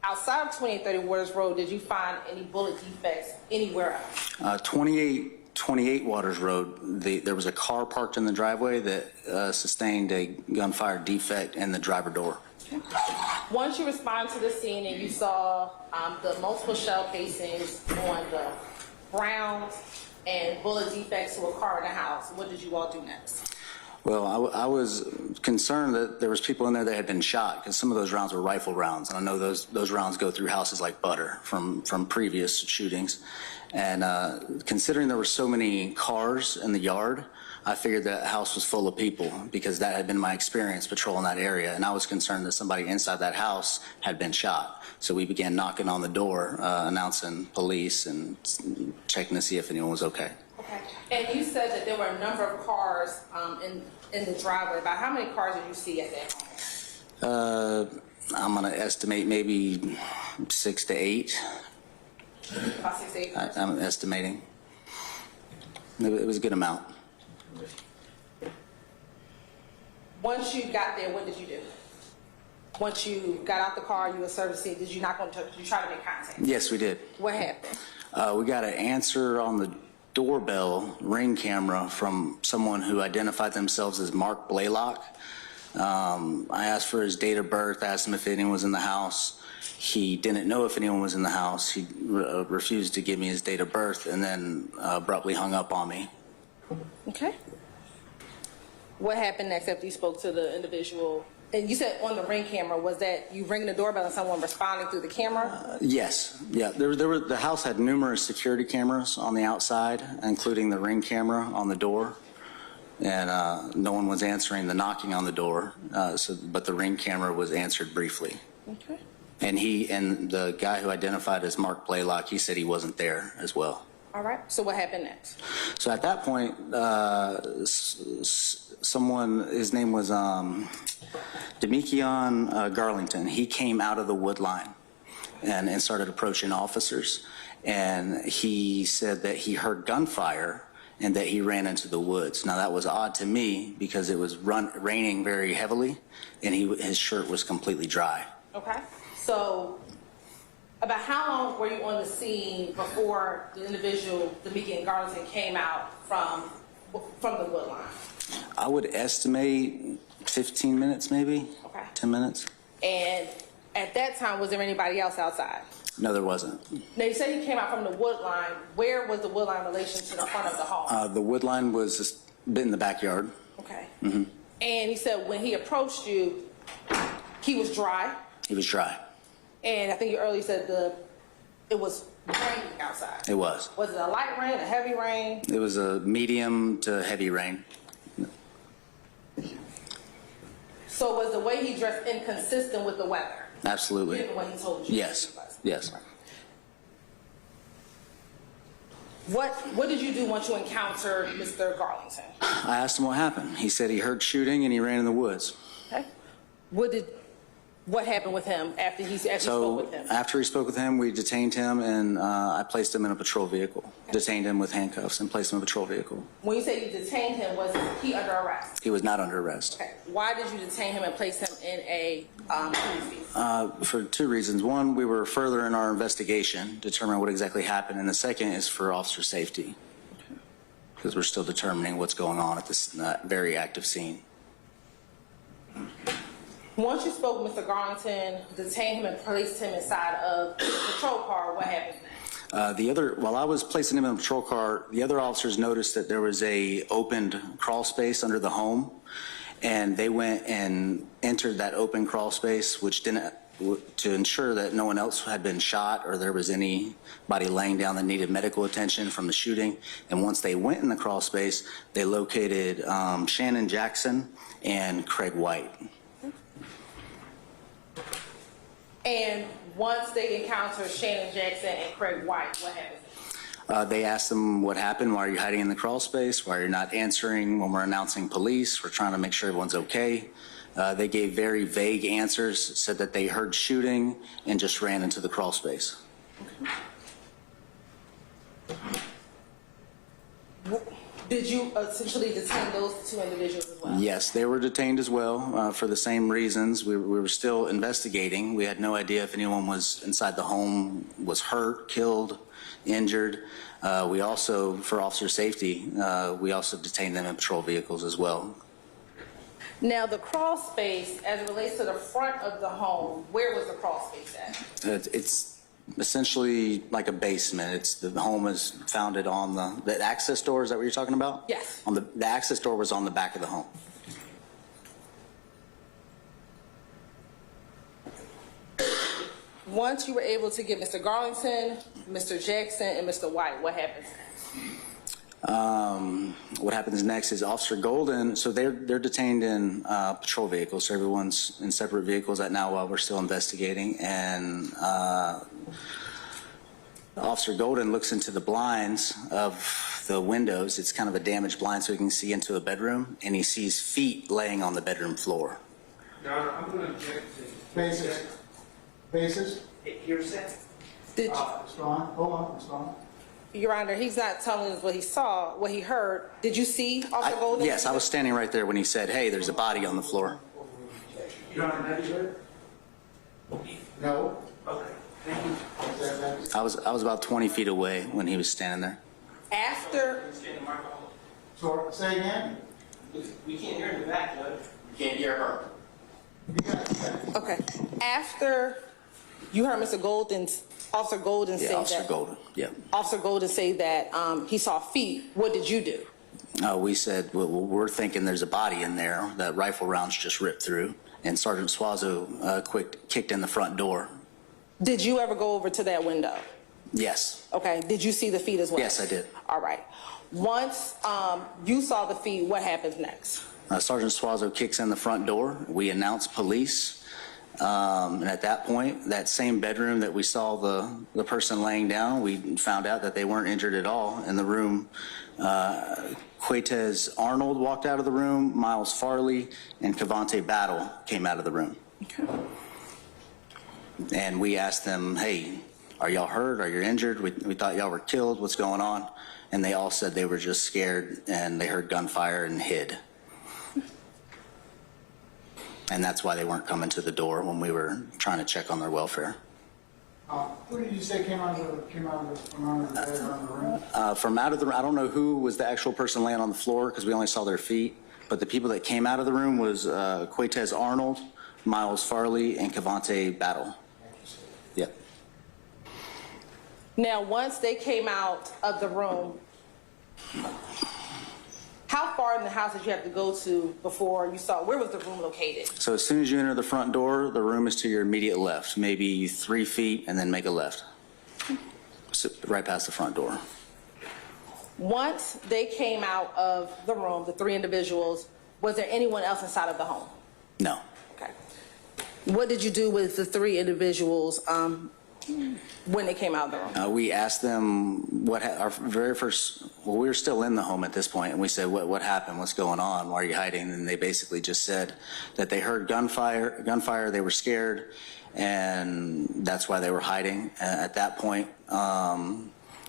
outside of 2830 Waters Road, did you find any bullet defects anywhere else? 2828 Waters Road, there was a car parked in the driveway that sustained a gunfire defect in the driver door. Okay. Once you respond to the scene and you saw the multiple shell casings on the ground and bullet defects to a car in the house, what did you all do next? Well, I was concerned that there was people in there that had been shot, because some of those rounds were rifle rounds, and I know those rounds go through houses like butter from previous shootings. And considering there were so many cars in the yard, I figured that house was full of people, because that had been my experience patrolling that area, and I was concerned that somebody inside that house had been shot. So we began knocking on the door, announcing police and checking to see if anyone was okay. Okay. And you said that there were a number of cars in the driveway. About how many cars did you see at that home? I'm going to estimate maybe 6 to 8. About 6 to 8 cars? I'm estimating. It was a good amount. Once you got there, what did you do? Once you got out the car, you were servicing, did you knock on, did you try to make contact? Yes, we did. What happened? We got an answer on the doorbell ring camera from someone who identified themselves as Mark Blaylock. I asked for his date of birth, asked him if anyone was in the house. He didn't know if anyone was in the house. He refused to give me his date of birth, and then abruptly hung up on me. Okay. What happened next after you spoke to the individual? And you said on the ring camera, was that you ringing the doorbell and someone responding through the camera? Yes. Yeah. The house had numerous security cameras on the outside, including the ring camera on the door. And no one was answering the knocking on the door, but the ring camera was answered briefly. Okay. And the guy who identified as Mark Blaylock, he said he wasn't there as well. All right. So what happened next? So at that point, someone, his name was Demikion Garlington. He came out of the wood line and started approaching officers. And he said that he heard gunfire and that he ran into the woods. Now that was odd to me because it was raining very heavily and his shirt was completely dry. Okay. So about how long were you on the scene before the individual, Demikion Garlington, came out from the wood line? I would estimate 15 minutes maybe. Okay. 10 minutes. And at that time, was there anybody else outside? No, there wasn't. Now, you said he came out from the wood line. Where was the wood line in relation to the front of the home? The wood line was just in the backyard. Okay. Mm-hmm. And he said when he approached you, he was dry. He was dry. And I think you earlier said it was raining outside. It was. Was it a light rain, a heavy rain? It was a medium to heavy rain. So was the way he dressed inconsistent with the weather? Absolutely. Given what he told you? Yes. Yes. What did you do once you encountered Mr. Garlington? I asked him what happened. He said he heard shooting and he ran in the woods. Okay. What happened with him after he spoke with him? After he spoke with him, we detained him and I placed him in a patrol vehicle. Okay. Detained him with handcuffs and placed him in a patrol vehicle. When you say you detained him, was he under arrest? He was not under arrest. Okay. Why did you detain him and place him in a police vehicle? For two reasons. One, we were further in our investigation, determining what exactly happened, and the second is for officer safety, because we're still determining what's going on at this very active scene. Once you spoke with Mr. Garlington, detained him and placed him inside of the patrol car, what happened next? While I was placing him in a patrol car, the other officers noticed that there was a opened crawl space under the home, and they went and entered that open crawl space, which didn't, to ensure that no one else had been shot or there was anybody laying down that needed medical attention from the shooting. And once they went in the crawl space, they located Shannon Jackson and Craig White. And once they encountered Shannon Jackson and Craig White, what happened? They asked them what happened, why are you hiding in the crawl space, why are you not answering when we're announcing police, we're trying to make sure everyone's okay. They gave very vague answers, said that they heard shooting and just ran into the crawl space. Did you essentially detain those two individuals as well? Yes, they were detained as well for the same reasons. We were still investigating. We had no idea if anyone was inside the home was hurt, killed, injured. We also, for officer safety, we also detained them in patrol vehicles as well. Now, the crawl space, as it relates to the front of the home, where was the crawl space at? It's essentially like a basement. The home is founded on the access door. Is that what you're talking about? Yes. On the access door was on the back of the home. Once you were able to get Mr. Garlington, Mr. Jackson, and Mr. White, what happens next? What happens next is Officer Golden, so they're detained in patrol vehicles, so everyone's in separate vehicles at now while we're still investigating, and Officer Golden looks into the blinds of the windows. It's kind of a damaged blind so he can see into a bedroom, and he sees feet laying on the bedroom floor. Your Honor, I'm going to object to... Basis? Here's that. Did you... Respond. Hold on. Respond. Your Honor, he's not telling us what he saw, what he heard. Did you see Officer Golden? Yes, I was standing right there when he said, hey, there's a body on the floor. Your Honor, have you heard? No. Okay. Thank you. I was about 20 feet away when he was standing there. After... So, say again? We can't hear in the back, Judge. You can't hear her. Okay. After you heard Officer Golden say that... Officer Golden, yeah. Officer Golden say that he saw feet, what did you do? We said, well, we're thinking there's a body in there that rifle rounds just ripped through, and Sergeant Suazo kicked in the front door. Did you ever go over to that window? Yes. Okay. Did you see the feet as well? Yes, I did. All right. Once you saw the feet, what happens next? Sergeant Suazo kicks in the front door. We announce police. And at that point, that same bedroom that we saw the person laying down, we found out that they weren't injured at all in the room. Quatez Arnold walked out of the room, Miles Farley, and Cavante Battle came out of the room. Okay. And we asked them, hey, are y'all hurt? Are you injured? We thought y'all were killed. What's going on? And they all said they were just scared and they heard gunfire and hid. And that's why they weren't coming to the door when we were trying to check on their welfare. Who did you say came out of the bed around the room? From out of the room, I don't know who was the actual person laying on the floor because we only saw their feet. But the people that came out of the room was Quatez Arnold, Miles Farley, and Cavante Battle. Yep. Now, once they came out of the room, how far in the house did you have to go to before you saw, where was the room located? So as soon as you enter the front door, the room is to your immediate left, maybe 3 feet, and then make a left. So right past the front door. Once they came out of the room, the 3 individuals, was there anyone else inside of the home? No. Okay. What did you do with the 3 individuals when they came out of the room? We asked them our very first, well, we were still in the home at this point, and we said, what happened? What's going on? Why are you hiding? And they basically just said that they heard gunfire, they were scared, and that's why they were hiding. At that point,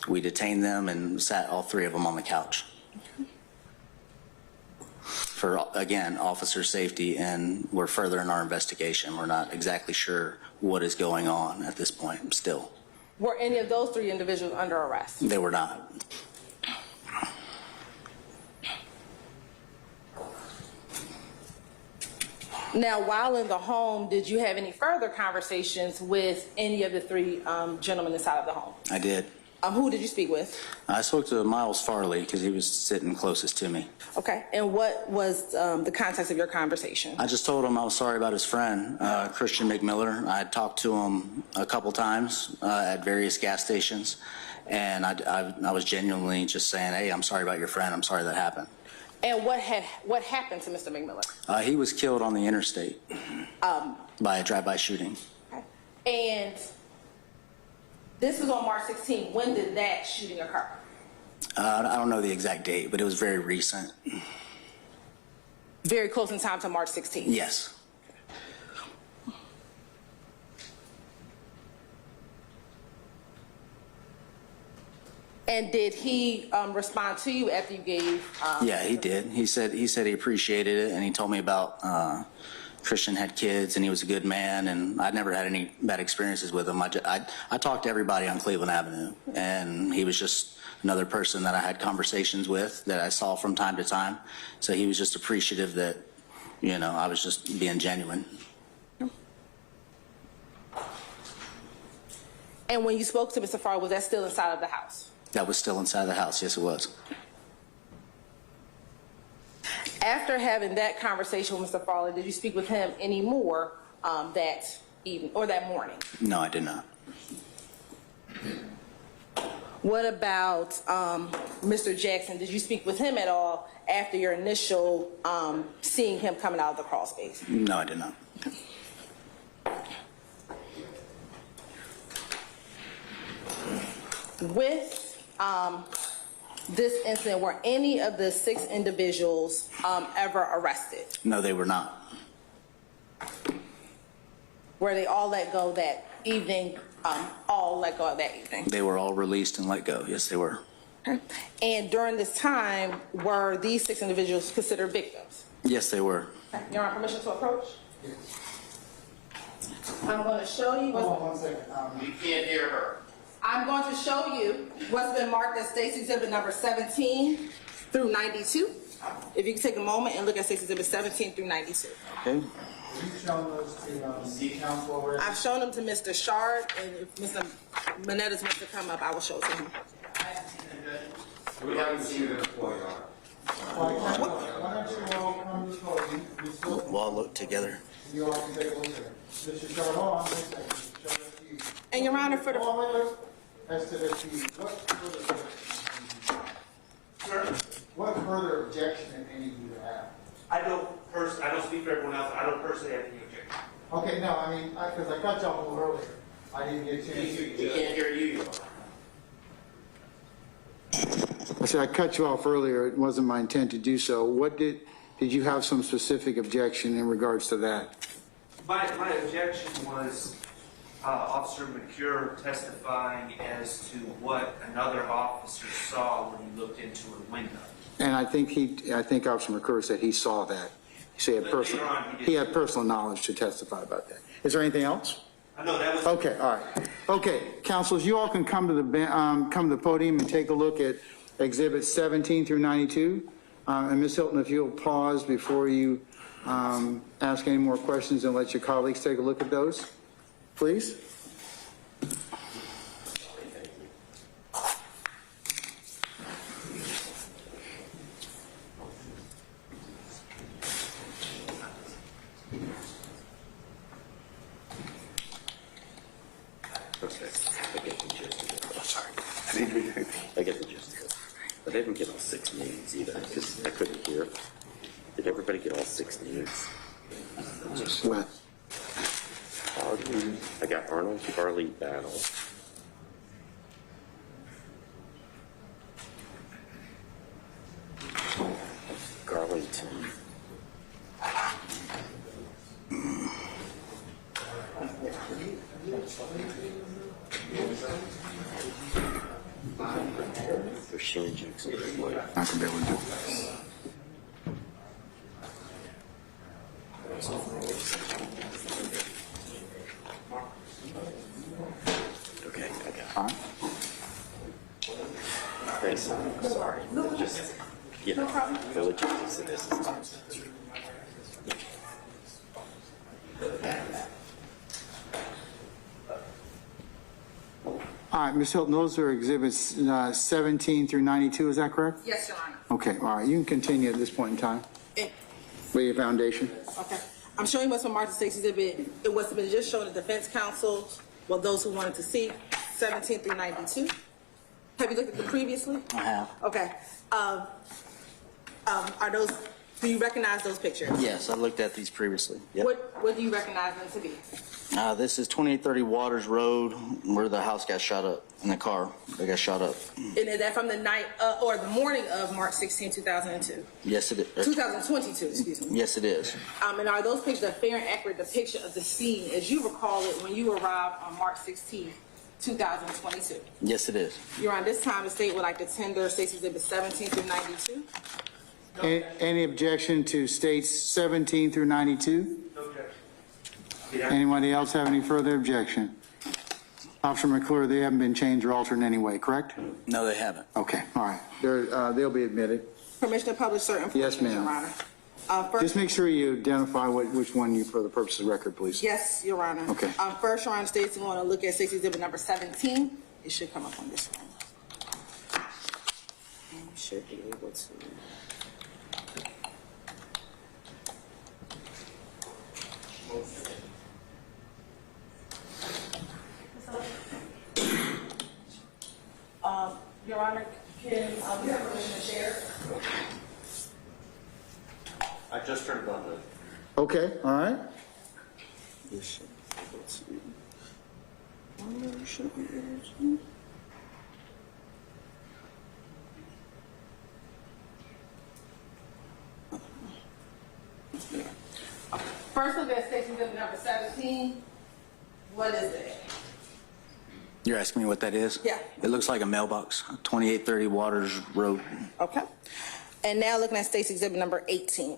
we detained them and sat all 3 of them on the couch. For, again, officer safety, and we're further in our investigation. We're not exactly sure what is going on at this point still. Were any of those 3 individuals under arrest? They were not. Now, while in the home, did you have any further conversations with any of the 3 gentlemen inside of the home? I did. Who did you speak with? I spoke to Miles Farley because he was sitting closest to me. Okay, and what was the context of your conversation? I just told him I was sorry about his friend, Christian McMiller. I had talked to him a couple times at various gas stations, and I was genuinely just saying, hey, I'm sorry about your friend. I'm sorry that happened. And what happened to Mr. McMiller? He was killed on the interstate by a drive-by shooting. Okay. And this was on March 16th. When did that shooting occur? I don't know the exact date, but it was very recent. Very close in time to March 16th? Yes. And did he respond to you after you gave? Yeah, he did. He said he appreciated it, and he told me about Christian had kids, and he was a good man, and I'd never had any bad experiences with him. I talked to everybody on Cleveland Avenue, and he was just another person that I had conversations with that I saw from time to time. So he was just appreciative that, you know, I was just being genuine. And when you spoke to Mr. Farr, was that still inside of the house? That was still inside the house. Yes, it was. After having that conversation with Mr. Farley, did you speak with him anymore that evening or that morning? No, I did not. What about Mr. Jackson? Did you speak with him at all after your initial seeing him coming out of the crawl space? No, I did not. With this incident, were any of the 6 individuals ever arrested? No, they were not. Were they all let go that evening? All let go that evening? They were all released and let go. Yes, they were. Okay. And during this time, were these 6 individuals considered victims? Yes, they were. Okay. You're on permission to approach? I'm going to show you. Hold on 1 second. You can't hear her. I'm going to show you what's been marked as State's Exhibit number 17 through 92. If you can take a moment and look at State's Exhibit 17 through 92. Okay. Have you shown those to council already? I've shown them to Mr. Shard, and if Mr. Manetta's wants to come up, I will show it to him. We haven't seen the employee on it. Why don't you all come to the podium? We'll all look together. You all can take a look at it. Mr. Shard, hold on 1 second. Show that to you. And Your Honor, for the... Hold on, wait. As to this, what further objection, if any, do you have? I don't speak for everyone else. I don't personally have any objection. Okay, no, I mean, because I cut you off a little earlier. I didn't get a chance. We can't hear you. I said I cut you off earlier. It wasn't my intent to do so. What did you have some specific objection in regards to that? My objection was Officer McCure testifying as to what another officer saw when he looked into a window. And I think Officer McClure said he saw that. So he had personal knowledge to testify about that. Is there anything else? No, that was... Okay, all right. Okay, councilors, you all can come to the podium and take a look at Exhibits 17 through 92. And Ms. Hilton, if you'll pause before you ask any more questions and let your colleagues take a look at those, please. I get the gist of it. But I didn't get all 6 names either, because I couldn't hear. Did everybody get all 6 names? What? I got Arnold, Charlie, Battle. Garlington. For Shane Jackson. I can be able to do it. Okay, I got it. Thanks. Sorry. Just, you know, the logistics of this is tough. All right, Ms. Hilton, those are exhibits 17 through 92, is that correct? Yes, Your Honor. Okay, all right, you can continue at this point in time. Lay your foundation. Okay. I'm showing what's from March 6 exhibit. It was been just shown the defense counsel, well, those who wanted to see, 17 through 92. Have you looked at them previously? I have. Okay. Are those, do you recognize those pictures? Yes, I looked at these previously. Yep. What do you recognize them to be? This is 2830 Waters Road, where the house got shot up, in the car, they got shot up. And is that from the night, or the morning of March 16, 2002? Yes, it is. 2022, excuse me. Yes, it is. And are those pictures a fair and accurate depiction of the scene as you recall it when you arrived on March 16, 2022? Yes, it is. You're on this time, the state would like to tender State's Exhibit 17 through 92. Any objection to states 17 through 92? Anybody else have any further objection? Officer McClure, they haven't been changed or altered in any way, correct? No, they haven't. Okay, all right. They'll be admitted. Permission to publish certain Yes, portions, Your ma'am. Honor. Just make sure you identify which one you, for the purpose of the record, please. Yes, Your Honor. Okay. First, Your Honor, State's going to look at State's Exhibit number 17. It should come up on this one. And you should be able to. Your Honor, can we have permission to share? I just turned it on. Okay, all right. You should be able to. You should be able to. First look at State's Exhibit number 17. What is it? You're asking me what that is? Yeah. It looks like a mailbox, 2830 Waters Road. Okay. And now looking at State's Exhibit number 18.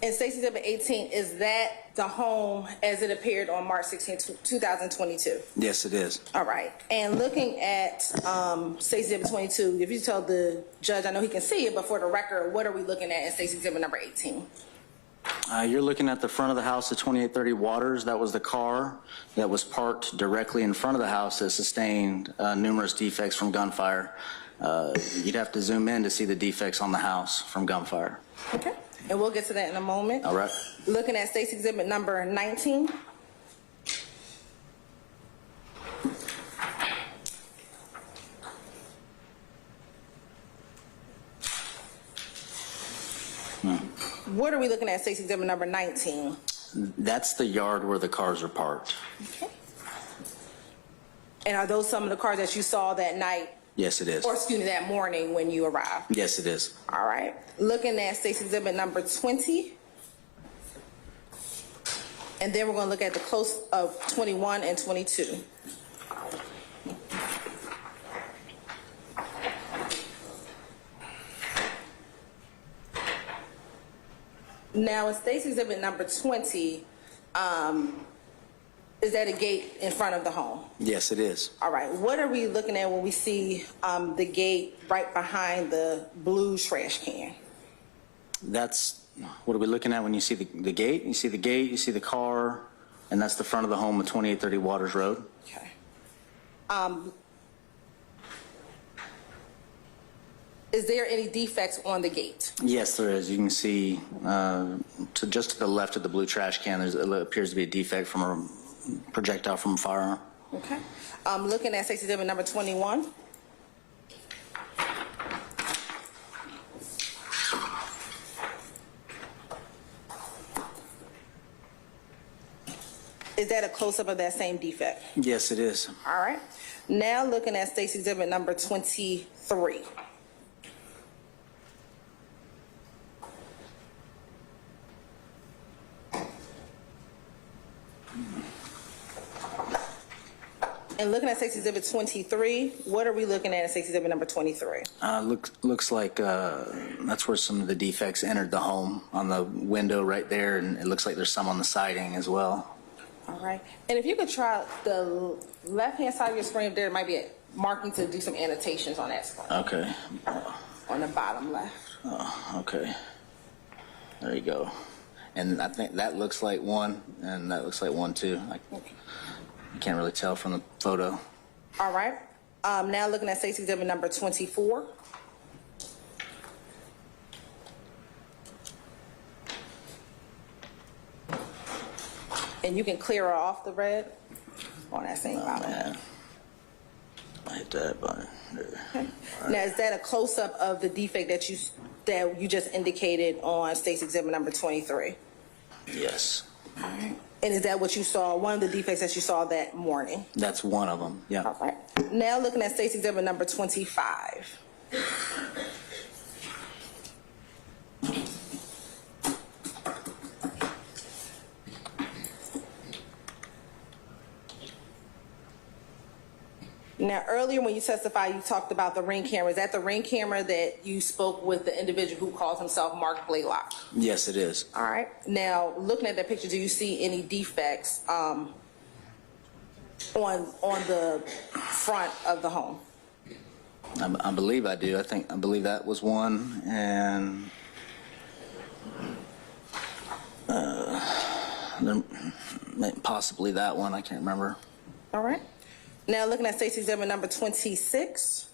And State's Exhibit 18, is that the home as it appeared on March 16, 2022? Yes, it is. All right. And looking at State's Exhibit 22, if you tell the judge, I know he can see it, but for the record, what are we looking at in State's Exhibit number 18? You're looking at the front of the house at 2830 Waters. That was the car that was parked directly in front of the house that sustained numerous defects from gunfire. You'd have to zoom in to see the defects on the house from gunfire. Okay. And we'll get to that in a moment. All right. Looking at State's Exhibit number 19. What are we looking at, State's Exhibit number 19? That's the yard where the cars are parked. Okay. And are those some of the cars that you saw that night? Yes, it is. Or excuse me, that morning when you arrived? Yes, it is. All right. Looking at State's Exhibit number 20. And then we're going to look at the close of 21 and 22. Now, in State's Exhibit number 20, Is that a gate in front of the home? Yes, it is. All right, what are we looking at when we see the gate right behind the blue trash can? That's, what are we looking at when you see the gate? You see the gate, you see the car, and that's the front of the home at 2830 Waters Road. Okay. Is there any defects on the gate? Yes, there is. You can see just to the left of the blue trash can, it appears to be a defect from a projectile from a firearm. Okay. Looking at safety exhibit number 21. Is that a close-up of that same defect? Yes, it is. All right. Now looking at safety exhibit number 23. And looking at safety exhibit 23, what are we looking at safety exhibit number 23? Looks like that's where some of the defects entered the home, on the window right there, and it looks like there's some on the siding as well. All right. And if you could try the left-hand side of your screen, there might be a marking to do some annotations on that screen. Okay. On the bottom left. Oh, okay. There you go. And I think that looks like one, and that looks like one too. I can't really tell from the photo. All right. Now looking at safety exhibit number 24. And you can clear off the red on that same bottom. Man. I hit that button. Okay. Now, is that a close-up of the defect that you just indicated on safety exhibit number 23? Yes. All right. And is that what you saw, one of the defects that you saw that morning? That's one of them, yeah. All right. Now looking at safety exhibit number 25. Now, earlier when you testified, you talked about the Ring camera. Is that the Ring camera that you spoke with the individual who calls himself Mark Blaylock? Yes, it is. All right. Now, looking at that picture, do you see any defects on the front of the home? I believe I do. I believe that was one, and then possibly that one. I can't remember. All right. Now looking at safety exhibit number 26.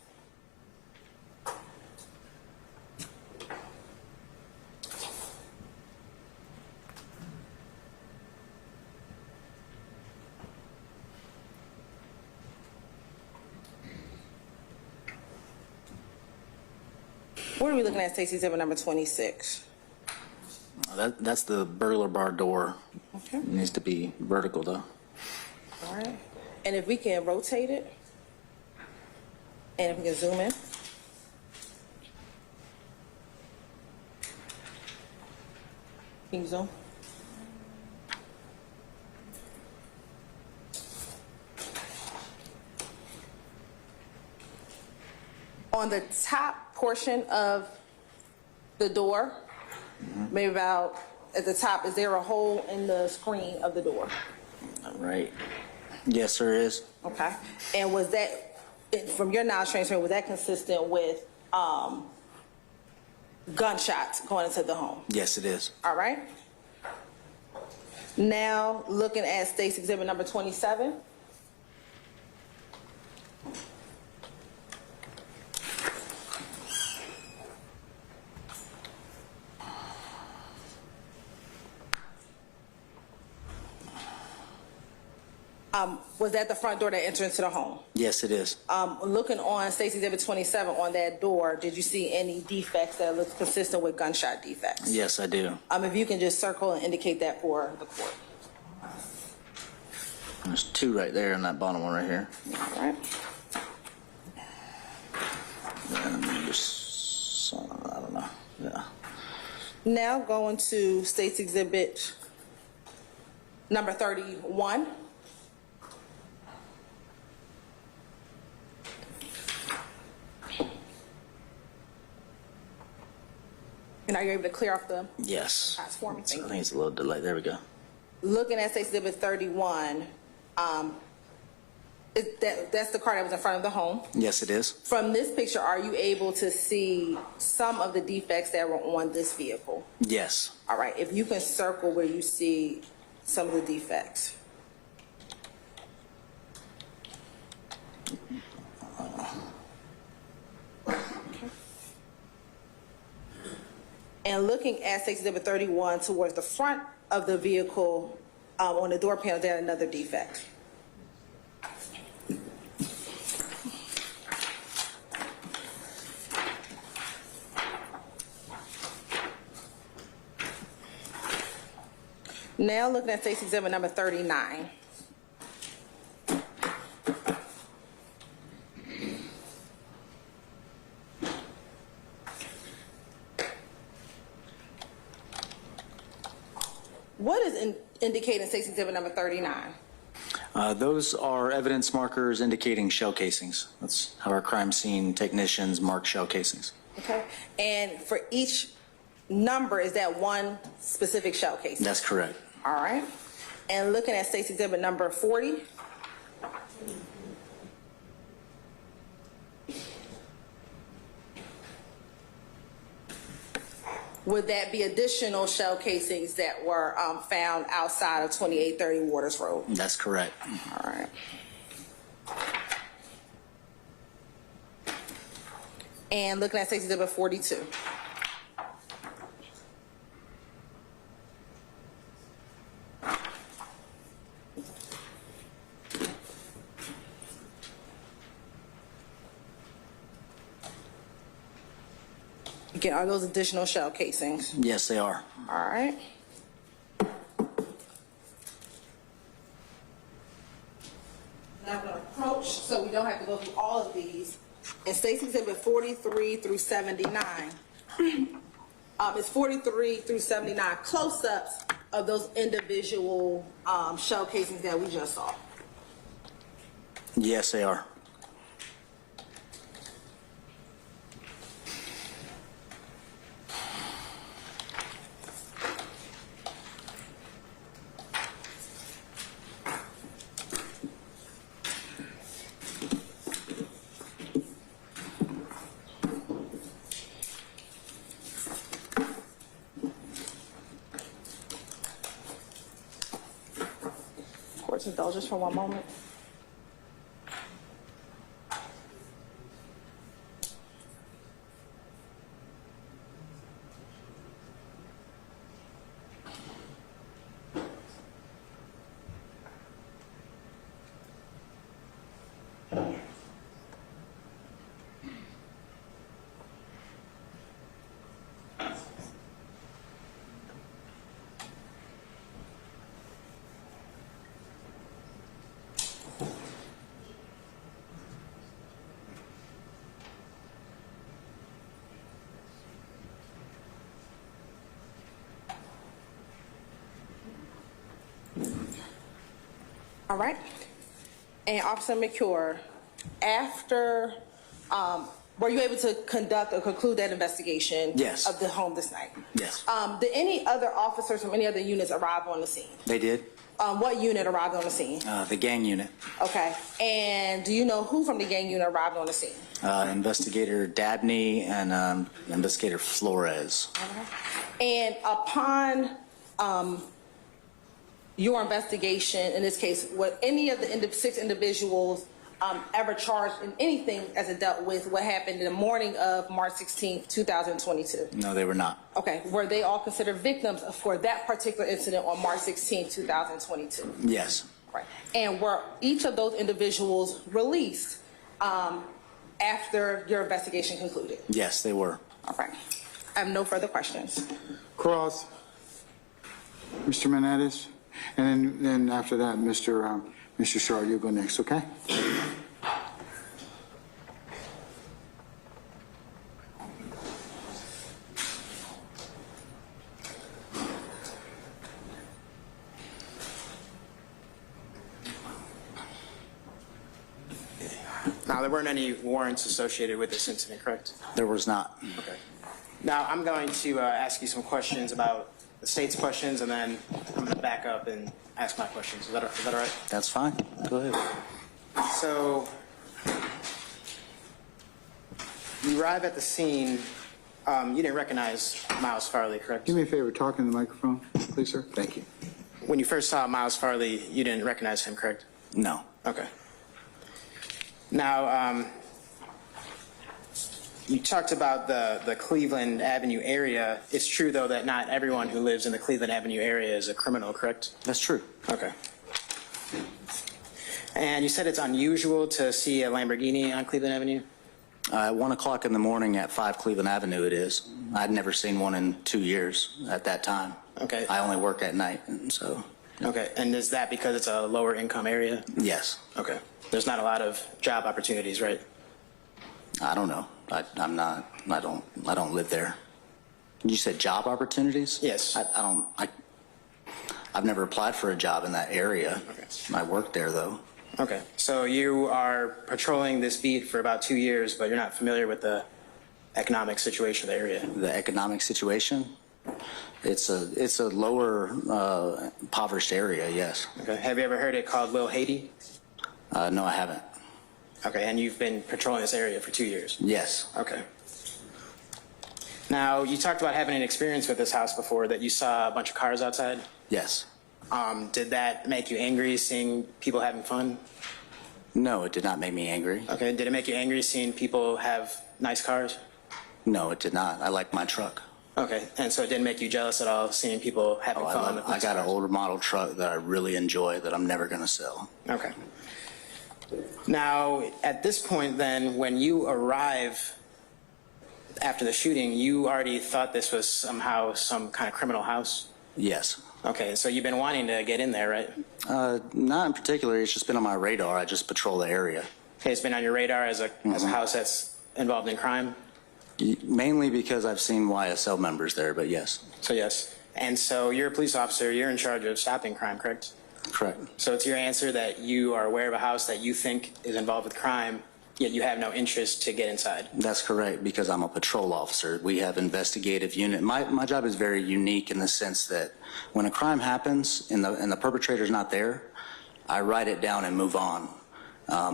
What are we looking at safety exhibit number 26? That's the burglar bar door. Okay. It needs to be vertical though. All right. And if we can rotate it, and if we can zoom in. Can you zoom? On the top portion of the door, maybe about at the top, is there a hole in the screen of the door? Right. Yes, there is. Okay. And was that, from your knowledge transfer, was that consistent with gunshots going into the home? Yes, it is. All right. Now, looking at State's exhibit number 27. Was that the front door that entered into the home? Yes, it is. Looking on State's exhibit 27 on that door, did you see any defects that look consistent with gunshot defects? Yes, I do. If you can just circle and indicate that for the court. There's two right there and that bottom one right here. All right. And just, I don't know. Yeah. Now going to State's exhibit number 31. And are you able to clear off the Yes. pass for me? I think it's a little delay. There we go. Looking at State's exhibit 31, That's the car that was in front of the home. Yes, it is. From this picture, are you able to see some of the defects that were on this vehicle? Yes. All right, if you can circle where you see some of the defects. And looking at Exhibit 31 towards the front of the vehicle, on the door panel, there's another defect. Now looking at State's Exhibit number 39. What is indicating State's Exhibit number 39? Those are evidence markers indicating shell casings. That's how our crime scene technicians mark shell casings. Okay. And for each number, is that one specific shell casing? That's correct. All right. And looking at State's Exhibit number 40. Would that be additional shell casings that were found outside of 2830 Waters Road? That's correct. All right. And looking at State's Exhibit 42. Again, are those additional shell casings? Yes, they are. All right. Now I'm going to approach, so we don't have to go through all of these. In State's Exhibit 43 through 79, it's 43 through 79 close-ups of those individual shell casings that we just saw. Yes, they are. Court's indulgence for one moment. All right. And Officer McCure, after, were you able to conduct or conclude that investigation? Yes. Of the home this night? Yes. Did any other officers from any other units arrive on the scene? They did. What unit arrived on the scene? The gang unit. Okay. And do you know who from the gang unit arrived on the scene? Investigator Dabney and Investigator Flores. And upon your investigation, in this case, were any of the 6 individuals ever charged in anything as it dealt with what happened in the morning of March 16th, 2022? No, they were not. Okay. Were they all considered victims for that particular incident on March 16th, 2022? Yes. Right. And were each of those individuals released after your investigation concluded? Yes, they were. All right. I have no further questions. Cross. Mr. Menendez. And then after that, Mr. Shaw, you'll go next, okay? Now, there weren't any warrants associated with this incident, correct? There was not. Okay. Now, I'm going to ask you some questions about the state's questions, and then I'm going to back up and ask my questions. Is that all right? That's fine. Go ahead. So you arrive at the scene. You didn't recognize Miles Farley, correct? Do me a favor, talk in the microphone, please, sir. Thank you. When you first saw Miles Farley, you didn't recognize him, correct? No. Okay. Now, you talked about the Cleveland Avenue area. It's true, though, that not everyone who lives in the Cleveland Avenue area is a criminal, correct? That's true. Okay. And you said it's unusual to see a Lamborghini on Cleveland Avenue? At 1 o'clock in the morning at 5 Cleveland Avenue it is. I'd never seen one in 2 years at that time. Okay. I only work at night, and so. Okay, and is that because it's a lower income area? Yes. Okay. There's not a lot of job opportunities, right? I don't know. I don't live there. You said job opportunities? Yes. I've never applied for a job in that area. Okay. I work there though. Okay, so you are patrolling this beat for about 2 years, but you're not familiar with the economic situation of the area? The economic situation? It's a lower impoverished area, yes. Okay, have you ever heard it called Lil Haiti? No, I haven't. Okay, and you've been patrolling this area for 2 years? Yes. Okay. Now, you talked about having an experience with this house before, that you saw a bunch of cars outside? Yes. Did that make you angry seeing people having fun? No, it did not make me angry. Okay, did it make you angry seeing people have nice cars? No, it did not. I like my truck. Okay, and so it didn't make you jealous at all seeing people having fun? I got an older model truck that I really enjoy that I'm never going to sell. Okay. Now, at this point then, when you arrive after the shooting, you already thought this was somehow some kind of criminal house? Yes. Okay, so you've been wanting to get in there, right? Not in particular. It's just been on my radar. I just patrol the area. Okay, it's been on your radar as a house that's involved in crime? Mainly because I've seen YSL members there, but yes. So yes. And so you're a police officer. You're in charge of stopping crime, correct? Correct. So it's your answer that you are aware of a house that you think is involved with crime, yet you have no interest to get inside? That's correct, because I'm a patrol officer. We have investigative unit. My job is very unique in the sense that when a crime happens and the perpetrator's not there, I write it down and move on.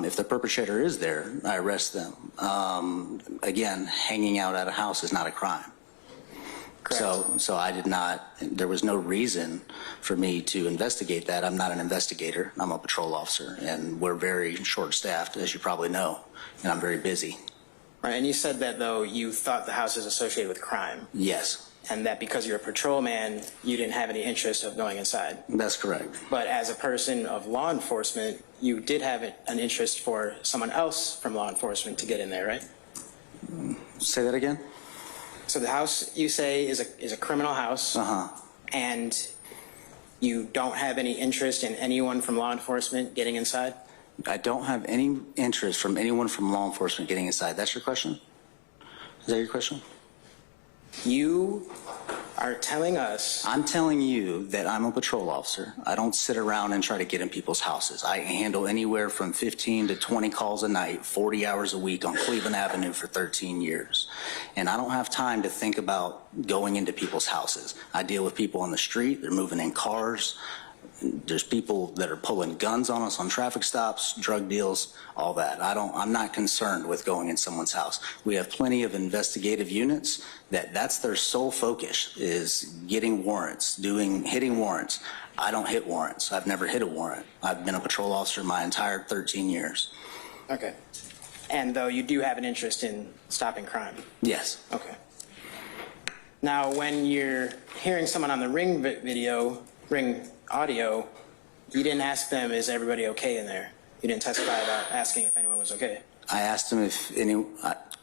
If the perpetrator is there, I arrest them. Again, hanging out at a house is not a crime. Correct. So I did not, there was no reason for me to investigate that. I'm not an investigator. I'm a patrol officer, and we're very short-staffed, as you probably know, and I'm very busy. Right, and you said that, though, you thought the house is associated with crime. Yes. And that because you're a patrolman, you didn't have any interest of going inside. That's correct. But as a person of law enforcement, you did have an interest for someone else from law enforcement to get in there, right? Say that again? So the house, you say, is a criminal house. Uh-huh. And you don't have any interest in anyone from law enforcement getting inside? I don't have any interest from anyone from law enforcement getting inside. That's your question? Is that your question? You are telling us... I'm telling you that I'm a patrol officer. I don't sit around and try to get in people's houses. I handle anywhere from 15 to 20 calls a night, 40 hours a week on Cleveland Avenue for 13 years. And I don't have time to think about going into people's houses. I deal with people on the street. They're moving in cars. There's people that are pulling guns on us on traffic stops, drug deals, all that. I'm not concerned with going in someone's house. We have plenty of investigative units that's their sole focus, is getting warrants, hitting warrants. I don't hit warrants. I've never hit a warrant. I've been a patrol officer my entire 13 years. Okay. And though you do have an interest in stopping crime? Yes. Okay. Now, when you're hearing someone on the Ring audio, you didn't ask them, is everybody okay in there? You didn't testify about asking if anyone was okay? I asked him if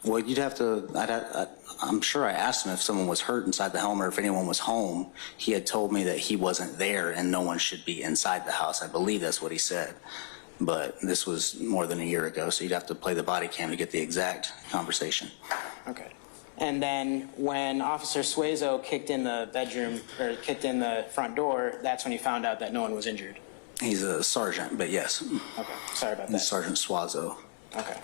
well, you'd have to, I'm sure I asked him if someone was hurt inside the home or if anyone was home. He had told me that he wasn't there and no one should be inside the house. I believe that's what he said. But this was more than a year ago, so you'd have to play the body cam to get the exact conversation. Okay. And then when Officer Suezo kicked in the bedroom, or kicked in the front door, that's when you found out that no one was injured? He's a sergeant, but yes. Okay, sorry about that. He's Sergeant Suazo. Okay.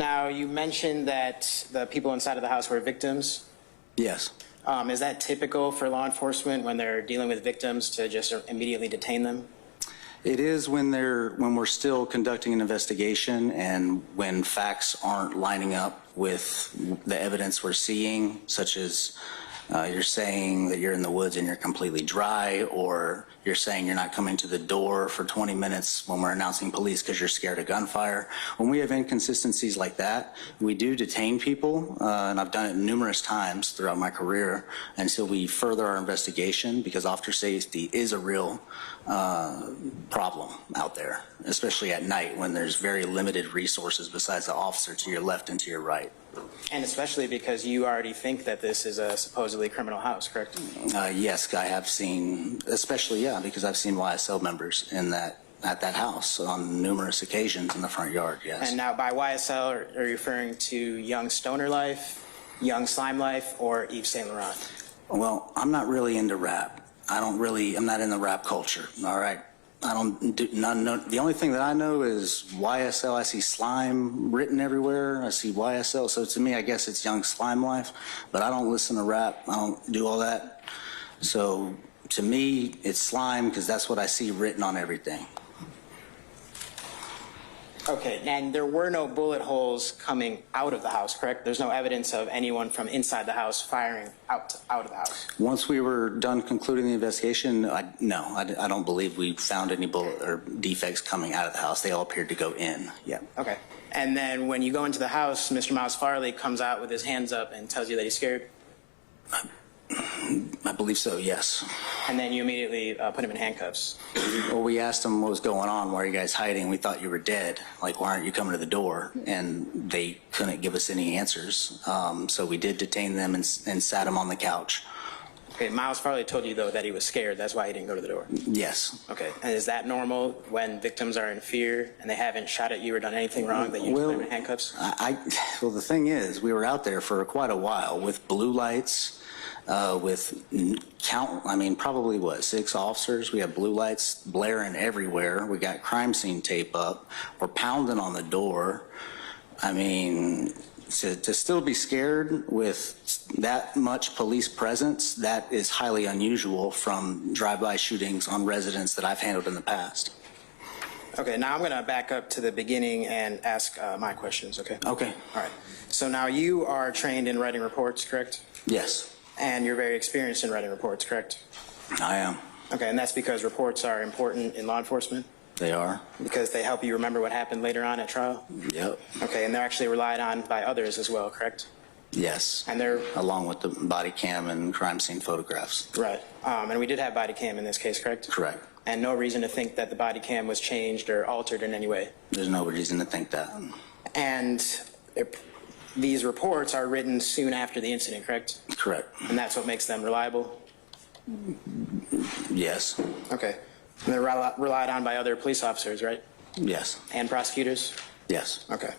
Now, you mentioned that the people inside of the house were victims. Yes. Is that typical for law enforcement when they're dealing with victims to just immediately detain them? It is when we're still conducting an investigation and when facts aren't lining up with the evidence we're seeing, such as you're saying that you're in the woods and you're completely dry, or you're saying you're not coming to the door for 20 minutes when we're announcing police because you're scared of gunfire. When we have inconsistencies like that, we do detain people, and I've done it numerous times throughout my career until we further our investigation, because officer safety is a real problem out there, especially at night when there's very limited resources besides the officer to your left and to your right. And especially because you already think that this is a supposedly criminal house, correct? Yes, I have seen, especially, because I've seen YSL members at that house on numerous occasions in the front yard, yes. And now by YSL, are you referring to Young Stoner Life, Young Slime Life, or Yves Saint Laurent? Well, I'm not really into rap. I'm not in the rap culture, all right? I don't do none. The only thing that I know is YSL. I see slime written everywhere. I see YSL. So to me, I guess it's Young Slime Life, but I don't listen to rap. I don't do all that. So to me, it's slime because that's what I see written on everything. Okay, and there were no bullet holes coming out of the house, correct? There's no evidence of anyone from inside the house firing out of the house. Once we were done concluding the investigation, I don't believe we found any bullet or defects coming out of the house. They all appeared to go in. Yeah. Okay. And then when you go into the house, Mr. Miles Farley comes out with his hands up and tells you that he's scared? I believe so, yes. And then you immediately put him in handcuffs? Well, we asked him what was going on. Why are you guys hiding? We thought you were dead. Like, why aren't you coming to the door? And they couldn't give us any answers. So we did detain them and sat them on the couch. Okay, Miles Farley told you, though, that he was scared. That's why he didn't go to the door? Yes. Okay, and is that normal when victims are in fear and they haven't shot at you or done anything wrong that you put them in handcuffs? Well, the thing is, we were out there for quite a while with blue lights, with probably 6 officers. We have blue lights blaring everywhere. We got crime scene tape up. We're pounding on the door. I mean, to still be scared with that much police presence, that is highly unusual from drive-by shootings on residents that I've handled in the past. Okay, now I'm going to back up to the beginning and ask my questions, okay? Okay. All right. So now you are trained in writing reports, correct? Yes. And you're very experienced in writing reports, correct? I am. Okay, and that's because reports are important in law enforcement? They are. Because they help you remember what happened later on at trial? Yep. Okay, and they're actually relied on by others as well, correct? Yes. And they're... Along with the body cam and crime scene photographs. Right. And we did have body cam in this case, correct? Correct. And no reason to think that the body cam was changed or altered in any way? There's no reason to think that. And these reports are written soon after the incident, correct? Correct. And that's what makes them reliable? Yes. Okay. And they're relied on by other police officers, right? Yes. And prosecutors? Yes. Okay.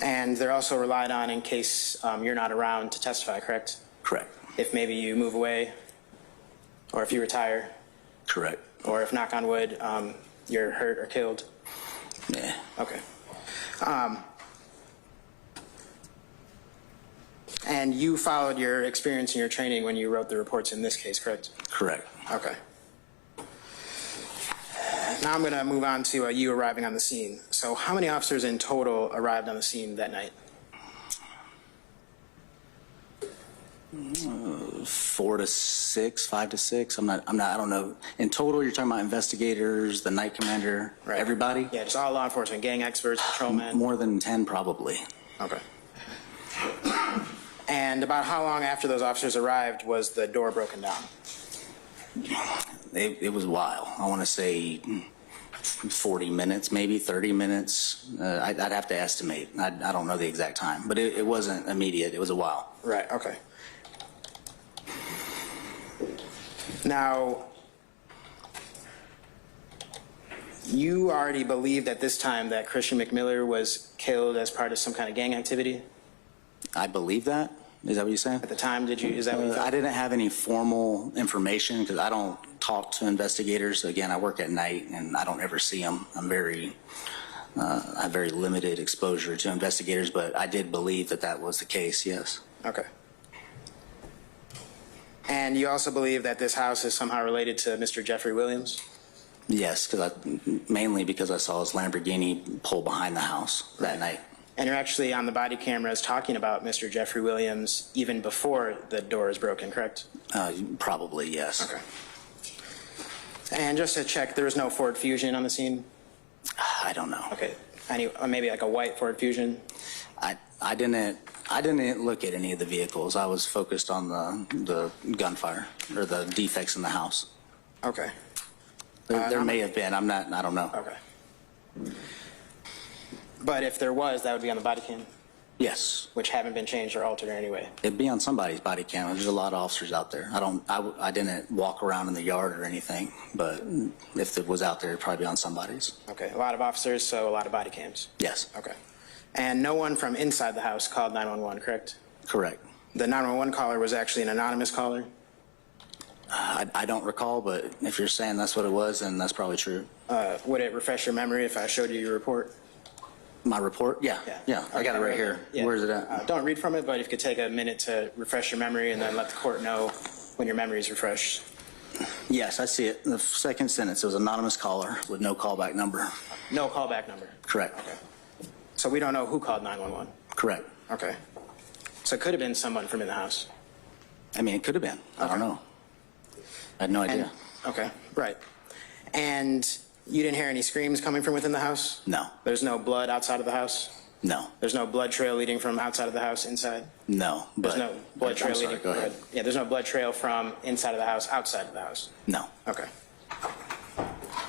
And they're also relied on in case you're not around to testify, correct? Correct. If maybe you move away, or if you retire? Correct. Or if, knock on wood, you're hurt or killed? Yeah. Okay. And you followed your experience and your training when you wrote the reports in this case, correct? Correct. Okay. Now I'm going to move on to you arriving on the scene. So how many officers in total arrived on the scene that night? 4 to 6, 5 to 6. I don't know. In total, you're talking about investigators, the night commander, right. Everybody? Yeah, just all law enforcement, gang experts, patrolmen. More than 10, probably. Okay. And about how long after those officers arrived was the door broken down? It was a while. I want to say 40 minutes, maybe 30 minutes. I'd have to estimate. I don't know the exact time, but it wasn't immediate. It was a while. Right, okay. Now, you already believed at this time that Christian McMiller was killed as part of some kind of gang activity? I believe that. Is that what you're saying? At the time, is that what you thought? I didn't have any formal information because I don't talk to investigators. Again, I work at night and I don't ever see them. I'm very I have very limited exposure to investigators, but I did believe that that was the case, yes. Okay. And you also believe that this house is somehow related to Mr. Jeffrey Williams? Yes, mainly because I saw his Lamborghini pull behind the house that night. And you're actually on the body cameras talking about Mr. Jeffrey Williams even before the door is broken, correct? Probably, yes. Okay. And just to check, there was no Ford Fusion on the scene? I don't know. Okay. Maybe like a white Ford Fusion? I didn't look at any of the vehicles. I was focused on the gunfire or the defects in the house. Okay. There may have been. I don't know. Okay. But if there was, that would be on the body cam? Yes. Which haven't been changed or altered in any way? It'd be on somebody's body cam. There's a lot of officers out there. I didn't walk around in the yard or anything, but if it was out there, it'd probably be on somebody's. Okay. A lot of officers, so a lot of body cams? Yes. Okay. And no one from inside the house called 911, correct? Correct. The 911 caller was actually an anonymous caller? I don't recall, but if you're saying that's what it was, then that's probably true. Would it refresh your memory if I showed you your report? My report? Yeah. I got it right here. Yeah. Where is it at? Don't read from it, but if you could take a minute to refresh your memory and then let the court know when your memory is refreshed. Yes, I see it. The second sentence, it was anonymous caller with no callback number. No callback number? Correct. Okay. So we don't know who called 911? Correct. Okay. So it could have been someone from in the house? I mean, it could have been. I don't know. I had no idea. Okay, right. And you didn't hear any screams coming from within the house? No. There's no blood outside of the house? No. There's no blood trail leading from outside of the house inside? No. There's no blood trail leading. Go ahead. Yeah, there's no blood trail from inside of the house outside of the house? No. Okay.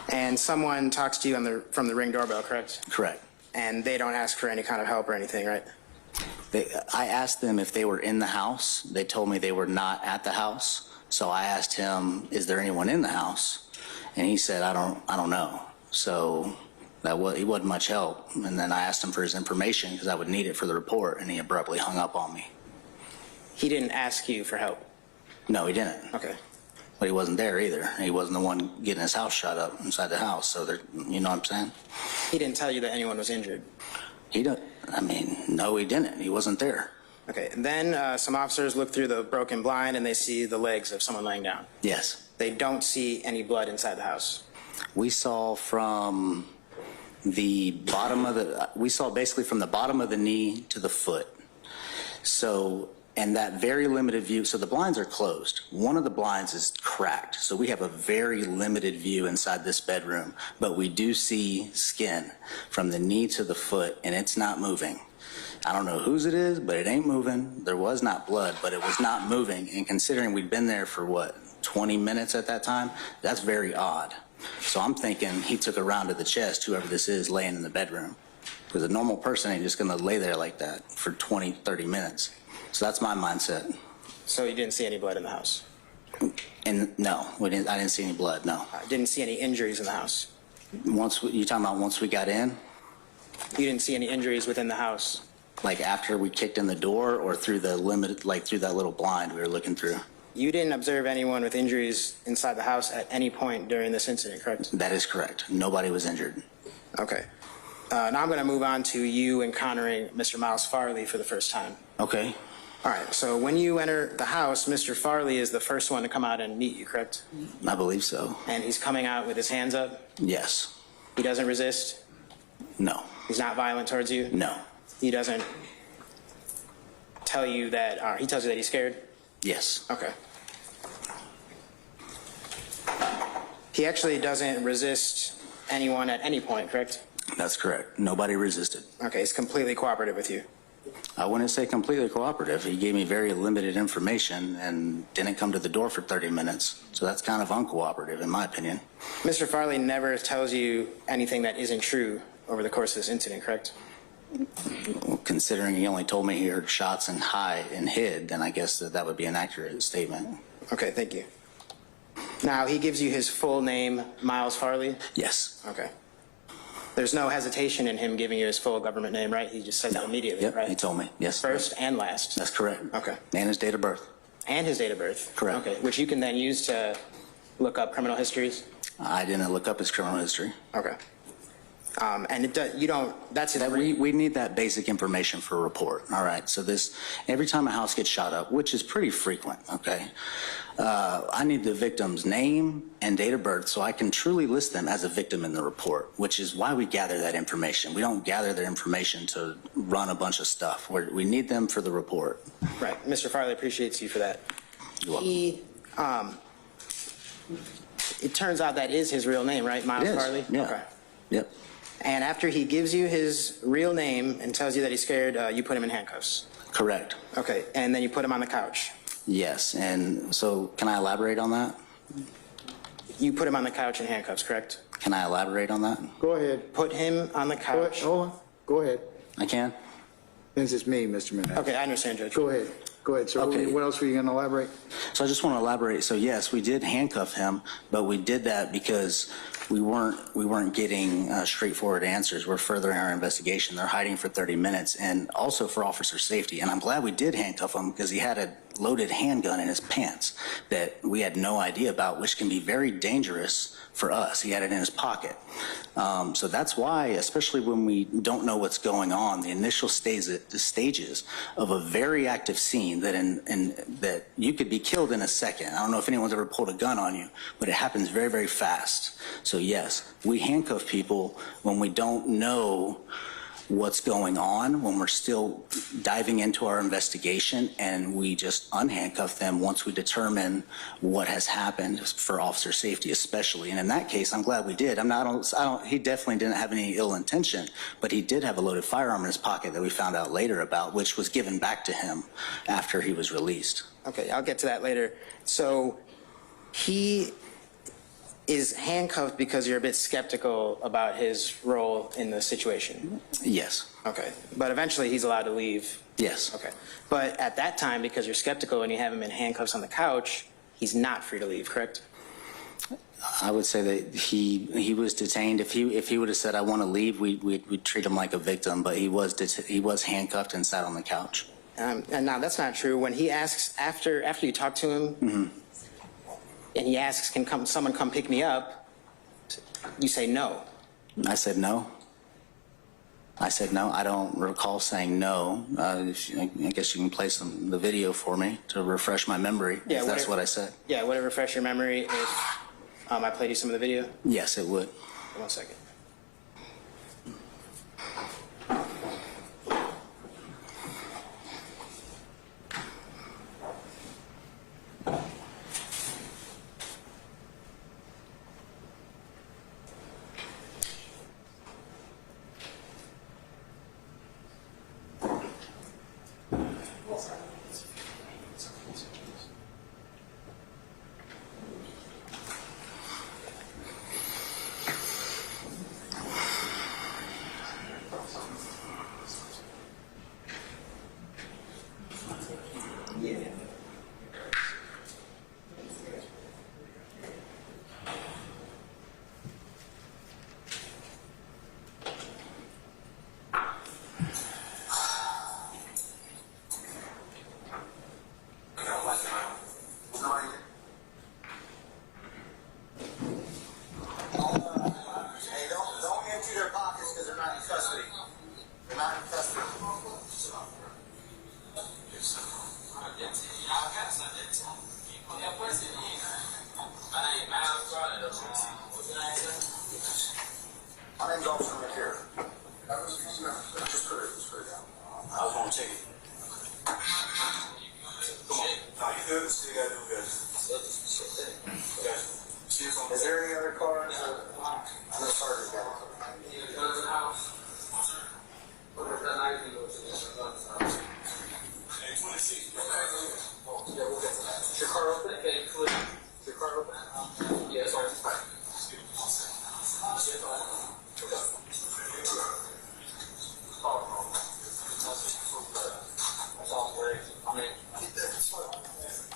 And someone talks to you from the Ring doorbell, correct? Correct. And they don't ask for any kind of help or anything, right? I asked them if they were in the house. They told me they were not at the house. So I asked him, is there anyone in the house? And he said, I don't know. So he wasn't much help. And then I asked him for his information because I would need it for the report, and he abruptly hung up on me. He didn't ask you for help? No, he didn't. Okay. But he wasn't there either. He wasn't the one getting his house shut up inside the house. So you know what I'm saying? He didn't tell you that anyone was injured? No, he didn't. He wasn't there. Okay, and then some officers look through the broken blind and they see the legs of someone laying down. Yes. They don't see any blood inside the house. We saw from the bottom of basically from the bottom of the knee to the foot. So, and that very limited view, so the blinds are closed. One of the blinds is cracked, so we have a very limited view inside this bedroom, but we do see skin from the knee to the foot, and it's not moving. I don't know whose it is, but it ain't moving. There was not blood, but it was not moving, and considering we'd been there for 20 minutes at that time, that's very odd. So I'm thinking he took a round to the chest, whoever this is, laying in the bedroom. Because a normal person ain't just gonna lay there like that for 20, 30 minutes. So that's my mindset. So you didn't see any blood in the house? And no, I didn't see any blood, no. Didn't see any injuries in the house? You talking about once we got in? You didn't see any injuries within the house? Like after we kicked in the door or through the through that little blind we were looking through? You didn't observe anyone with injuries inside the house at any point during this incident, correct? That is correct. Nobody was injured. Okay. Now I'm going to move on to you encountering Mr. Miles Farley for the first time. Okay. All right. So when you enter the house, Mr. Farley is the first one to come out and meet you, correct? I believe so. And he's coming out with his hands up? Yes. He doesn't resist? No. He's not violent towards you? No. He doesn't tell you that, he tells you that he's scared? Yes. Okay. He actually doesn't resist anyone at any point, correct? That's correct. Nobody resisted. Okay, he's completely cooperative with you. I wouldn't say completely cooperative. He gave me very limited information and didn't come to the door for 30 minutes. So that's kind of uncooperative in my opinion. Mr. Farley never tells you anything that isn't true over the course of this incident, correct? Well, considering he only told me he heard shots and hid, then I guess that would be an accurate statement. Okay, thank you. Now, he gives you his full name, Miles Farley? Yes. Okay. There's no hesitation in him giving you his full government name, right? He just says it immediately, Yep, right? he told me, yes. First and last? That's correct. Okay. And his date of birth. And his date of birth? Correct. Okay, which you can then use to look up criminal histories? I didn't look up his criminal history. Okay. And you don't, that's it. We need that basic information for a report, all right? So every time a house gets shot up, which is pretty frequent, okay? I need the victim's name and date of birth so I can truly list them as a victim in the report, which is why we gather that information. We don't gather their information to run a bunch of stuff. We need them for the report. Right. Mr. Farley appreciates you for that. You're welcome. It turns out that is his real name, right, Miles Farley? Yeah. Okay. Yep. And after he gives you his real name and tells you that he's scared, you put him in handcuffs? Correct. Okay. And then you put him on the couch? Yes. And so can I elaborate on that? You put him on the couch in handcuffs, correct? Can I elaborate on that? Go ahead. Put him on the couch. Hold on. Go ahead. I can? Since it's me, Mr. Manette. Okay, I understand, Judge. Go ahead. Go ahead. So Okay. what else were you going to elaborate? So I just want to elaborate. So yes, we did handcuff him, but we did that because we weren't getting straightforward answers. We're furthering our investigation. They're hiding for 30 minutes, and also for officer safety. And I'm glad we did handcuff him because he had a loaded handgun in his pants that we had no idea about, which can be very dangerous for us. He had it in his pocket. So that's why, especially when we don't know what's going on, the initial stages of a very active scene that you could be killed in a second. I don't know if anyone's ever pulled a gun on you, but it happens very, very fast. So yes, we handcuff people when we don't know what's going on, when we're still diving into our investigation, and we just unhandcuff them once we determine what has happened for officer safety especially. And in that case, I'm glad we did. He definitely didn't have any ill intention, but he did have a loaded firearm in his pocket that we found out later about, which was given back to him after he was released. Okay, I'll get to that later. So he is handcuffed because you're a bit skeptical about his role in the situation? Yes. Okay, but eventually he's allowed to leave? Yes. Okay, but at that time, because you're skeptical and you have him in handcuffs on the couch, he's not free to leave, correct? I would say that he was detained. If he would have said, I want to leave, we'd treat him like a victim, but he was handcuffed and sat on the couch. And now that's not true. When he asks, after you talk to him, Mm-hmm. and he asks, can someone come pick me up, you say no. I said no. I don't recall saying no. I guess you can play the video for me to refresh my memory, if that's what I said. Yeah, would it refresh your memory if I played you some of the video? Yes, it would. 1 second. Is there any other cars? I know Carter's got a car. Is your car open? Is your car open? Yeah, it's open.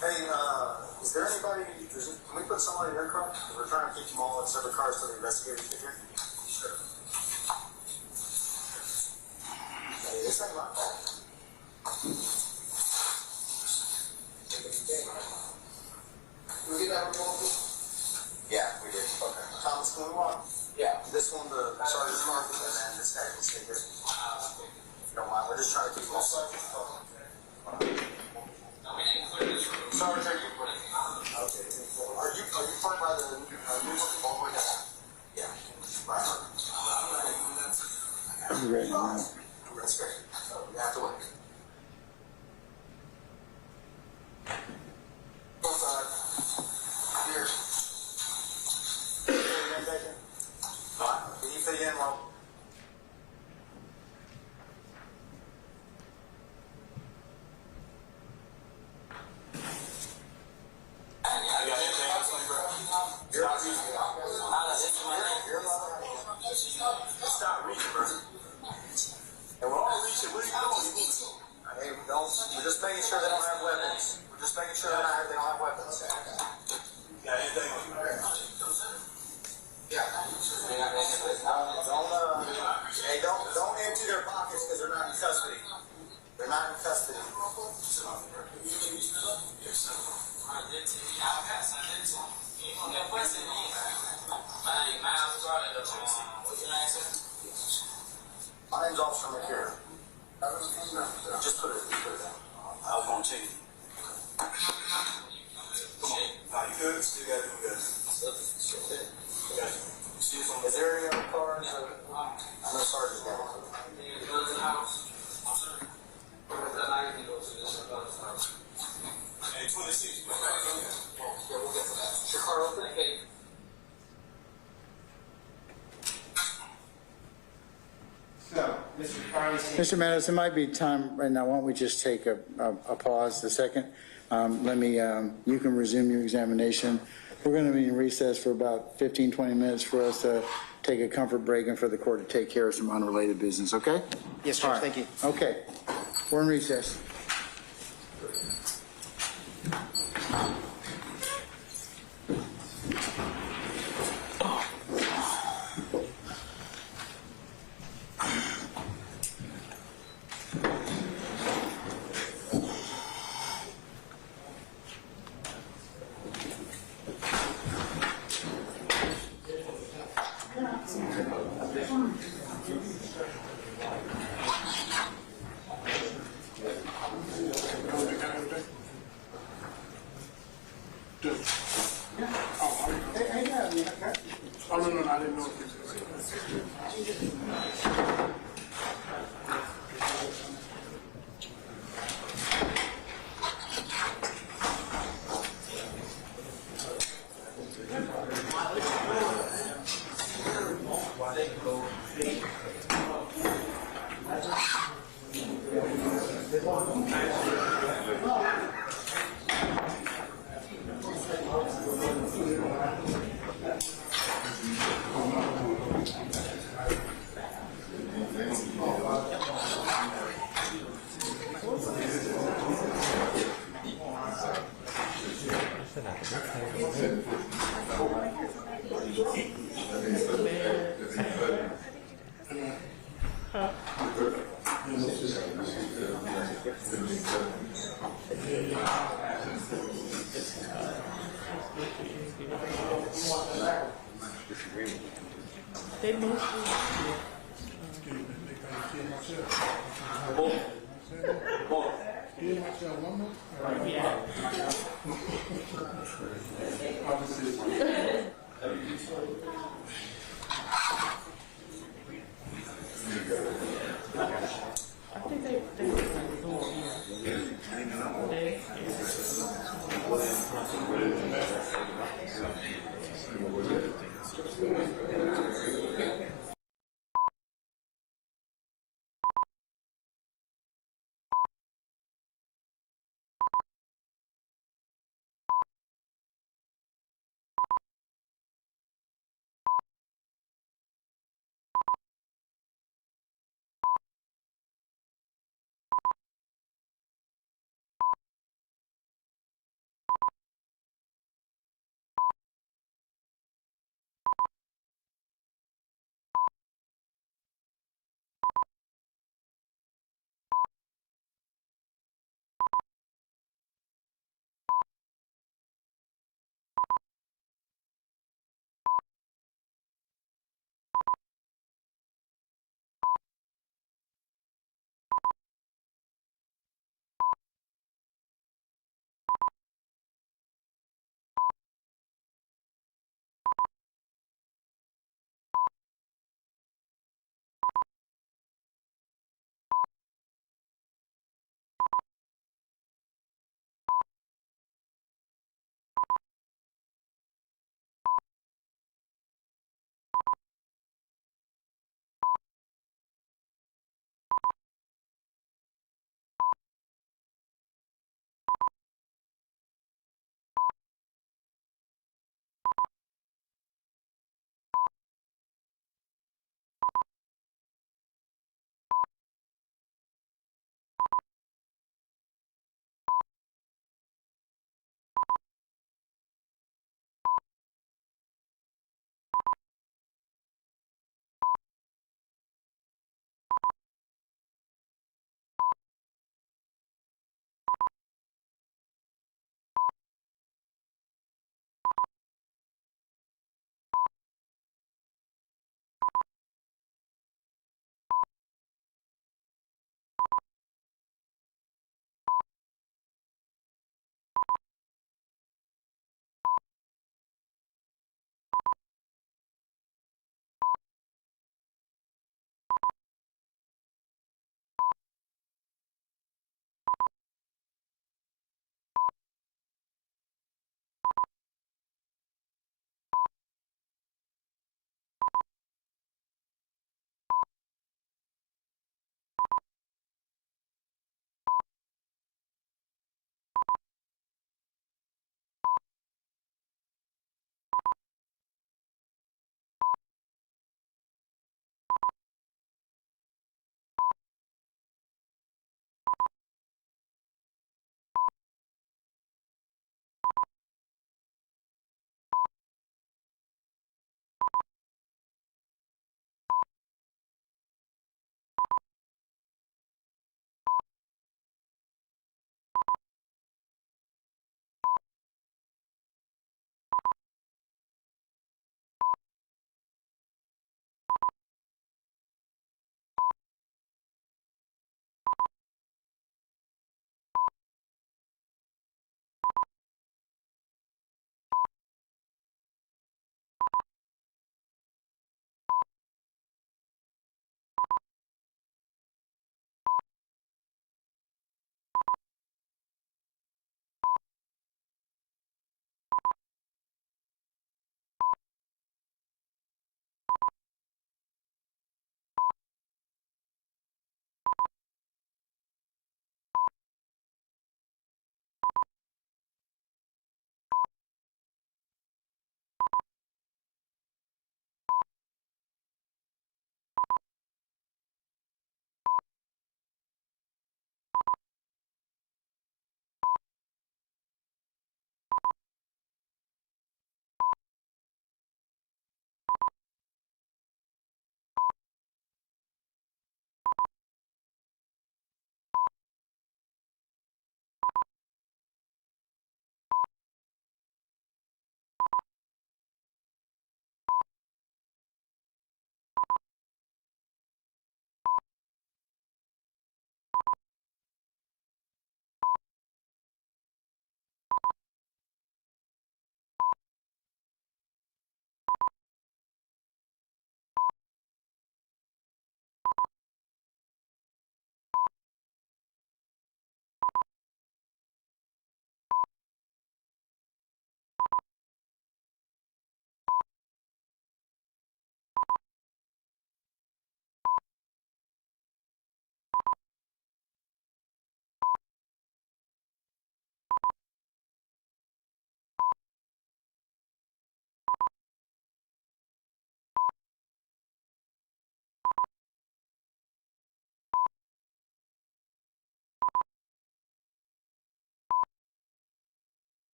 Hey, is there anybody, can we put someone in your car? We're trying to keep them all in separate cars so the investigators get here. Sure. Hey, this ain't my fault. Did we get that report? Yeah, we did. Okay. Thomas, can we walk? Yeah. this one to Sergeant Murphy, and then this guy can stay here. If you don't mind, we're just trying to keep all Sergeant. Sergeant, are you? Okay. Are you part by the news all the way down? Yeah. Right. You ready now? That's great. You have to wait. Both sides. Here. Can you fit in while? Stop reaching, bro. And we're all reaching. What are you doing? Hey, we're just making sure they don't have weapons. We're just making sure they don't have weapons. Got anything on you? Yeah. Don't empty their pockets because they're not in custody. They're not in custody. My name's Officer McCarron. Just put it down. I was going to take it. Come on. Nah, you good? Still got it. Good. Is there any other cars? I know Sergeant's got it. Hey, 26. Yeah, we'll get to that. Is your car open? So, Mr. Farley. Mr. Meadows, it might be time right now. Why don't we just take a pause a second? You can resume your examination. We're going to be in recess for about 15, 20 minutes for us to take a comfort break and for the court to take care of some unrelated business, okay? Yes, sir. All right. Thank you. Okay. We're in recess. Oh, no, I didn't know. They moved.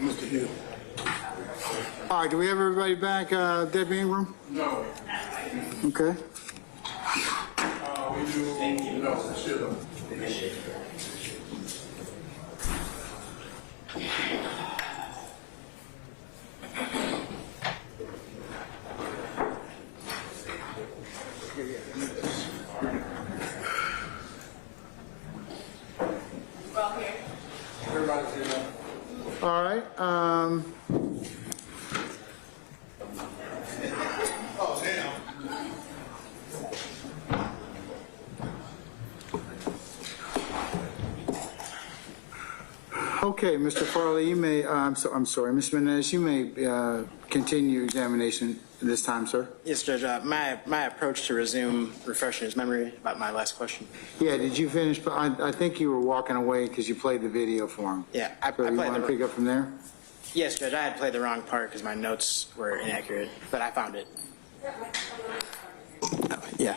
Mr. Hill. All right, do we have everybody back, Debbie Ingram? No. Okay. We do, no, still. All right, Oh, damn. okay, Mr. Farley, you may, I'm sorry, Ms. Menendez, you may continue your examination this time, sir. Yes, Judge. My approach to resume refreshing his memory about my last question. Yeah, did you finish? I think you were walking away because you played the video for him. Yeah, I So you played want to pick up from there? Yes, Judge. I had played the wrong part because my notes were inaccurate, but I found it. Yeah.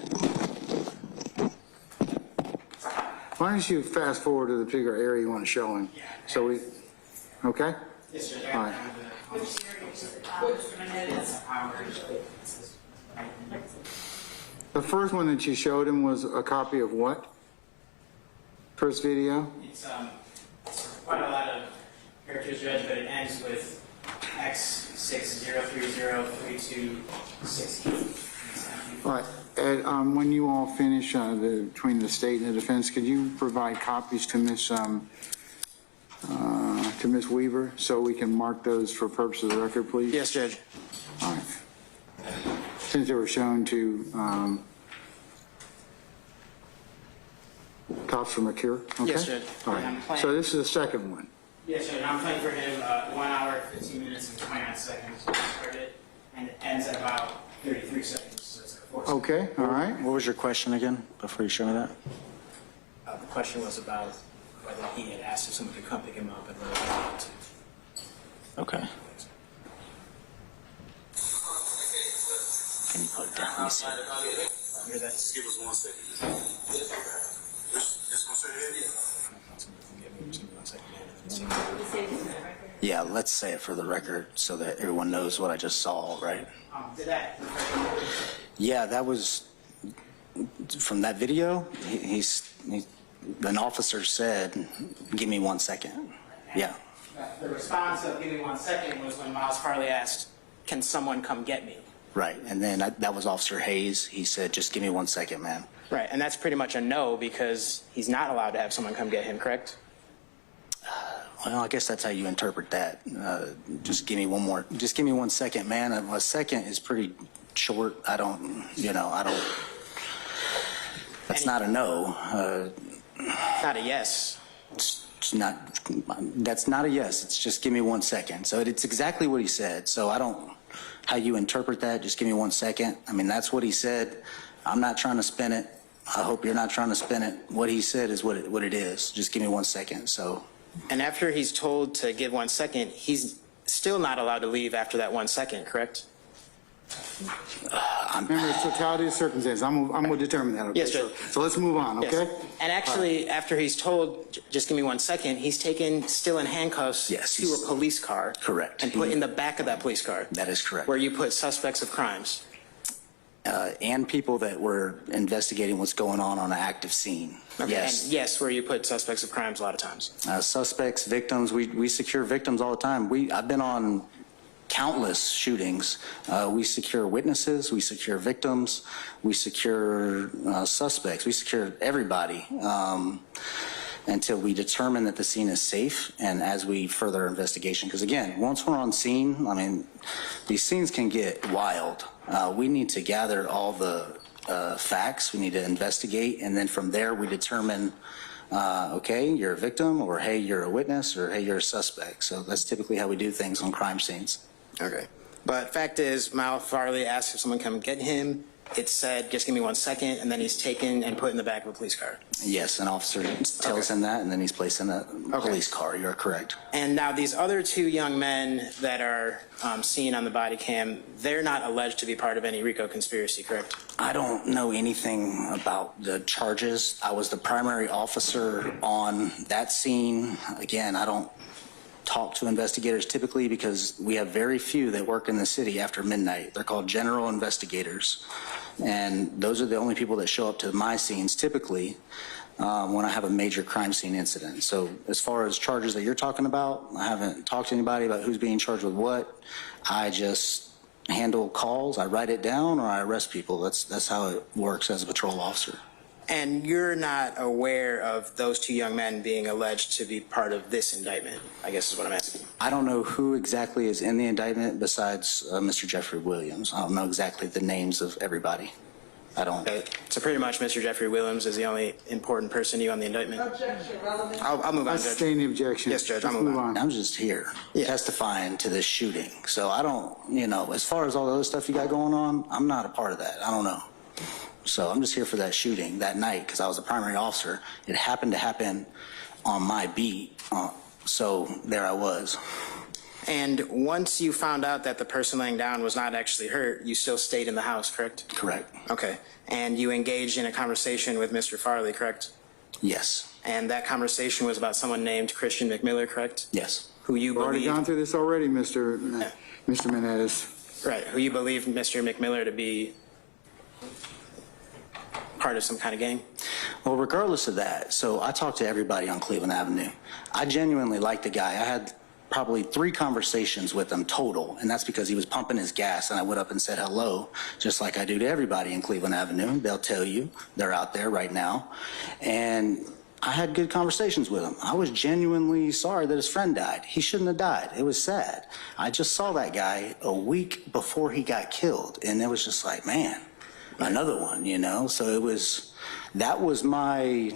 Why don't you fast forward to the particular area you want to show him? So we, okay? Yes, Judge. All right. The first one that you showed him was a copy of what? First video? It's quite a lot of characters, Judge, but it ends with X60303268. All right. Ed, when you all finish between the state and the defense, could you provide copies to Miss Weaver so we can mark those for purposes of the record, please? Yes, Judge. All right. Since they were shown to cops from McCure? Okay. Yes, Judge. All right. So this is the second one. Yes, Judge. I'm playing for him 1 hour, 15 minutes, and 29 seconds to start it, and it ends at about 33 seconds. So it's like 4 seconds. Okay, all right. What was your question again, before you show me that? The question was about whether he had asked if someone could come pick him up and whether he wanted to. Okay. Can you put it down? Let me see. Hear that? Just give us 1 second. Just gonna say it. Yeah, let's say it for the record so that everyone knows what I just saw, right? Did that? Yeah, that was from that video. An officer said, "Give me 1 second." Yeah. The response of "give me 1 second" was when Miles Farley asked, "Can someone come get me?" Right, and then that was Officer Hayes. He said, "Just give me 1 second, man." Right, and that's pretty much a no because he's not allowed to have someone come get him, correct? Well, I guess that's how you interpret that. Just give me 1 second, man. A second is pretty short. That's not a no. Not a yes. That's not a yes. It's just give me 1 second. So it's exactly what he said. So I don't, how you interpret that, just give me 1 second. I mean, that's what he said. I'm not trying to spin it. I hope you're not trying to spin it. What he said is what it is. Just give me 1 second. So. And after he's told to give 1 second, he's still not allowed to leave after that 1 second, correct? Remember, it's totality of circumstances. I'm going to determine that, okay? Yes, Judge. So let's move on, okay? Yes. And actually, after he's told, just give me 1 second, he's taken still in handcuffs to a police car. Correct. And put in the back of that police car. That is correct. Where you put suspects of crimes. And people that were investigating what's going on an active scene. Okay. Yes. And yes, where you put suspects of crimes a lot of times. Suspects, victims, we secure victims all the time. I've been on countless shootings. We secure witnesses, we secure victims, we secure suspects, we secure everybody until we determine that the scene is safe and as we further investigation. Because again, once we're on scene, I mean, these scenes can get wild. We need to gather all the facts, we need to investigate, and then from there we determine okay, you're a victim, or hey, you're a witness, or hey, you're a suspect. So that's typically how we do things on crime scenes. Okay. But fact is, Miles Farley asked if someone come get him. it said, just give me 1 second, and then he's taken and put in the back of a police car. Yes, an officer tells him that, and then he's placed in a police car. You're correct. And now these other 2 young men that are seen on the body cam, they're not alleged to be part of any RICO conspiracy, correct? I don't know anything about the charges. I was the primary officer on that scene. Again, I don't talk to investigators typically because we have very few that work in the city after midnight. They're called general investigators. And those are the only people that show up to my scenes typically when I have a major crime scene incident. So as far as charges that you're talking about, I haven't talked to anybody about who's being charged with what. I just handle calls, I write it down, or I arrest people. That's how it works as a patrol officer. And you're not aware of those 2 young men being alleged to be part of this indictment, I guess is what I'm asking. I don't know who exactly is in the indictment besides Mr. Jeffrey Williams. I don't know exactly the names of everybody. I don't. Okay. So pretty much Mr. Jeffrey Williams is the only important person to you on the indictment? I'll move on, Judge. Sustain the objection. Yes, Judge, I'll Let's move on. I'm just here testifying to this shooting. So I don't, as far as all the other stuff you got going on, I'm not a part of that. I don't know. So I'm just here for that shooting that night because I was a primary officer. It happened to happen on my beat. So there I was. And once you found out that the person laying down was not actually hurt, you still stayed in the house, correct? Correct. Okay. And you engaged in a conversation with Mr. Farley, correct? Yes. And that conversation was about someone named Christian McMiller, correct? Yes. Who you We've already believe... gone through this already, Mr. Menendez. Right. Who you believe Mr. McMiller to be part of some kind of gang? Well, regardless of that, so I talked to everybody on Cleveland Avenue. I genuinely liked the guy. I had probably 3 conversations with him total, and that's because he was pumping his gas, and I went up and said hello, just like I do to everybody in Cleveland Avenue. They'll tell you. They're out there right now. And I had good conversations with him. I was genuinely sorry that his friend died. He shouldn't have died. It was sad. I just saw that guy a week before he got killed, and it was just like, man, another one, So that was my,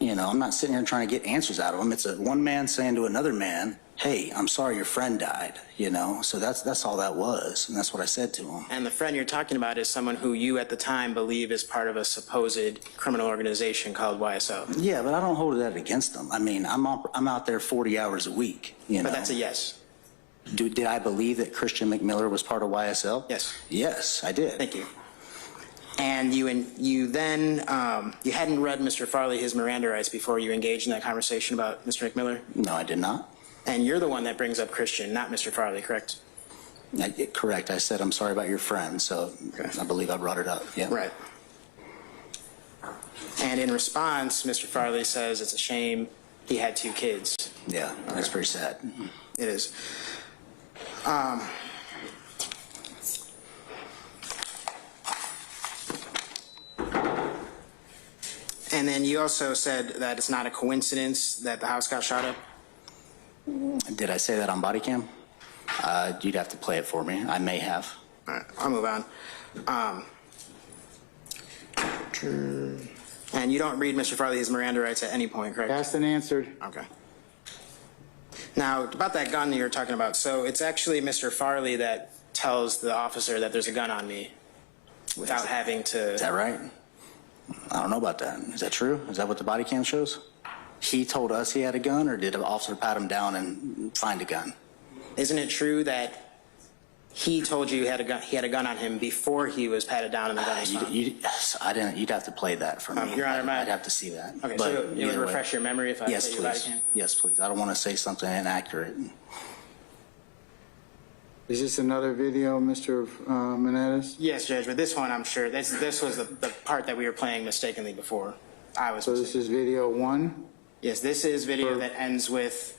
I'm not sitting here trying to get answers out of him. It's a one man saying to another man, hey, I'm sorry your friend died, So that's all that was, and that's what I said to him. And the friend you're talking about is someone who you at the time believe is part of a supposed criminal organization called YSL. Yeah, but I don't hold that against them. I mean, I'm out there 40 hours a week, But that's a yes. Did I believe that Christian McMiller was part of YSL? Yes. Yes, I did. Thank you. And you then you hadn't read Mr. Farley his Miranda rights before you engaged in that conversation about Mr. McMiller? No, I did not. And you're the one that brings up Christian, not Mr. Farley, correct? Correct. I said I'm sorry about your friend, so I believe I brought it up. Yeah. Right. And in response, Mr. Farley says it's a shame he had 2 kids. Yeah, that's pretty sad. It is. And then you also said that it's not a coincidence that the house got shot up? Did I say that on body cam? You'd have to play it for me. I may have. All right, I'll move on. And you don't read Mr. Farley his Miranda rights at any point, correct? Asked and answered. Okay. Now, about that gun that you were talking about, so it's actually Mr. Farley that tells the officer that there's a gun on me without having to... Is that right? I don't know about that. Is that true? Is that what the body cam shows? He told us he had a gun, or did an officer pat him down and find a gun? Isn't it true that he told you he had a gun on him before he was patted down and the gun was found? I didn't. You'd have to play that for me. Your Honor, I'd have to see that. Okay, But so it would refresh your memory if I yes, say your body please. cam? Yes, please. I don't want to say something inaccurate. Is this another video, Mr. Menendez? Yes, Judge, but this one, I'm sure, this was the part that we were playing mistakenly before. So this is video 1? Yes, this is video that ends with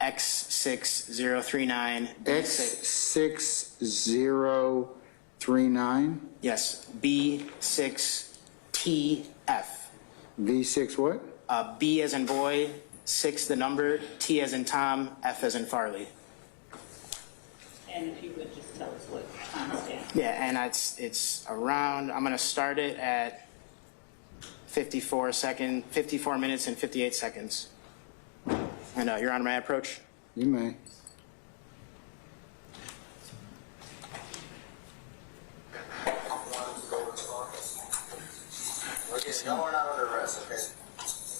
X6039. X6039? Yes, B6TF. V6 what? B as in boy, 6 the number, T as in Tom, F as in Farley. And if you would just tell us what timestamp. Yeah, and it's around, I'm going to start it at 54 minutes and 58 seconds. And Your Honor, may I approach? You may. Listen, y'all are not under arrest, okay?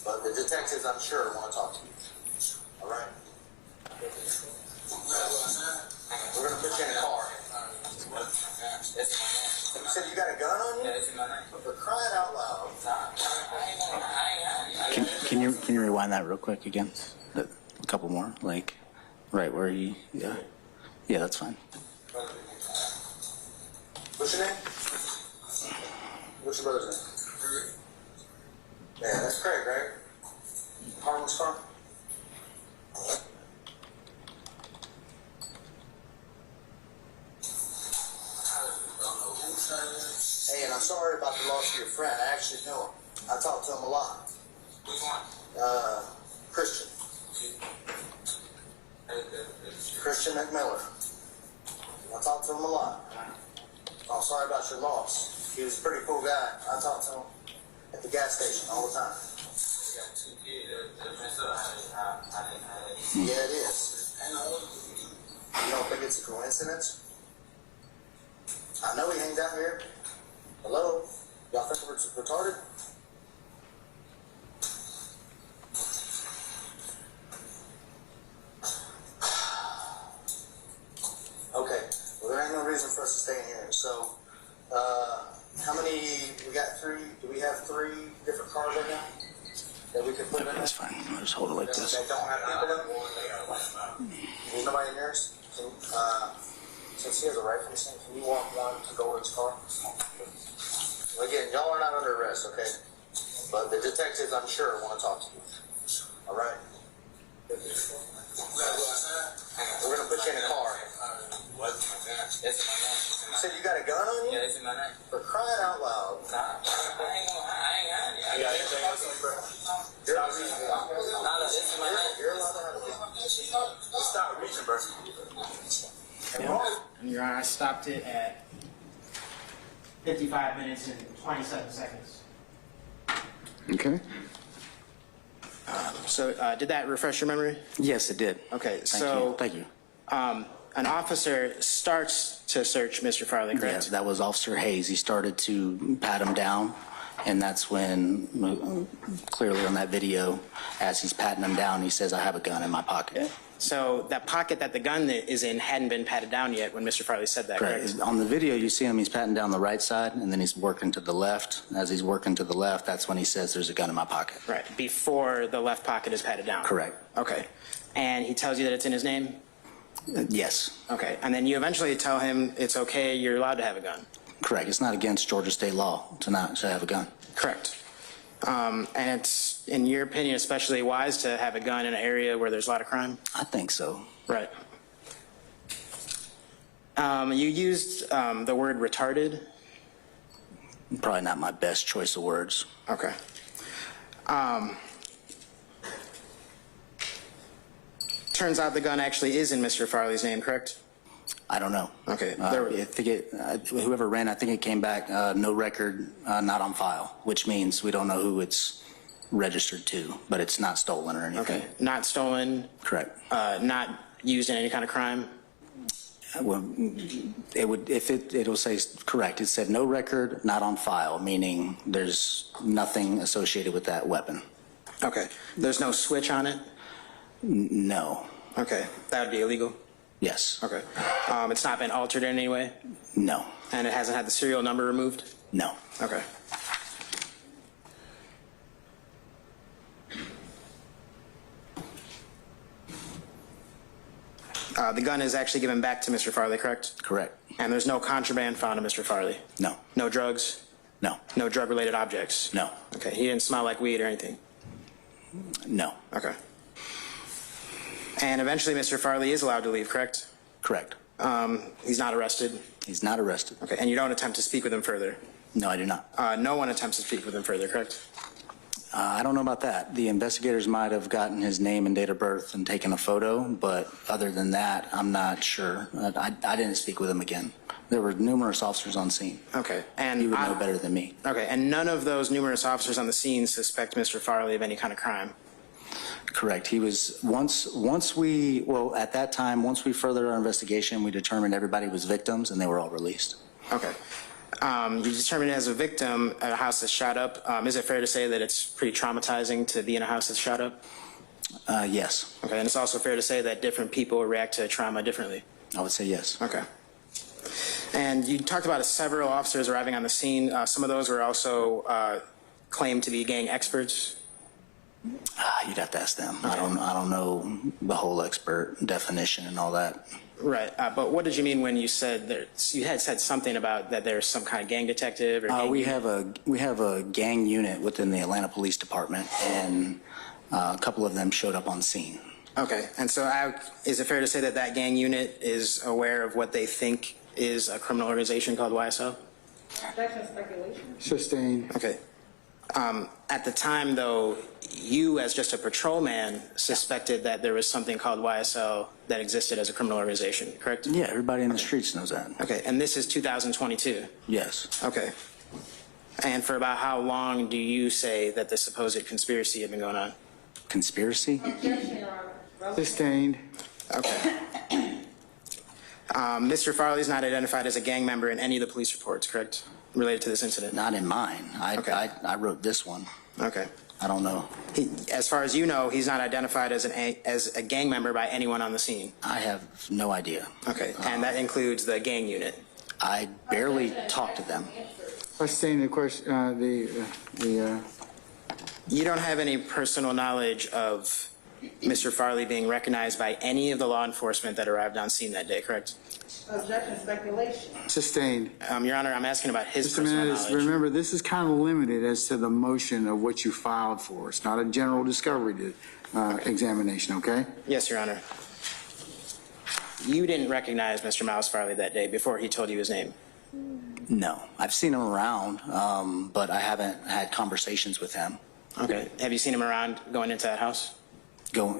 But the detectives, I'm sure, want to talk to you. All right? We're going to put you in a car. You said you got a gun on you? Yeah, it's in my name. For crying out loud. Can you rewind that real quick again? A couple more, like, right where he, yeah. Yeah, that's fine. What's your name? What's your brother's name? Yeah, that's Craig, right? Harlan's car? Hey, and I'm sorry about the loss of your friend. I actually know him. I talk to him a lot. Which one? Christian. Christian McMiller. I talk to him a lot. I'm sorry about your loss. He was a pretty cool guy. I talk to him at the gas station all the time. Yeah, it is. You don't think it's a coincidence? I know he hangs out here. Hello? Y'all think we're retarded? Okay. Well, there ain't no reason for us to stay in here. So, how many, we got three, do we have three different cars right now that we can put in? That's fine. I'll just hold it like this. That don't have people in? There's nobody in yours? Since he has a rifle, can you want one to go in his car? Again, y'all are not under arrest, okay? But the detectives, I'm sure, want to talk to you. All right? We're going to put you in a car. What? It's in my name. You said you got a gun on you? Yeah, it's in my name. For crying out loud. Nah, I ain't got it. You got anything else on you, bro? Stop reaching. Nah, it's in my name. You're allowed to have a gun. Stop reaching, bro. And Your Honor, I stopped it at 55 minutes and 27 seconds. Okay. So did that refresh your memory? Yes, it did. Okay, Thank you. An officer starts to search Mr. Farley, correct? Yes, that was Officer Hayes. He started to pat him down, and that's when, clearly on that video, as he's patting him down, he says, "I have a gun in my pocket." So that pocket that the gun is in hadn't been patted down yet when Mr. Farley said that, correct? On the video, you see him, he's patting down the right side, and then he's working to the left. As he's working to the left, that's when he says, "There's a gun in my pocket." Right, before the left pocket is patted down? Correct. Okay. And he tells you that it's in his name? Yes. Okay, and then you eventually tell him it's okay, you're allowed to have a gun? Correct. It's not against Georgia state law to have a gun. Correct. And it's, in your opinion, especially wise to have a gun in an area where there's a lot of crime? I think so. Right. You used the word retarded? Probably not my best choice of words. Okay. Turns out the gun actually is in Mr. Farley's name, correct? I don't know. Okay. I think whoever ran, I think it came back, no record, not on file, which means we don't know who it's registered to, but it's not stolen or anything. Okay. Not stolen? Correct. Not used in any kind of crime? Well, it'll say, correct. It said no record, not on file, meaning there's nothing associated with that weapon. Okay. There's no switch on it? No. Okay. That would be illegal? Yes. Okay. It's not been altered in any way? No. And it hasn't had the serial number removed? No. Okay. The gun is actually given back to Mr. Farley, correct? Correct. And there's no contraband found on Mr. Farley? No. No drugs? No. No drug-related objects? No. Okay. He didn't smell like weed or anything? No. Okay. And eventually Mr. Farley is allowed to leave, correct? Correct. He's not arrested? He's not arrested. Okay. And you don't attempt to speak with him further? No, I do not. No one attempts to speak with him further, correct? I don't know about that. The investigators might have gotten his name and date of birth and taken a photo, but other than that, I'm not sure. I didn't speak with him again. There were numerous officers on scene. Okay. And you would know better than me. Okay. And none of those numerous officers on the scene suspect Mr. Farley of any kind of crime? Correct. He was, at that time, once we furthered our investigation, we determined everybody was victims and they were all released. Okay. You determined as a victim at a house that's shot up. Is it fair to say that it's pretty traumatizing to be in a house that's shot up? Yes. Okay, and it's also fair to say that different people react to trauma differently? I would say yes. Okay. And you talked about several officers arriving on the scene. Some of those were also claimed to be gang experts. You'd have to ask them. Okay. I don't know the whole expert definition and all that. Right, but what did you mean when you said that you had said something about that there's some kind of gang detective? Or gang we have a gang unit within the Atlanta Police Department, and a couple of them showed up on scene. Okay, and so is it fair to say that that gang unit is aware of what they think is a criminal organization called YSL? That's just speculation. Sustained. Okay. At the time, though, you as just a patrolman suspected that there was something called YSL that existed as a criminal organization, correct? Yeah, everybody in the streets knows that. Okay, and this is 2022? Yes. Okay. And for about how long do you say that the supposed conspiracy had been going on? Conspiracy? Sustained. Okay. Mr. Farley's not identified as a gang member in any of the police reports, correct? Related to this incident? Not in mine. I wrote this one. Okay. I don't know. As far as you know, he's not identified as a gang member by anyone on the scene? I have no idea. Okay, and that includes the gang unit? I barely talked to them. Sustained the question, You don't have any personal knowledge of Mr. Farley being recognized by any of the law enforcement that arrived on scene that day, correct? Objection, speculation. Sustained. Your Honor, I'm asking about his Just a personal minute, knowledge. remember, this is kind of limited as to the motion of what you filed for. It's not a general discovery examination, okay? Yes, Your Honor. You didn't recognize Mr. Miles Farley that day before he told you his name? No. I've seen him around, but I haven't had conversations with him. Okay. Have you seen him around going into that house?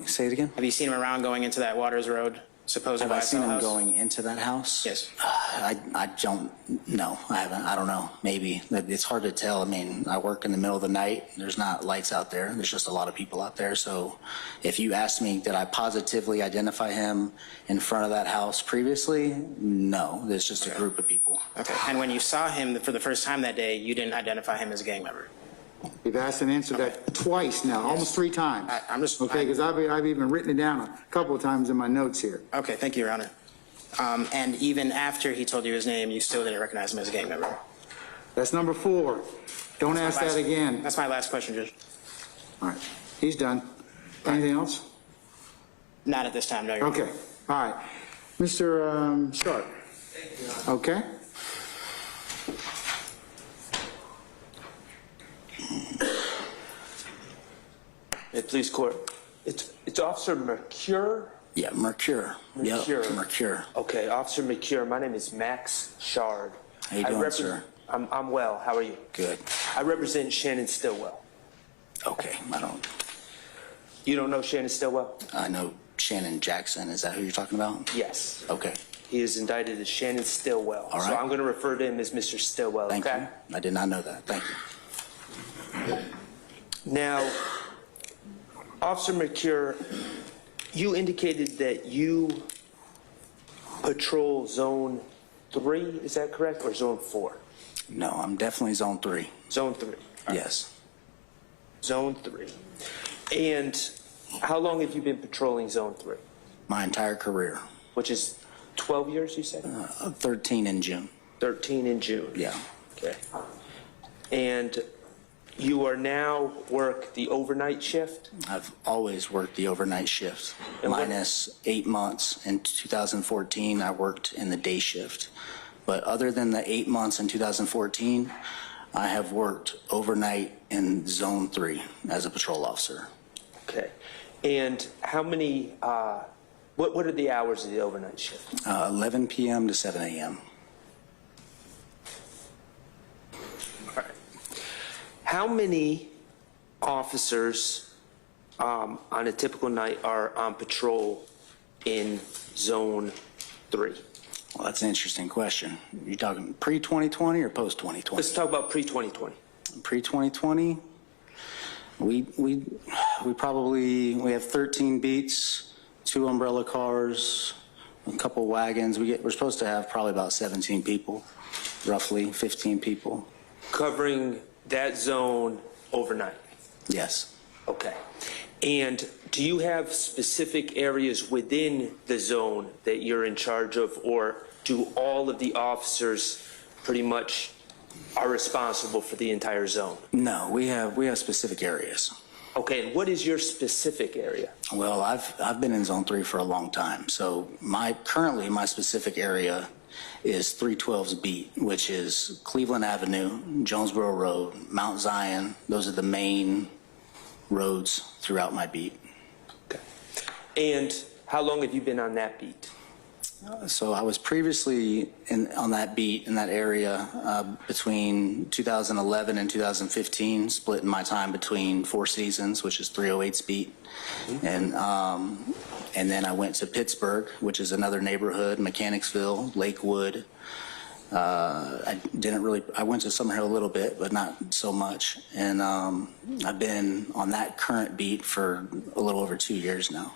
Say it again? Have you seen him around going into that Waters Road supposed Have I YSL seen him house? going into that house? Yes. I don't know. I haven't. I don't know. Maybe. It's hard to tell. I mean, I work in the middle of the night. There's not lights out there. There's just a lot of people out there. So if you asked me, did I positively identify him in front of that house previously? No. There's just a group of people. Okay. And when you saw him for the first time that day, you didn't identify him as a gang member? You've asked and answered that twice now, almost 3 times. I'm just... Okay, because I've even written it down a couple of times in my notes here. Okay, thank you, Your Honor. And even after he told you his name, you still didn't recognize him as a gang member? That's number 4. Don't ask that again. That's my last question, Judge. All right, he's done. Anything else? Not at this time, no, Your Honor. Okay, all right. Mr. Sharp. Okay. Police court. It's Officer Mercure. Yeah, Mercure. Mercure. Yep, Mercure. Okay, Officer Mercure. My name is Max Shard. How you doing, sir? I'm well. How are you? Good. I represent Shannon Stillwell. Okay, I don't. You don't know Shannon Stillwell? I know Shannon Jackson. Is that who you're talking about? Yes. Okay. He is indicted as Shannon Stillwell. All right. So I'm going to refer to him as Mr. Stillwell. Thank okay? you. I did not know that. Thank you. Now, Officer Mercure, you indicated that you patrol Zone 3, is that correct, or Zone 4? No, I'm definitely Zone 3. Zone 3. Right. Yes. Zone 3. And how long have you been patrolling Zone 3? My entire career. Which is 12 years, you said? 13 in June. 13 in June. Yeah. Okay. And you are now work the overnight shift? I've always worked the overnight shift. Minus 8 months. In 2014, I worked in the day shift. But other than the 8 months in 2014, I have worked overnight in Zone 3 as a patrol officer. Okay. And how many, what are the hours of the overnight shift? 11 p.m. to 7 a.m. All right. How many officers on a typical night are on patrol in Zone 3? Well, that's an interesting question. You talking pre-2020 or post-2020? Let's talk about pre-2020. Pre-2020, we have 13 beats, 2 umbrella cars, a couple wagons. We're supposed to have probably about 17 people, roughly 15 people. Covering that zone overnight? Yes. Okay. And do you have specific areas within the zone that you're in charge of, or do all of the officers pretty much are responsible for the entire zone? No, we have specific areas. Okay, and what is your specific area? Well, I've been in Zone 3 for a long time, so currently my specific area is 312's beat, which is Cleveland Avenue, Jonesboro Road, Mount Zion. Those are the main roads throughout my beat. Okay. And how long have you been on that beat? So I was previously on that beat in that area between 2011 and 2015, splitting my time between Four Seasons, which is 308's beat, and then I went to Pittsburgh, which is another neighborhood, Mechanicsville, Lakewood. I went to Summerhill a little bit, but not so much, and I've been on that current beat for a little over 2 years now.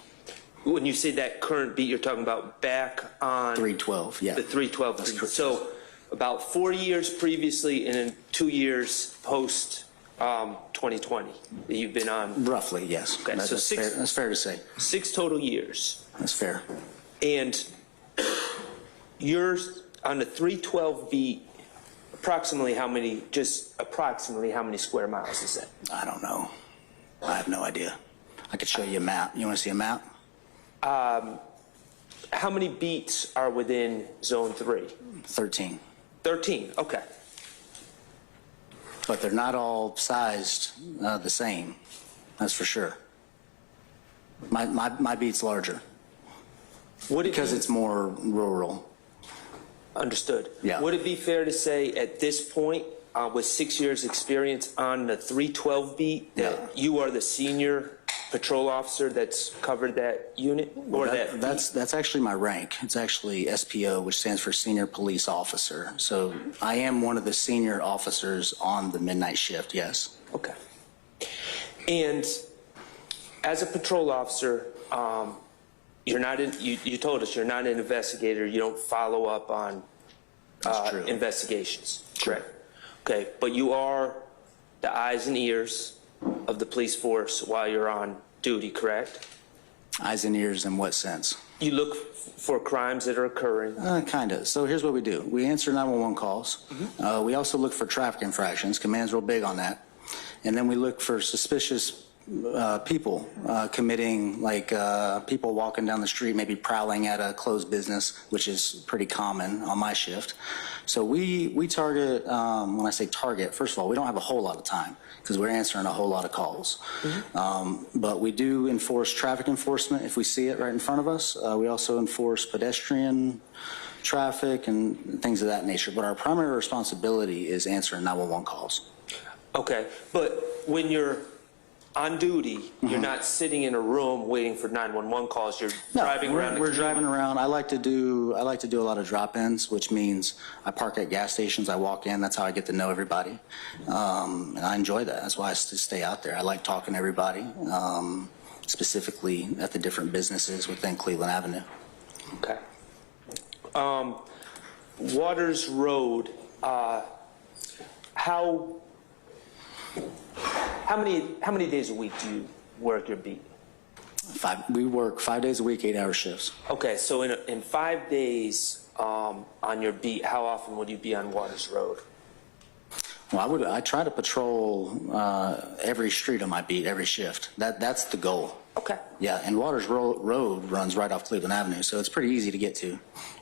When you say that current beat, you're talking about back on 312, yeah. The 312 beat. So about 4 years previously and then 2 years post 2020 that you've been on? Roughly, yes. Okay, so that's fair to say. 6 total years. That's fair. And you're on the 312 beat, approximately how many square miles is that? I don't know. I have no idea. I could show you a map. You want to see a map? How many beats are within Zone 3? 13. 13, okay. But they're not all sized the same, that's for sure. My beat's larger. Because it's more rural. Understood. Yeah. Would it be fair to say at this point, with 6 years experience on the 312 beat, that you are the senior patrol officer that's covered that unit? Or that's actually my rank. It's actually SPO, which stands for Senior Police Officer. So I am one of the senior officers on the midnight shift, yes. Okay. And as a patrol officer, you're not you told us you're not an investigator. You don't follow up on investigations. Correct. Okay, but you are the eyes and ears of the police force while you're on duty, correct? Eyes and ears in what sense? You look for crimes that are occurring. Kind of. So here's what we do. We answer 911 calls. We also look for traffic infractions. Command's real big on that. And then we look for suspicious people committing, like people walking down the street, maybe prowling at a closed business, which is pretty common on my shift. So we target, when I say target, first of all, we don't have a whole lot of time because we're answering a whole lot of calls. But we do enforce traffic enforcement if we see it right in front of us. We also enforce pedestrian traffic and things of that nature. But our primary responsibility is answering 911 calls. Okay, but when you're on duty, you're not sitting in a room waiting for 911 calls. You're driving around. We're driving around. I like to do a lot of drop-ins, which means I park at gas stations. I walk in. That's how I get to know everybody, and I enjoy that. That's why I stay out there. I like talking to everybody, specifically at the different businesses within Cleveland Avenue. Okay. Waters Road. How many days a week do you work your beat? We work 5 days a week, 8-hour shifts. Okay, so in 5 days on your beat, how often would you be on Waters Road? Well, I try to patrol every street on my beat, every shift. That's the goal. Okay. Yeah, and Waters Road runs right off Cleveland Avenue, so it's pretty easy to get to.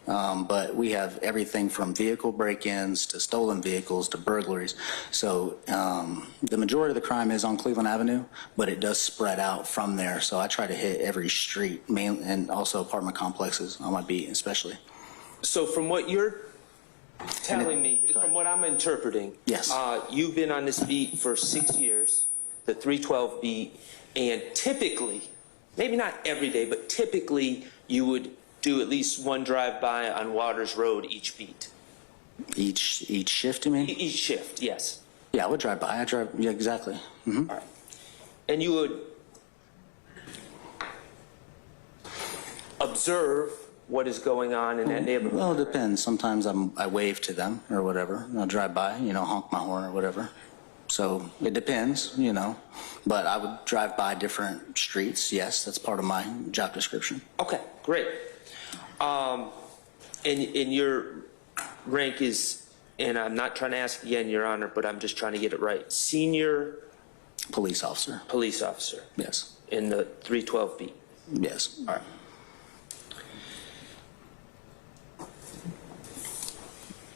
But we have everything from vehicle break-ins to stolen vehicles to burglaries. So the majority of the crime is on Cleveland Avenue, but it does spread out from there. So I try to hit every street, and also apartment complexes on my beat especially. So from what you're telling me, from what I'm interpreting, yes, you've been on this beat for 6 years, the 312 beat, and typically, maybe not every day, but typically you would do at least one drive-by on Waters Road each beat. Each shift, you mean? Each shift, yes. Yeah, I would drive by. Yeah, exactly. All right. And you would observe what is going on in that neighborhood? Well, it depends. Sometimes I wave to them or whatever. I'll drive by, honk my horn or whatever. So it depends, but I would drive by different streets. Yes, that's part of my job description. Okay, great. And your rank is, and I'm not trying to ask again, Your Honor, but I'm just trying to get it right. Senior police officer. Police officer. Yes. In the 312B. Yes. All right.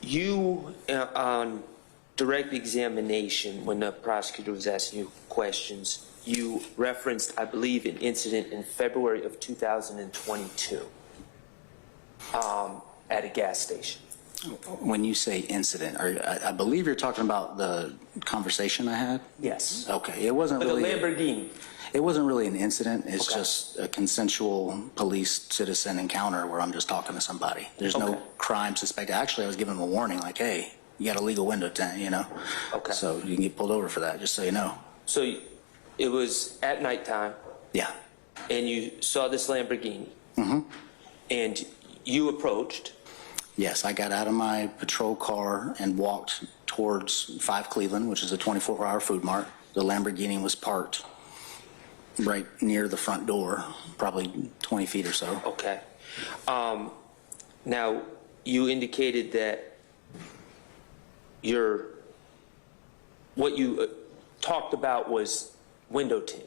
You, on direct examination, when the prosecutor was asking you questions, you referenced, I believe, an incident in February of 2022 at a gas station. When you say incident, I believe you're talking about the conversation I had? Yes. Okay. It wasn't With really a Lamborghini. It wasn't really an incident. It's just a consensual police-citizen encounter where I'm just talking to somebody. There's no crime suspected. Actually, I was giving them a warning, like, hey, you got a legal window tint, Okay. So you can get pulled over for that, just so you know. So it was at nighttime. Yeah. And you saw this Lamborghini. Mm-hmm. And you approached. Yes, I got out of my patrol car and walked towards 5 Cleveland, which is a 24-hour food mart. The Lamborghini was parked right near the front door, probably 20 feet or so. Okay. Now, you indicated that what you talked about was window tint.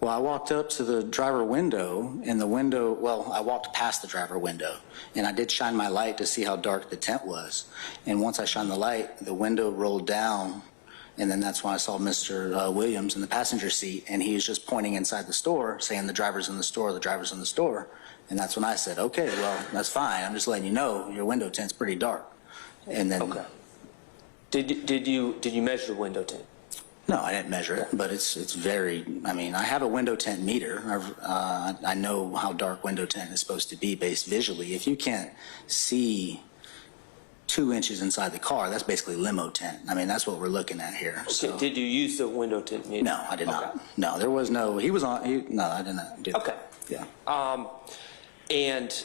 Well, I walked up to the driver window, and I walked past the driver window, and I did shine my light to see how dark the tent was. And once I shined the light, the window rolled down, and then that's when I saw Mr. Williams in the passenger seat, and he was just pointing inside the store, saying the driver's in the store, the driver's in the store. And that's when I said, okay, well, that's fine. I'm just letting you know your window tint's pretty dark. And then... Okay. Did you measure the window tint? No, I didn't measure it, but it's very, I have a window tint meter. I know how dark window tint is supposed to be based visually. If you can't see 2 inches inside the car, that's basically limo tint. That's what we're looking at here. So. Did you use the window tint meter? No, I did not. No, there was no, no, I did not do that. Okay. Yeah. And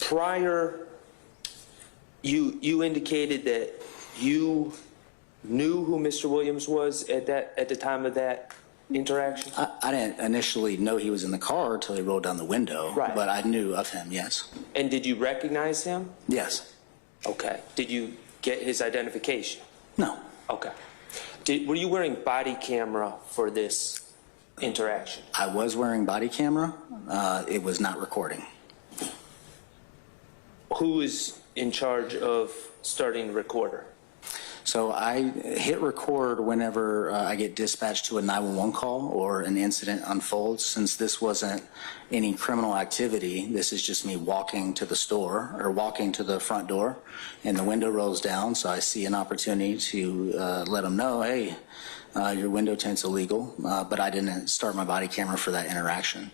prior, you indicated that you knew who Mr. Williams was at the time of that interaction? I didn't initially know he was in the car until he rolled down the window, right. But I knew of him, yes. And did you recognize him? Yes. Okay. Did you get his identification? No. Okay. Were you wearing body camera for this interaction? I was wearing body camera. It was not recording. Who is in charge of starting the recorder? So I hit record whenever I get dispatched to a 911 call or an incident unfolds. Since this wasn't any criminal activity, this is just me walking to the store or walking to the front door, and the window rolls down. So I see an opportunity to let them know, hey, your window tint's illegal, but I didn't start my body camera for that interaction.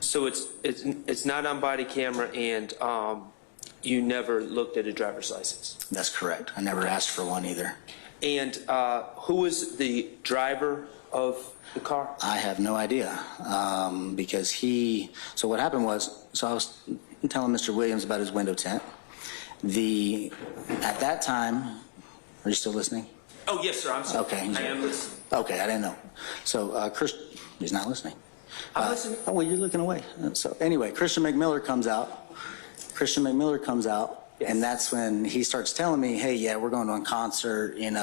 So it's not on body camera, and you never looked at a driver's license? That's correct. I never asked for one either. And who was the driver of the car? I have no idea, because so what happened was, so I was telling Mr. Williams about his window tint. At that time, are you still listening? Oh, yes, sir, I'm sorry. Okay. I am listening. Okay, I didn't know. So he's not listening. I'm listening. Oh, well, you're looking away. So anyway, Christian McMiller comes out, and that's when he starts telling me, hey, yeah, we're going to a concert, and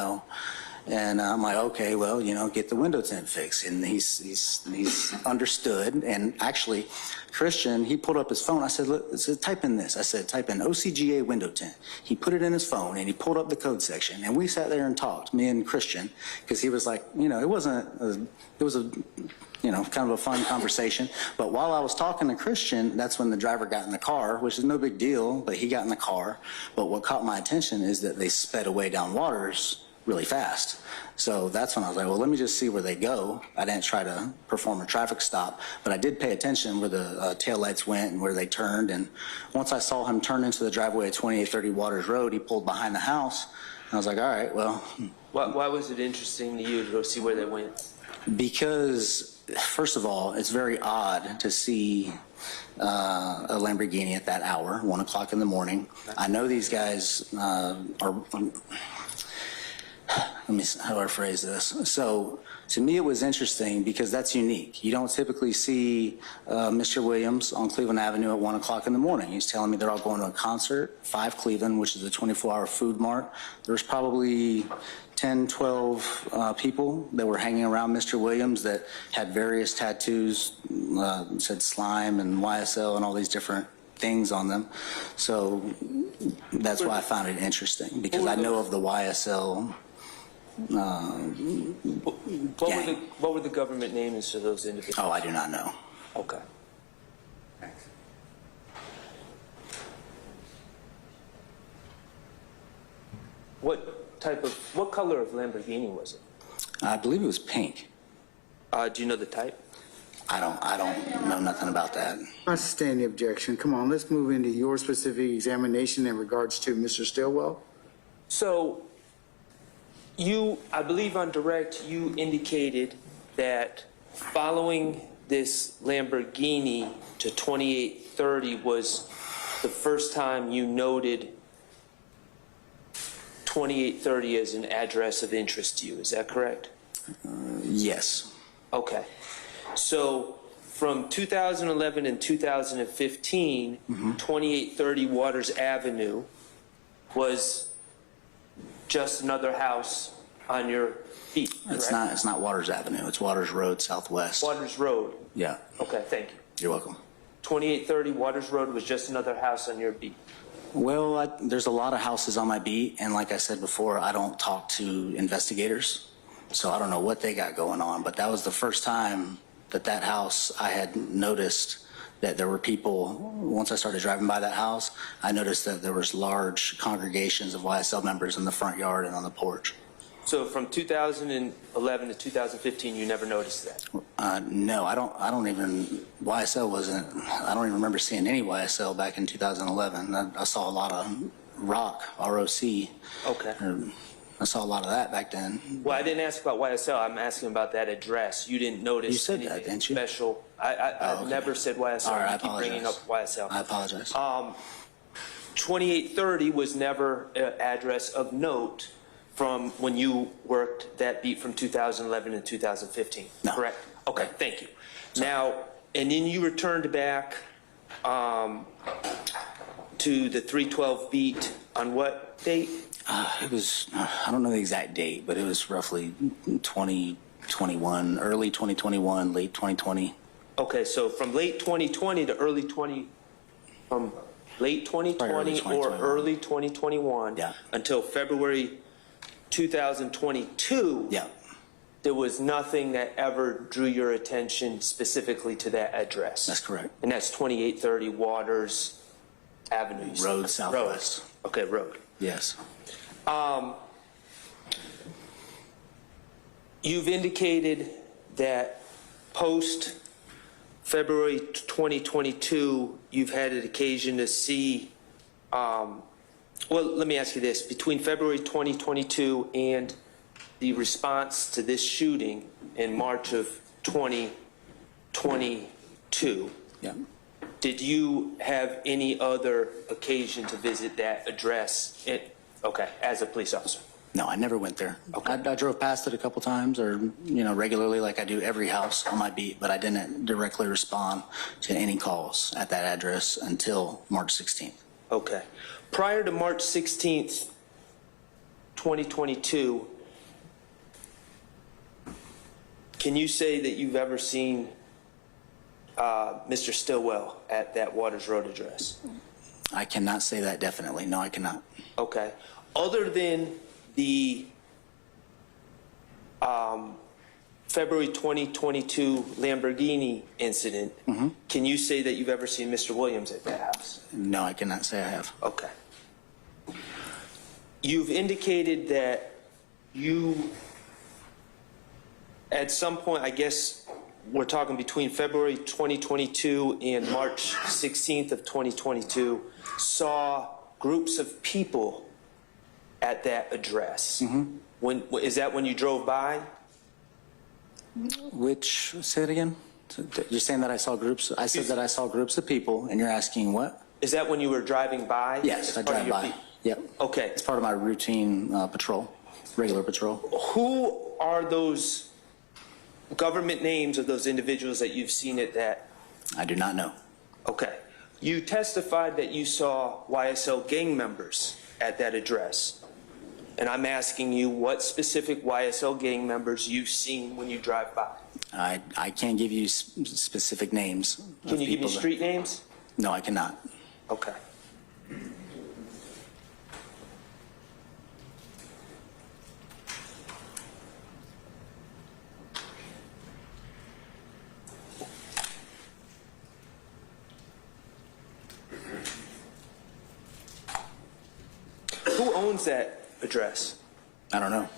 I'm like, okay, well, get the window tint fixed. And he's understood. And actually, Christian, he pulled up his phone. I said, look, type in this. I said, type in OCGA window tint. He put it in his phone, and he pulled up the code section. And we sat there and talked, me and Christian, because he was like, it was a kind of a fun conversation. But while I was talking to Christian, that's when the driver got in the car, which is no big deal, but he got in the car. But what caught my attention is that they sped away down Waters really fast. So that's when I was like, well, let me just see where they go. I didn't try to perform a traffic stop, but I did pay attention where the taillights went and where they turned. And once I saw him turn into the driveway at 2830 Waters Road, he pulled behind the house. I was like, all right, well. Why was it interesting to you to go see where they went? Because first of all, it's very odd to see a Lamborghini at that hour, 1 o'clock in the morning. I know these guys are, how do I phrase this? So to me, it was interesting because that's unique. You don't typically see Mr. Williams on Cleveland Avenue at 1 o'clock in the morning. He's telling me they're all going to a concert, 5 Cleveland, which is a 24-hour food mart. There's probably 10, 12 people that were hanging around Mr. Williams that had various tattoos, said slime and YSL and all these different things on them. So that's why I found it interesting, because I know of the YSL What were the government names for those individuals? Oh, I do not know. Okay. What color of Lamborghini was it? I believe it was pink. Do you know the type? I don't know nothing about that. I sustain the objection. Come on, let's move into your specific examination in regards to Mr. Stillwell. So, I believe on direct, you indicated that following this Lamborghini to 2830 was the first time you noted 2830 as an address of interest to you. Is that correct? Yes. Okay. So from 2011 and 2015, 2830 Waters Avenue was just another house on your beat, It's not Waters Avenue. It's Waters Road Southwest. Waters Road. Yeah. Okay, thank you. You're welcome. 2830 Waters Road was just another house on your beat. Well, there's a lot of houses on my beat, and like I said before, I don't talk to investigators, so I don't know what they got going on, but that was the first time that house I had noticed that there were people. Once I started driving by that house, I noticed that there was large congregations of YSL members in the front yard and on the porch. So from 2011 to 2015, you never noticed that? No, I don't even, YSL wasn't, I don't even remember seeing any YSL back in 2011. I saw a lot of ROC. Okay. I saw a lot of that back then. Well, I didn't ask about YSL. I'm asking about that address. You didn't notice You said anything that, didn't you? special. I okay. never said YSL. All right, I you keep bringing up YSL. I apologize. 2830 was never an address of note from when you worked that beat from 2011 to 2015, No. correct? Okay, thank you. Now, and then you returned back to the 312 beat on what date? It was, I don't know the exact date, but it was roughly 2021, early 2021, late 2020. Okay, so from late 2020 to early 20, from late 2020 or early 2021 until February 2022, there was nothing that ever drew your attention specifically to that address. That's correct. And that's 2830 Waters Avenue. Road Southwest. Okay, road. Yes. You've indicated that post February 2022, you've had an occasion to see, well, let me ask you this. Between February 2022 and the response to this shooting in March of 2022, did you have any other occasion to visit that address, as a police officer? No, I never went there. Okay. I drove past it a couple times, or regularly, like I do every house on my beat, but I didn't directly respond to any calls at that address until March 16th. Okay. Prior to March 16th, 2022, can you say that you've ever seen Mr. Stillwell at that Waters Road address? I cannot say that definitely. No, I cannot. Okay. Other than the February 2022 Lamborghini incident, can you say that you've ever seen Mr. Williams at that house? No, I cannot say I have. Okay. You've indicated that you, at some point, I guess we're talking between February 2022 and March 16th of 2022, saw groups of people at that address. Is that when you drove by? Say it again? You're saying that I saw groups? I said that I saw groups of people, and you're asking what? Is that when you were driving by? Yes, I drive by. Yep. Okay. It's part of my routine patrol, regular patrol. Who are those government names of those individuals that you've seen at that? I do not know. Okay. You testified that you saw YSL gang members at that address. And I'm asking you what specific YSL gang members you've seen when you drive by. I can't give you specific names. Can you give me street names? No, I cannot. Okay. Who owns that address? I don't know.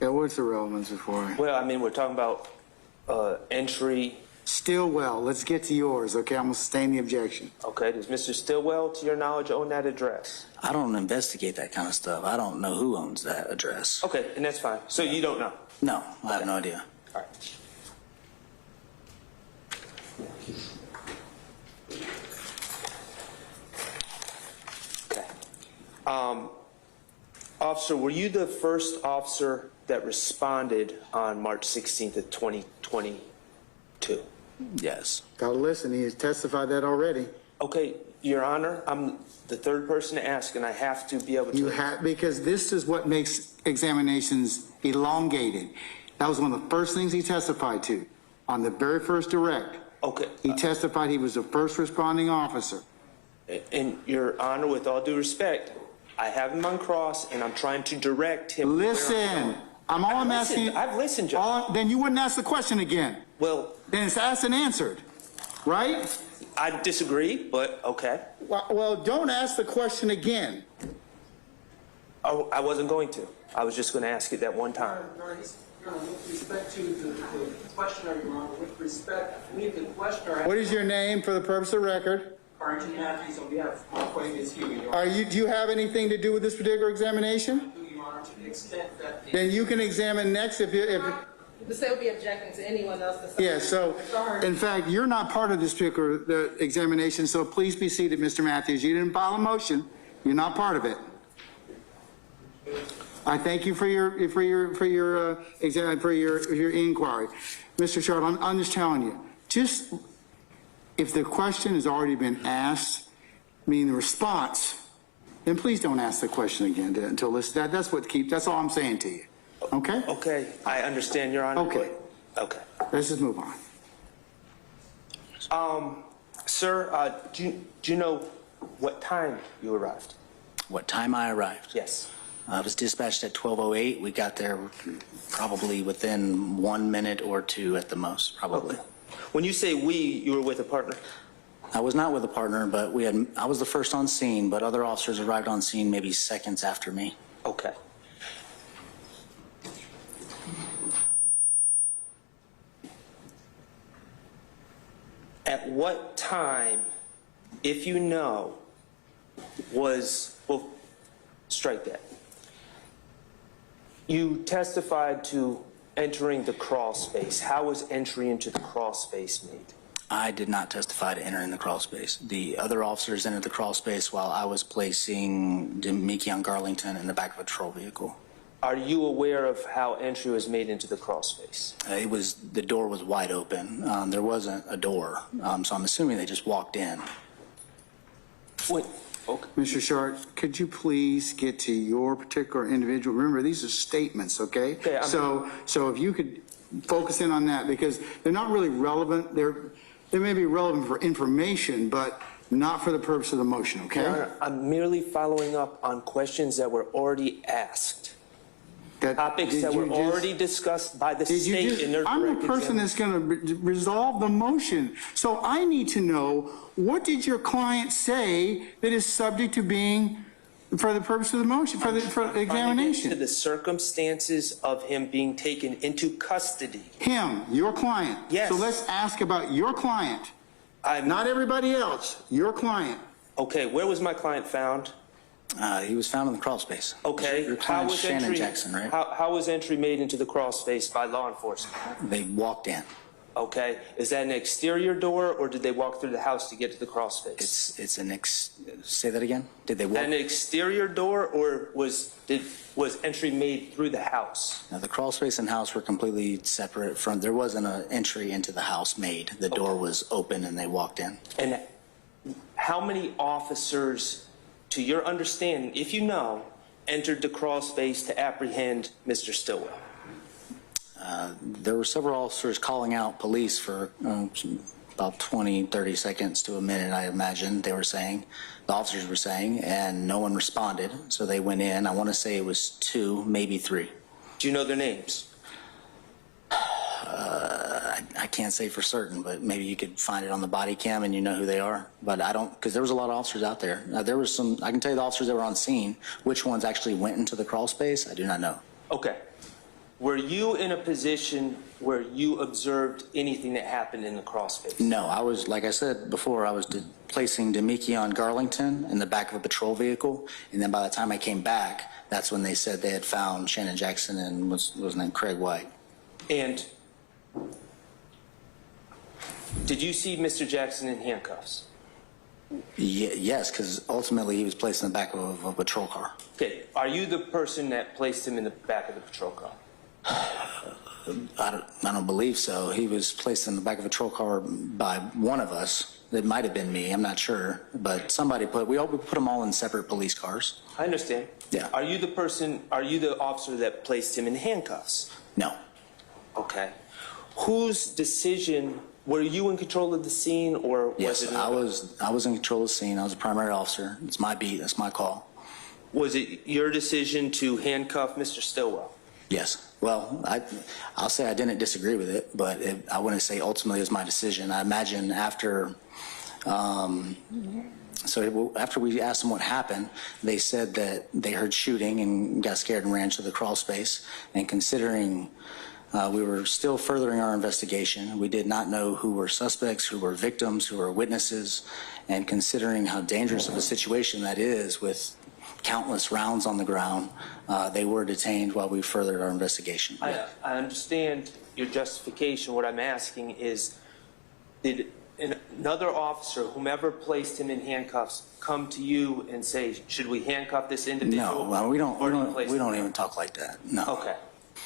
Yeah, what's the relevance before? Well, I mean, we're talking about entry. Stillwell, let's get to yours, okay? I'm gonna sustain the objection. Okay, does Mr. Stillwell, to your knowledge, own that address? I don't investigate that kind of stuff. I don't know who owns that address. Okay, and that's fine. So you don't know? No, I have no idea. All right. Okay. Officer, were you the first officer that responded on March 16th of 2022? Yes. Gotta listen, he has testified that already. Okay, Your Honor, I'm the third person to ask, and I have to be able to. You have, because this is what makes examinations elongated. That was one of the first things he testified to on the very first direct. Okay. He testified he was the first responding officer. And Your Honor, with all due respect, I have him on cross, and I'm trying to direct him. Listen, I'm asking. I've listened, Judge. Then you wouldn't ask the question again. Well. Then it's asked and answered, right? I disagree, but okay. Well, don't ask the question again. Oh, I wasn't going to. I was just going to ask it that one time. With respect to the questioner, Your Honor, with respect, we have the questioner. What is your name for the purpose of the record? Carrington Matthews, on behalf of my claim is Huey, Your Are you? Do you have anything to do with this particular examination? Your Honor, to the extent that. Then you can examine next if. The state will be objecting to anyone else that's. Yeah, so, in fact, you're not part of this particular examination, so please be seated, Mr. Matthews. You didn't file a motion. You're not part of it. I thank you for your inquiry. Mr. Short, I'm just telling you, if the question has already been asked, meaning the response, then please don't ask the question again until this, that's all I'm saying to you. Okay? Okay, I understand, Your Honor. Okay. Okay. Let's just move on. Sir, do you know what time you arrived? What time I arrived? Yes. I was dispatched at 12:08. We got there probably within 1 minute or two at the most, probably. Okay. When you say we, you were with a partner? I was not with a partner, but I was the first on scene, but other officers arrived on scene maybe seconds after me. Okay. At what time, if you know, well, strike that. You testified to entering the crawl space. How was entry into the crawl space made? I did not testify to entering the crawl space. The other officers entered the crawl space while I was placing Demekion Garlington in the back of a patrol vehicle. Are you aware of how entry was made into the crawl space? The door was wide open. There wasn't a door, so I'm assuming they just walked in. Wait, okay. Mr. Short, could you please get to your particular individual? Remember, these are statements, okay? Okay, so if you could focus in on that, because they're not really relevant. They may be relevant for information, but not for the purpose of the motion, okay? Your Honor, I'm merely following up on questions that were already asked. Topics that were already discussed by the state in their I'm the person that's going to resolve the motion. So I need to know, what did your client say that is subject to being, for the purpose of the motion, for the examination? To the circumstances of him being taken into custody. Him, your client. Yes. So let's ask about your client. Not everybody else, your client. Okay, where was my client found? He was found in the crawl space. Okay. Your How client's was Shannon entry? Jackson, right? How was entry made into the crawl space by law enforcement? They walked in. Okay. Is that an exterior door, or did they walk through the house to get to the crawl space? It's say that again? Did they walk? An exterior door, or was entry made through the house? Now, the crawl space and house were completely separate from, there wasn't an entry into the house made. The door was open and they walked in. And how many officers, to your understanding, if you know, entered the crawl space to apprehend Mr. Stillwell? There were several officers calling out police for about 20, 30 seconds to a minute, I imagine they were saying. The officers were saying, and no one responded, so they went in. I want to say it was 2, maybe 3. Do you know their names? I can't say for certain, but maybe you could find it on the body cam and you know who they are. But I don't, because there was a lot of officers out there. There was some, I can tell you the officers that were on scene. Which ones actually went into the crawl space, I do not know. Okay. Were you in a position where you observed anything that happened in the crawl space? No, I was, like I said before, I was placing Demikion Garlington in the back of a patrol vehicle, and then by the time I came back, that's when they said they had found Shannon Jackson and was named Craig White. And did you see Mr. Jackson in handcuffs? Yes, because ultimately he was placed in the back of a patrol car. Okay. Are you the person that placed him in the back of the patrol car? I don't believe so. He was placed in the back of a patrol car by one of us. It might have been me. I'm not sure. But somebody we put them all in separate police cars. I understand. Yeah. Are you the officer that placed him in handcuffs? No. Okay. Whose decision, were you in control of the scene, or was yes, it? I was in control of the scene. I was a primary officer. It's my beat. That's my call. Was it your decision to handcuff Mr. Stillwell? Yes. Well, I'll say I didn't disagree with it, but I wouldn't say ultimately it was my decision. I imagine after we asked them what happened, they said that they heard shooting and got scared and ran to the crawl space. And considering we were still furthering our investigation, we did not know who were suspects, who were victims, who were witnesses, and considering how dangerous of a situation that is with countless rounds on the ground, they were detained while we furthered our investigation. I understand your justification. What I'm asking is, did another officer, whomever placed him in handcuffs, come to you and say, should we handcuff this individual? No, well, we don't even talk like that. No. Okay.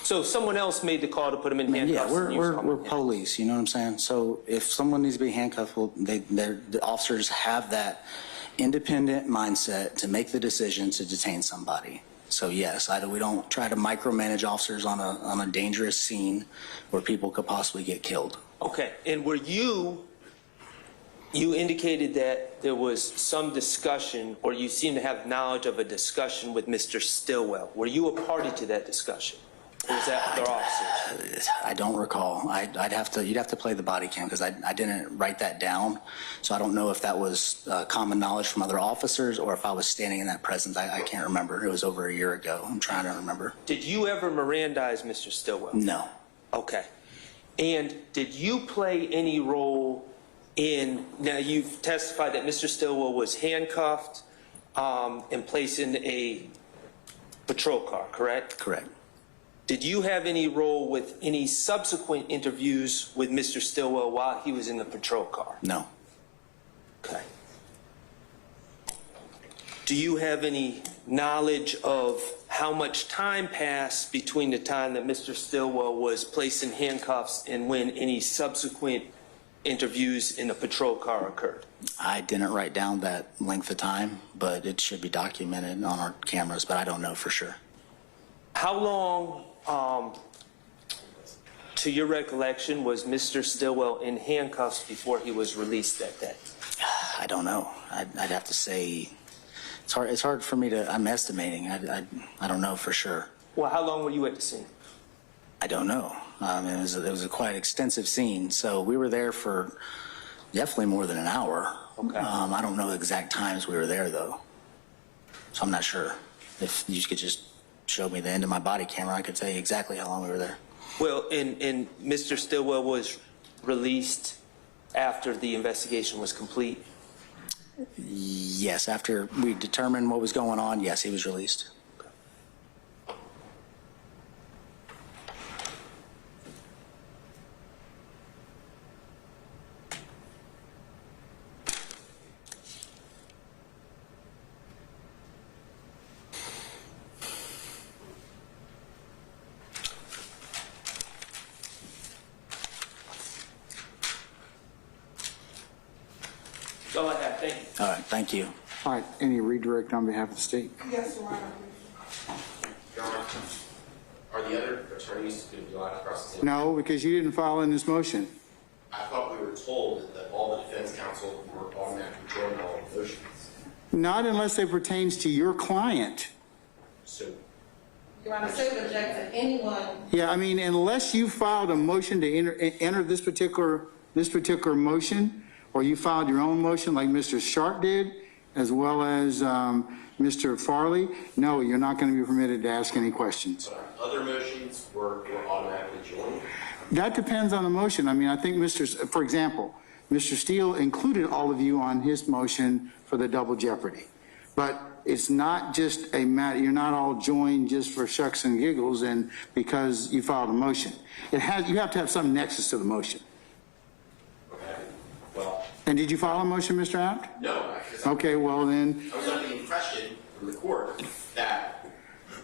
So someone else made the call to put him in handcuffs? Yeah, we're police, you know what I'm saying? So if someone needs to be handcuffed, well, the officers have that independent mindset to make the decision to detain somebody. So yes, we don't try to micromanage officers on a dangerous scene where people could possibly get killed. Okay, and were you indicated that there was some discussion, or you seem to have knowledge of a discussion with Mr. Stillwell. Were you a party to that discussion? Or was that other officers? I don't recall. You'd have to play the body cam because I didn't write that down. So I don't know if that was common knowledge from other officers or if I was standing in that presence. I can't remember. It was over a year ago. I'm trying to remember. Did you ever Mirandize Mr. Stillwell? No. Okay. And did you play any role now you've testified that Mr. Stillwell was handcuffed and placed in a patrol car, correct? Correct. Did you have any role with any subsequent interviews with Mr. Stillwell while he was in the patrol car? No. Okay. Do you have any knowledge of how much time passed between the time that Mr. Stillwell was placed in handcuffs and when any subsequent interviews in the patrol car occurred? I didn't write down that length of time, but it should be documented on our cameras, but I don't know for sure. How long, to your recollection, was Mr. Stillwell in handcuffs before he was released that day? I don't know. I'd have to say, it's hard for me to, I'm estimating. I don't know for sure. Well, how long were you at the scene? I don't know. It was a quite extensive scene, so we were there for definitely more than an hour. Okay. I don't know the exact times we were there, though, so I'm not sure. If you could just show me the end of my body camera, I could tell you exactly how long we were there. Well, and Mr. Stillwell was released after the investigation was complete? Yes, after we determined what was going on, yes, he was released. That's all I have. Thank you. All right, thank you. All right, any redirect on behalf of the state? Yes, Your Honor. Your Honor, are the other attorneys going to be allowed to cross examine? No, because you didn't file in this motion. I thought we were told that all the defense counsel were automatically joining all the motions. Not unless it pertains to your client. So, Your Honor, state would object to anyone. Yeah, I mean, unless you filed a motion to enter this particular motion, or you filed your own motion like Mr. Sharp did, as well as Mr. Farley, no, you're not going to be permitted to ask any questions. but other motions were automatically joined? That depends on the motion. I mean, I think for example, Mr. Steele included all of you on his motion for the double jeopardy. But it's not just a matter, you're not all joined just for shucks and giggles and because you filed a motion. You have to have some nexus to the motion. Okay, well. And did you file a motion, Mr. Abt? No. Okay, well then. I was under the impression from the court that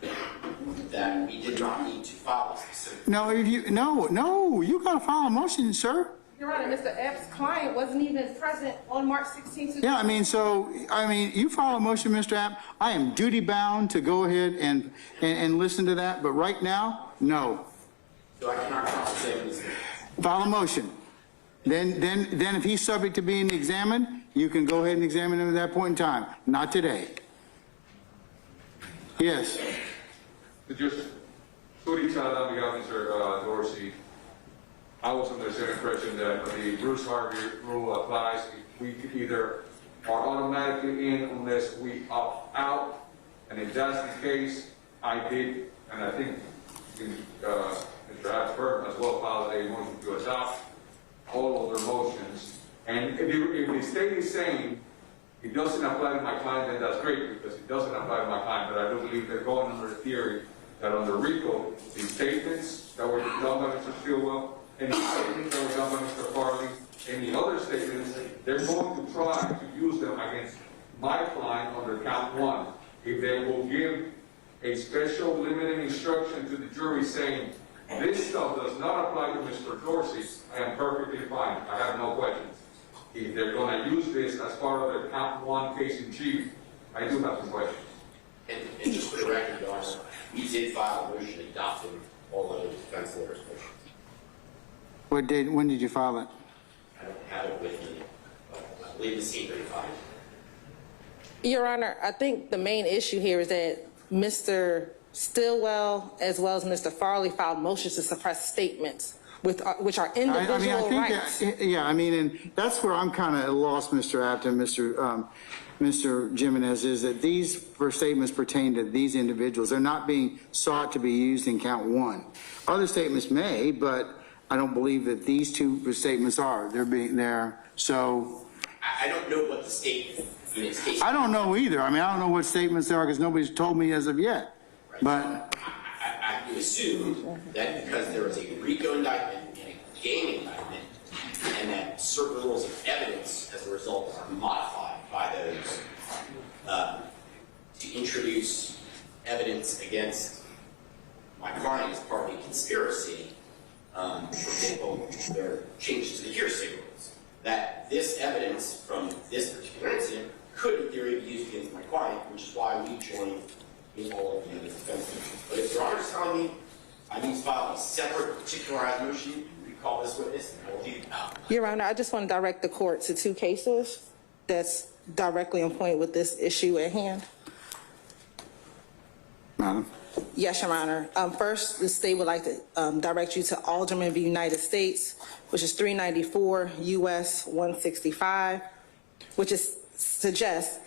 we did not need to file a specific. No, you got to file a motion, sir. Your Honor, Mr. Epps' client wasn't even present on March 16th. Yeah, I mean, you file a motion, Mr. Abt. I am duty bound to go ahead and listen to that, but right now, no. So I cannot cross-examine this. File a motion. Then if he's subject to being examined, you can go ahead and examine him at that point in time. Not today. Yes. Just Suri Chad on behalf of Mr. Dorsey. I was under the impression that the Bruce Harvey rule applies. We either are automatically in unless we opt out. And if that's the case, I did, and I think Mr. Absberg as well filed a motion to adopt all of their motions. And if the state is saying it doesn't apply to my client, then that's great because it doesn't apply to my client. But I do believe they're going under the theory that under RICO, the statements that were done by Mr. Stilwell, any statements that were done by Mr. Farley, any other statements, they're going to try to use them against my client under count one. If they will give a special limiting instruction to the jury saying, this stuff does not apply to Mr. Dorsey, I am perfectly fine. I have no questions. If they're going to use this as part of their count one case in chief, I do have some questions. And just for the record, Your Honor, we did file a motion adopting all of the defense lawyers' motions. When did you file it? I don't have it with me, but I believe it's 8:35. Your Honor, I think the main issue here is that Mr. Stilwell as well as Mr. Farley filed motions to suppress statements which are individual rights. And that's where I'm kind of lost, Mr. Abt and Mr. Jimenez, is that these statements pertain to these individuals. They're not being sought to be used in count one. Other statements may, but I don't believe that these two statements are. So. I don't know what the statement in its case. I don't know either. I don't know what statements there are because nobody's told me as of yet. Right. But I would assume that because there was a RICO indictment and a gang indictment, and that certain rules of evidence as a result are modified by those to introduce evidence against my client as part of a conspiracy. For example, there are changes to the hearsay rules. That this evidence from this particular incident could, in theory, be used against my client, which is why we joined in all of the other defense motions. But if Your Honor is telling me I need to file a separate particularized motion to recall this witness, I will do that. Your Honor, I just want to direct the court to two cases that's directly on point with this issue at hand. Madam? Yes, Your Honor. First, the state would like to direct you to Alderman v. United States, which is 394 U.S. 165, which suggests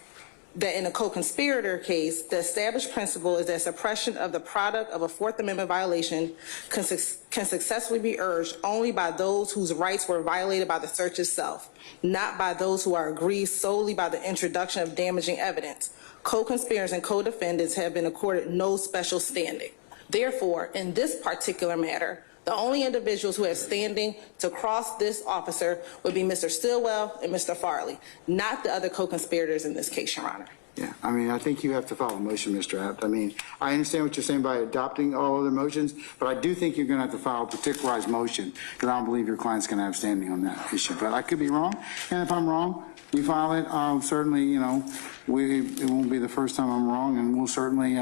that in a co-conspirator case, the established principle is that suppression of the product of a Fourth Amendment violation can successfully be urged only by those whose rights were violated by the search itself, not by those who are aggrieved solely by the introduction of damaging evidence. Co-conspirators and co-defendants have been accorded no special standing. Therefore, in this particular matter, the only individuals who have standing to cross this officer would be Mr. Stillwell and Mr. Farley, not the other co-conspirators in this case, Your Honor. Yeah, I mean, I think you have to follow motion, Mr. Abt. I mean, I understand what you're saying by adopting all other motions, but I do think you're going to have to file a particularized motion because I don't believe your client's going to have standing on that issue. But I could be wrong, and if I'm wrong, you file it. Certainly, you know, it won't be the first time I'm wrong, and we'll certainly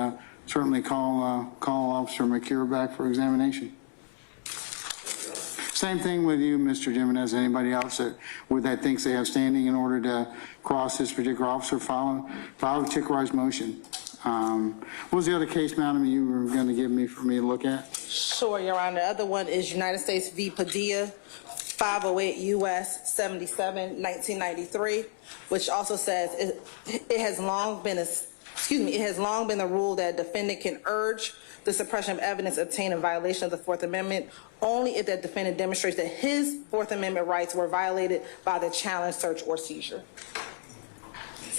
call Officer McCure back for examination. Same thing with you, Mr. Jimenez. Anybody else that thinks they have standing in order to cross this particular officer, file a particularized motion. What was the other case, madam, you were going to give me for me to look at? Sure, Your Honor. The other one is United States v. Padilla, 508 U.S. 77, 1993, which also says it has long been a rule that a defendant can urge the suppression of evidence obtained in violation of the Fourth Amendment only if that defendant demonstrates that his Fourth Amendment rights were violated by the challenge, search, or seizure.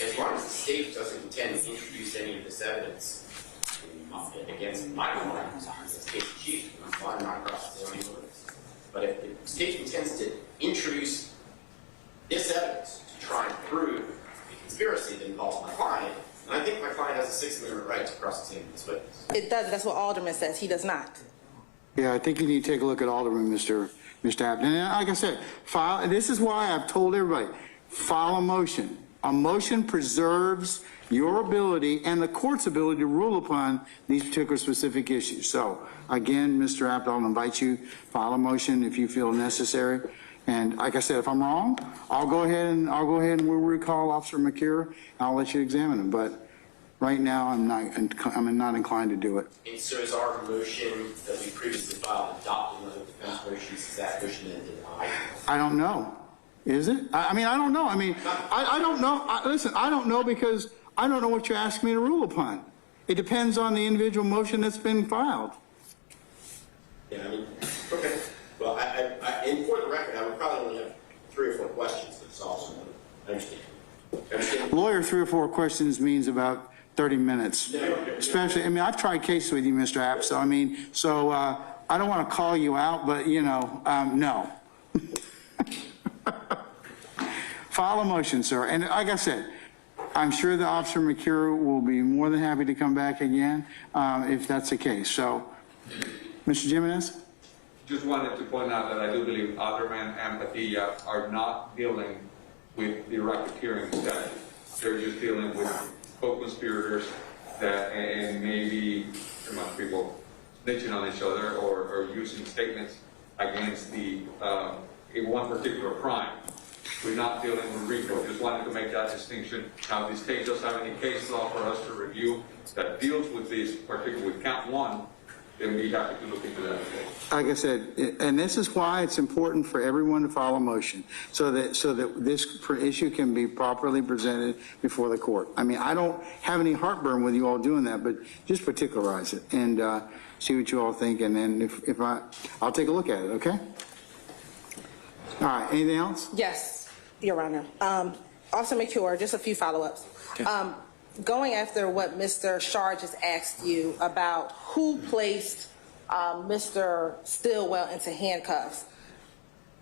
As long as the state doesn't intend to introduce any of this evidence against my client, the state chief, I'm fine, not cross the zoning ordinance. But if the state intends to introduce this evidence to try and prove a conspiracy that involves my client, and I think my client has a Sixth Amendment right to cross-examine this witness. It does. That's what Alderman says. He does not. Yeah, I think you need to take a look at Alderman, Mr. Abt. And like I said, this is why I've told everybody, file a motion. A motion preserves your ability and the court's ability to rule upon these particular specific issues. So, again, Mr. Abt, I'll invite you, file a motion if you feel necessary. And like I said, if I'm wrong, I'll go ahead and we'll recall Officer McCure, and I'll let you examine him. But right now, I'm not inclined to do it. And so is our motion that we previously filed adopting the defense motions, is that motion then denied? I don't know. Is it? I mean, I don't know. I mean, I don't know. Listen, I don't know because I don't know what you're asking me to rule upon. It depends on the individual motion that's been filed. Yeah, I mean, okay. Well, and for the record, I would probably only have 3 or 4 questions to solve. I understand. Lawyer, 3 or 4 questions means about 30 minutes. Especially, I mean, I've tried cases with you, Mr. Abt, so I mean, I don't want to call you out, but, you know, no. File a motion, sir. And like I said, I'm sure the Officer McCure will be more than happy to come back again if that's the case. So, Mr. Jimenez? Just wanted to point out that I do believe Alderman and Padilla are not dealing with the racketeering statute. They're just dealing with co-conspirators and maybe people snitching on each other or using statements against one particular crime. We're not dealing with RICO. Just wanted to make that distinction. Now, if the state does have any case law for us to review that deals with this, particularly with count 1, then we have to look into that. Like I said, and this is why it's important for everyone to file a motion so that this issue can be properly presented before the court. I mean, I don't have any heartburn with you all doing that, but just particularize it and see what you all think, and then I'll take a look at it. Okay. All right. Anything else? Yes, Your Honor. Officer McCure, just a few follow-ups. Okay. Going after what Mr. Shar just asked you about who placed Mr. Stillwell into handcuffs,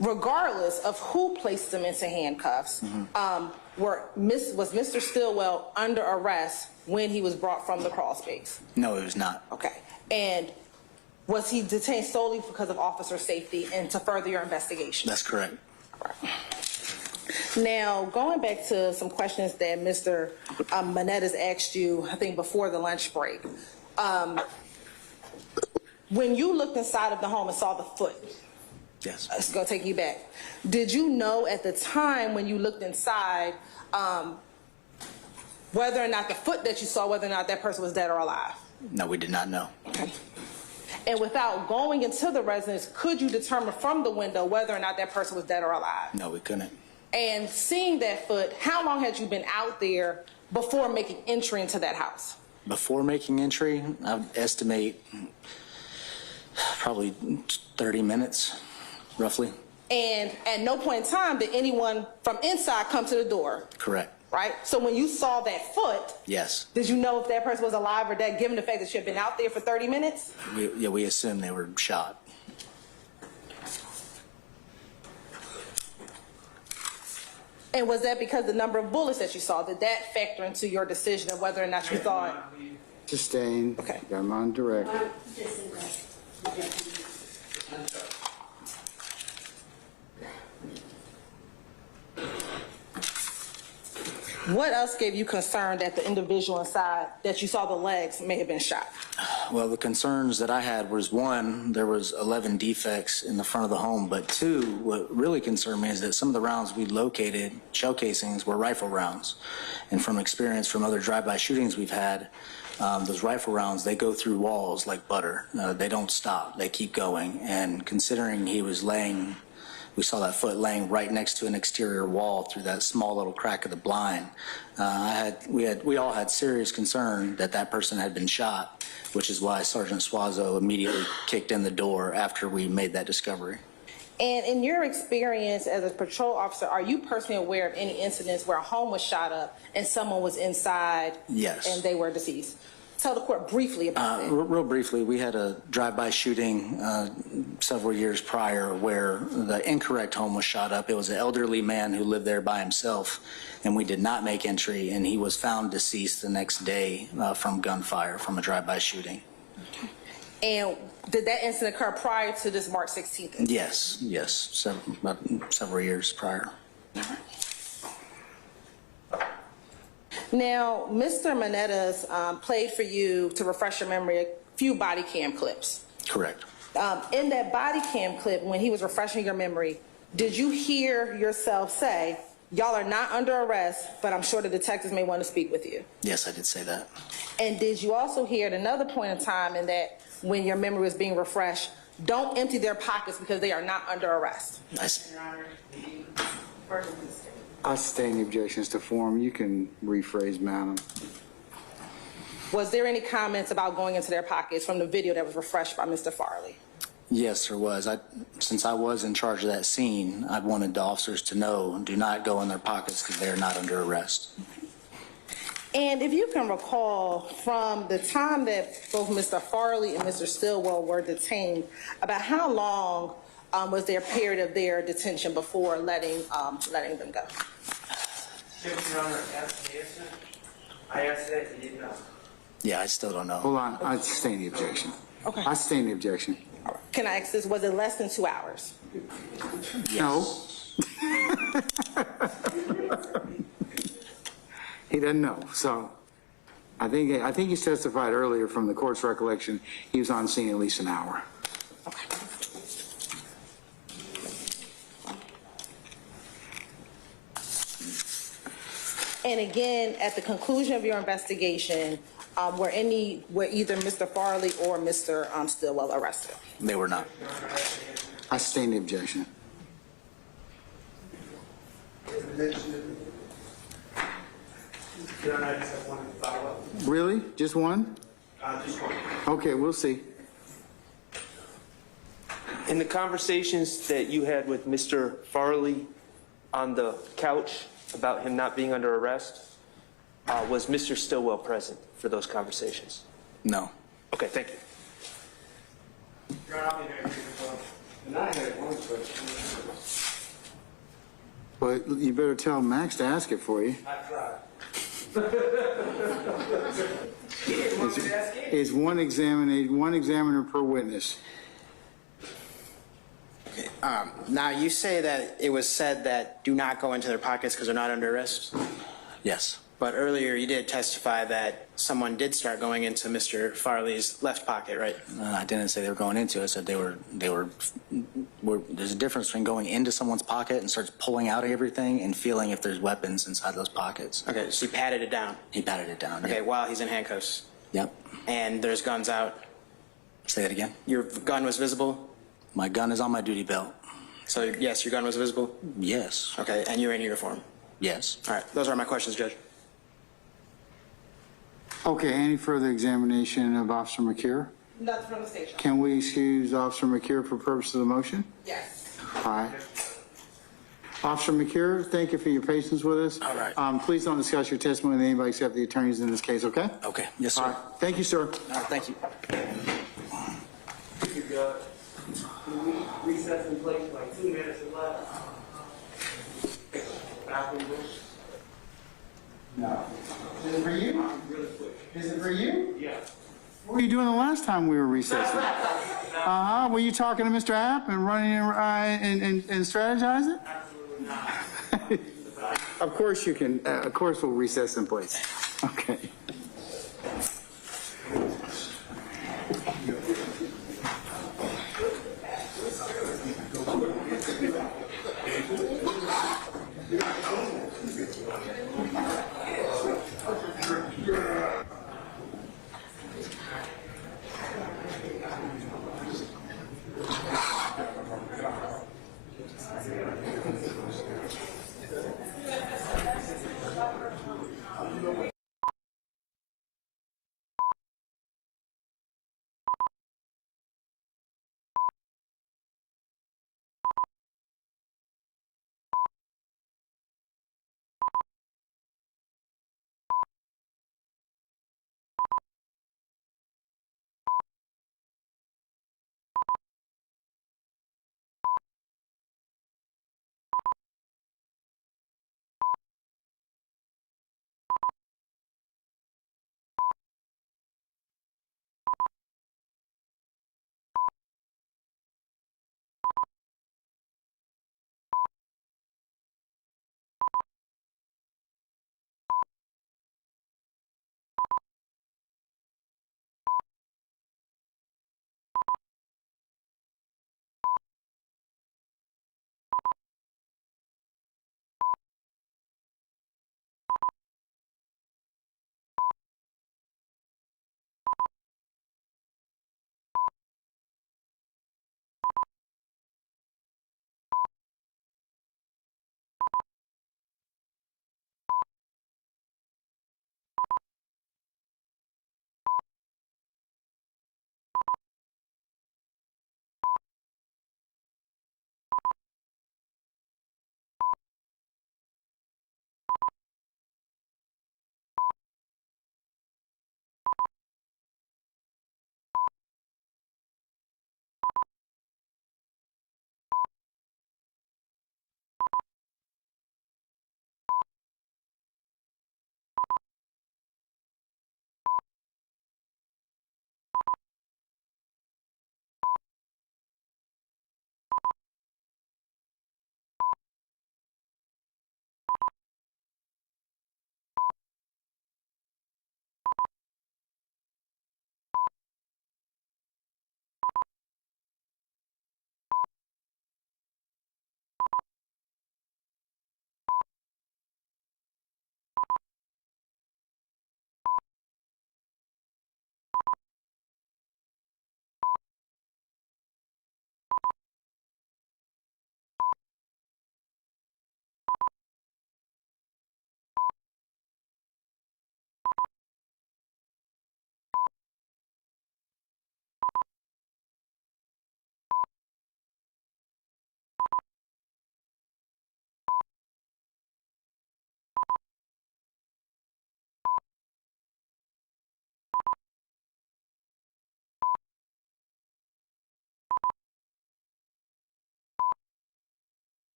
regardless of who placed him into handcuffs, was Mr. Stillwell under arrest when he was brought from the crawl space? No, it was not. Okay. And was he detained solely because of officer safety and to further your investigation? That's correct. Right. Now, going back to some questions that Mr. Manetta's asked you, I think before the lunch break, when you looked inside of the home and saw the foot, yes, it's going to take you back. Did you know at the time when you looked inside whether or not the foot that you saw, whether or not that person was dead or alive? No, we did not know. Okay. And without going into the residence, could you determine from the window whether or not that person was dead or alive? No, we couldn't. And seeing that foot, how long had you been out there before making entry into that house? Before making entry, I would estimate probably 30 minutes, roughly. And at no point in time did anyone from inside come to the door, Correct. right? So when you saw that foot, Yes. did you know if that person was alive or dead, given the fact that she had been out there for 30 minutes? We assumed they were shot. And was that because the number of bullets that you saw, did that factor into your decision of whether or not you thought? Sustain. Okay. Got him on direct. What else gave you concern that the individual inside, that you saw the legs, may have been shot? Well, the concerns that I had was, one, there was 11 defects in the front of the home, but two, what really concerned me is that some of the rounds we located, shell casings, were rifle rounds. And from experience from other drive-by shootings we've had, those rifle rounds, they go through walls like butter. They don't stop. They keep going. And considering he was laying, we saw that foot laying right next to an exterior wall through that small little crack of the blind. We all had serious concern that that person had been shot, which is why Sergeant Suazo immediately kicked in the door after we made that discovery. And in your experience as a patrol officer, are you personally aware of any incidents where a home was shot up and someone was inside? Yes. And they were deceased? Tell the court briefly about that. Real briefly, we had a drive-by shooting several years prior where the incorrect home was shot up. It was an elderly man who lived there by himself, and we did not make entry, and he was found deceased the next day from gunfire from a drive-by shooting. And did that incident occur prior to this March 16th? Yes, several years prior. Now, Mr. Manetta's played for you, to refresh your memory, a few body cam clips. Correct. In that body cam clip, when he was refreshing your memory, did you hear yourself say, "Y'all are not under arrest, but I'm sure the detectives may want to speak with you"? Yes, I did say that. And did you also hear at another point in time in that when your memory was being refreshed, "Don't empty their pockets because they are not under arrest"? I sustain the objections to form. You can rephrase, madam. Was there any comments about going into their pockets from the video that was refreshed by Mr. Farley? Yes, there was. Since I was in charge of that scene, I wanted the officers to know, do not go in their pockets because they are not under arrest. And if you can recall, from the time that both Mr. Farley and Mr. Stillwell were detained, about how long was their period of their detention before letting them go? Your Honor, I asked that, he did not. Yeah, I still don't know. Hold on. I sustain the objection. Okay. I sustain the objection. Can I ask this, was it less than 2 hours? No. He doesn't know. So I think he testified earlier from the court's recollection, he was on scene at least an hour. And again, at the conclusion of your investigation, were either Mr. Farley or Mr. Stillwell arrested? They were not. I sustain the objection. Your Honor, I just have one follow-up. Really? Just one? Just one. Okay, we'll see. In the conversations that you had with Mr. Farley on the couch about him not being under arrest, was Mr. Stillwell present for those conversations? No. Okay, thank you. Your Honor, I'll be very brief as well. And I had one question. But you better tell Max to ask it for you. I tried. Is one examiner per witness. Now, you say that it was said that do not go into their pockets because they're not under arrest? Yes. But earlier you did testify that someone did start going into Mr. Farley's left pocket, right? I didn't say they were going into it. I said they were, there's a difference between going into someone's pocket and starts pulling out everything and feeling if there's weapons inside those pockets. Okay, so he patted it down? He patted it down. Okay, yeah. while he's in handcuffs? Yep. And there's guns out? Say that again? Your gun was visible? My gun is on my duty belt. So, yes, your gun was visible? Yes. Okay, and you're in uniform? Yes. All right, those are my questions, Judge. Okay, any further examination of Officer McCure? Nothing from the station. Can we excuse Officer McCure for purpose of the motion? Yes. All right. Officer McCure, thank you for your patience with us. All right. Please don't discuss your testimony with anybody except the attorneys in this case, okay? Okay, yes, sir. All right. Thank you, sir. All right, thank you. Thank you, Judge. Can we recess in place like 2 minutes or less? No. Is it for you? Really quick. Is it for you? Yeah. What were you doing the last time we were recessing? Uh-huh. Were you talking to Mr. App and running and strategizing? Absolutely not. Of course you can. Of course we'll recess in place. Okay.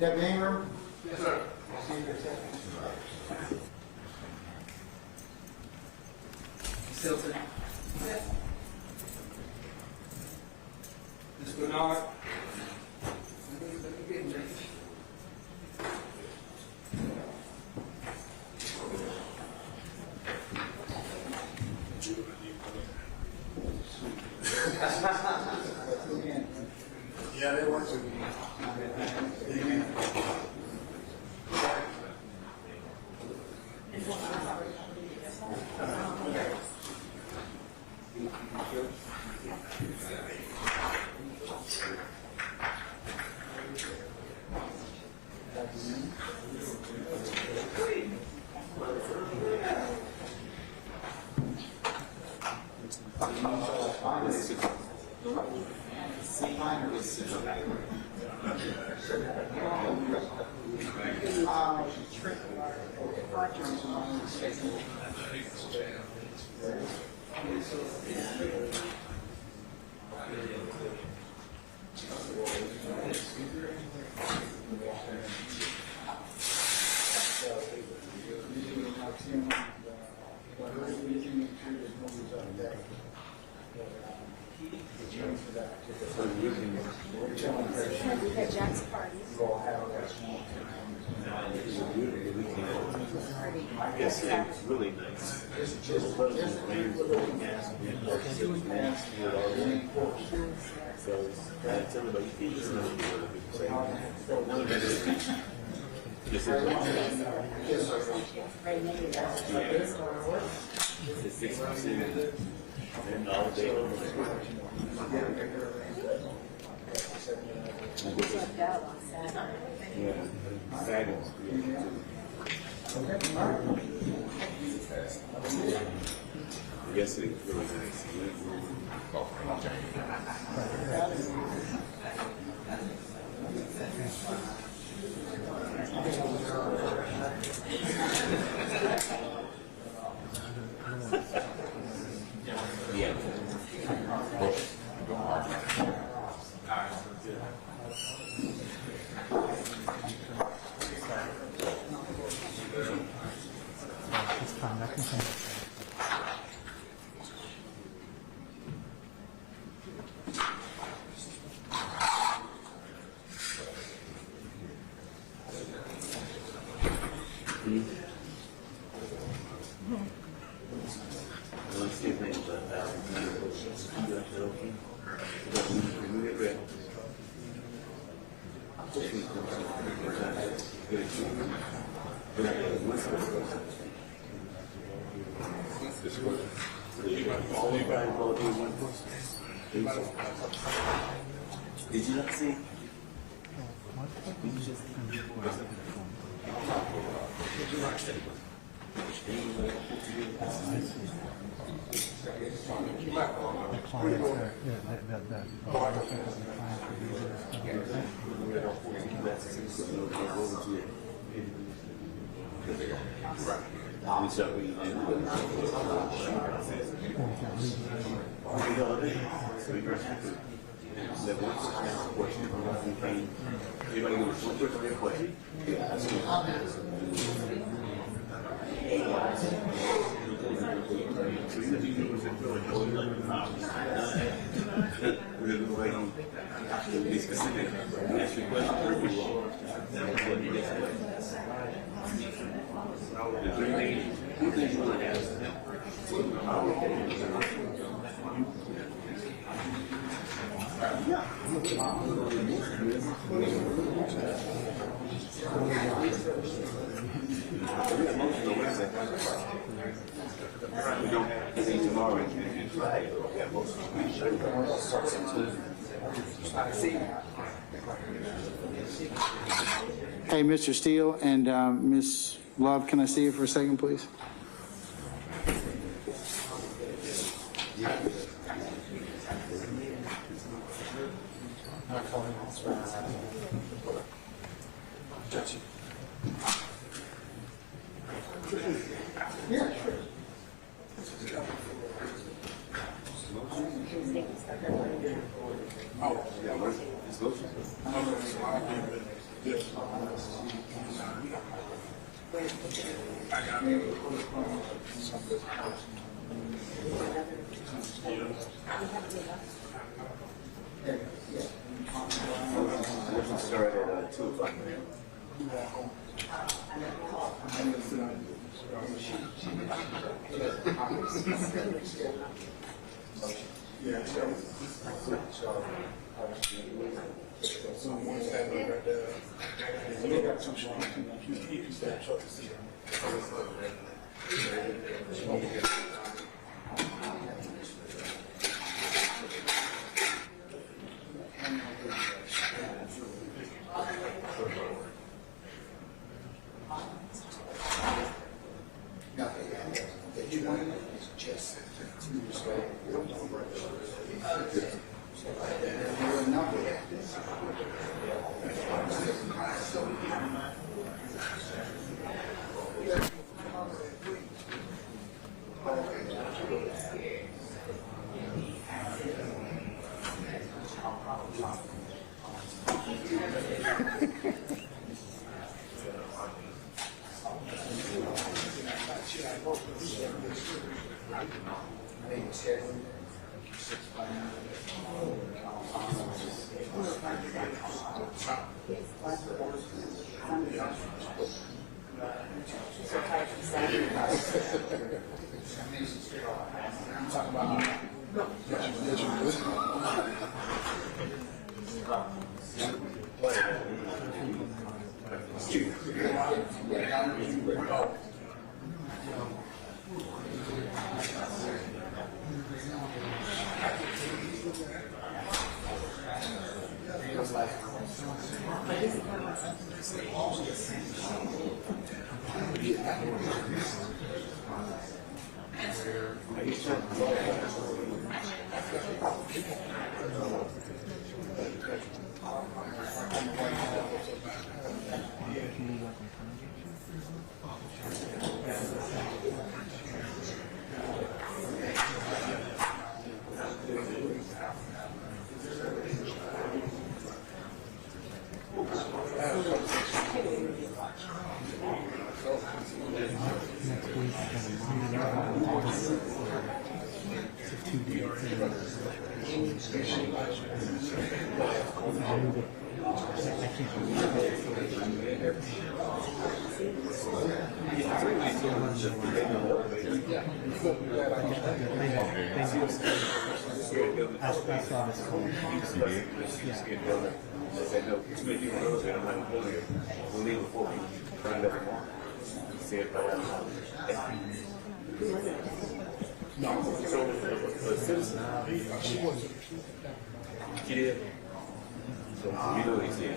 Deputy Ingram? Yes, sir. Silton. Yes. Ms. Bernard. Yeah, they want to. Yes, it's really nice. So, tell me about you. This is not what people say. This is it's 6%. And all day long. Yeah, Saturday. Yesterday was really nice. Yeah. Did you not see? Did you just? Hey, Mr. Steele and Ms. Love, can I see you for a second, please? He did. So you know he's here.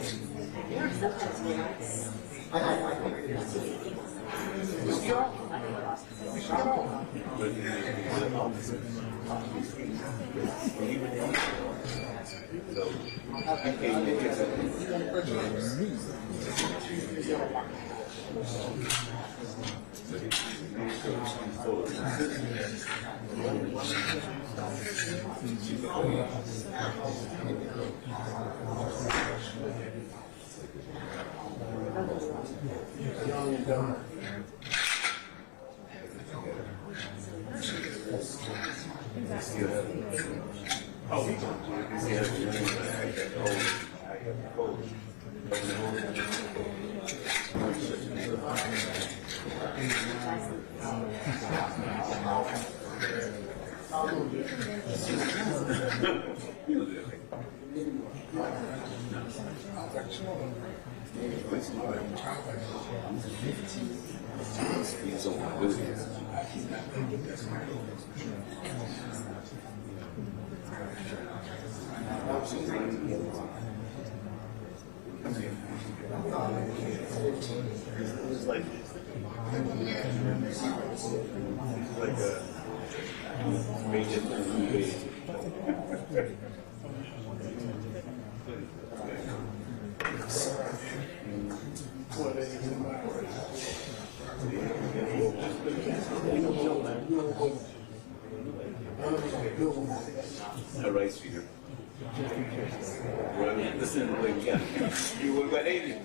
All right, sweetheart. Well, listen, you were my lady.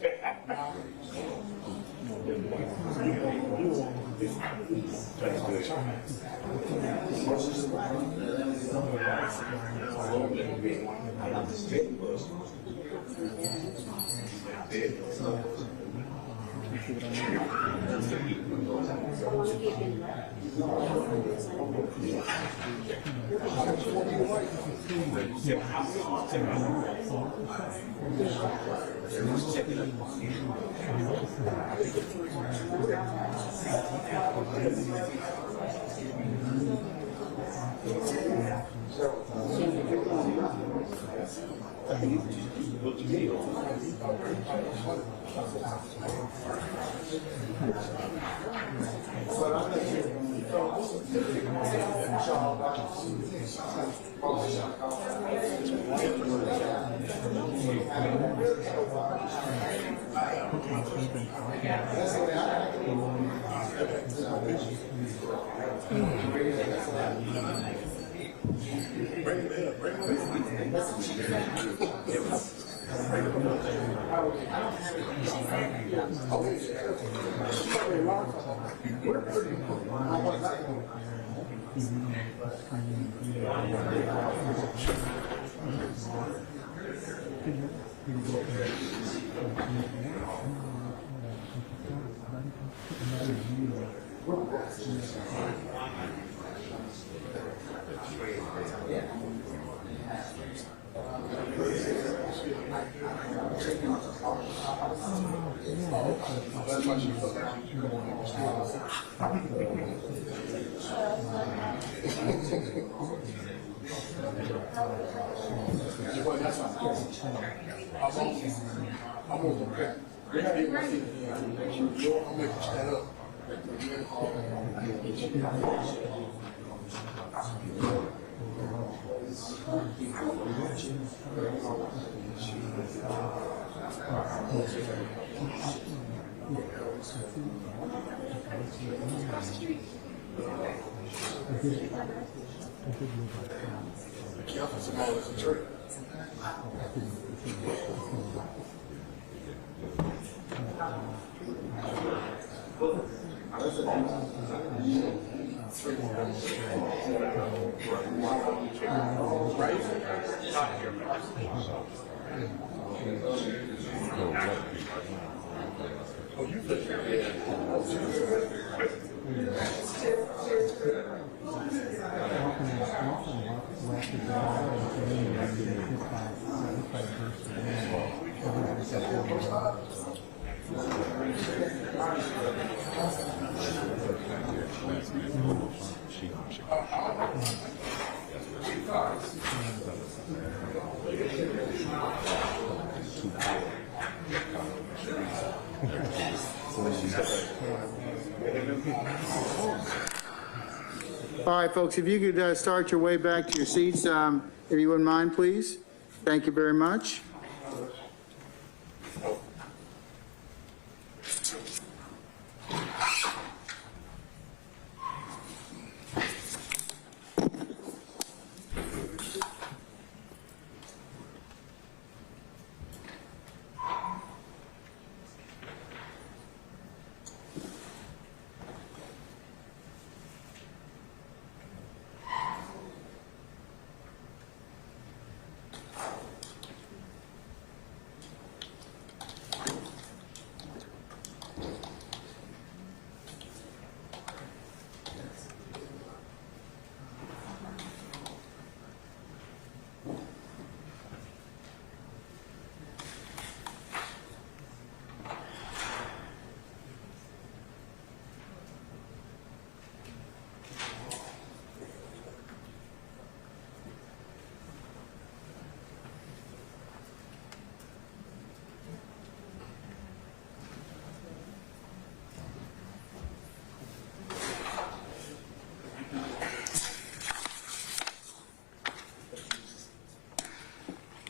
All right, folks, if you could start your way back to your seats, if you wouldn't mind, please. Thank you very much.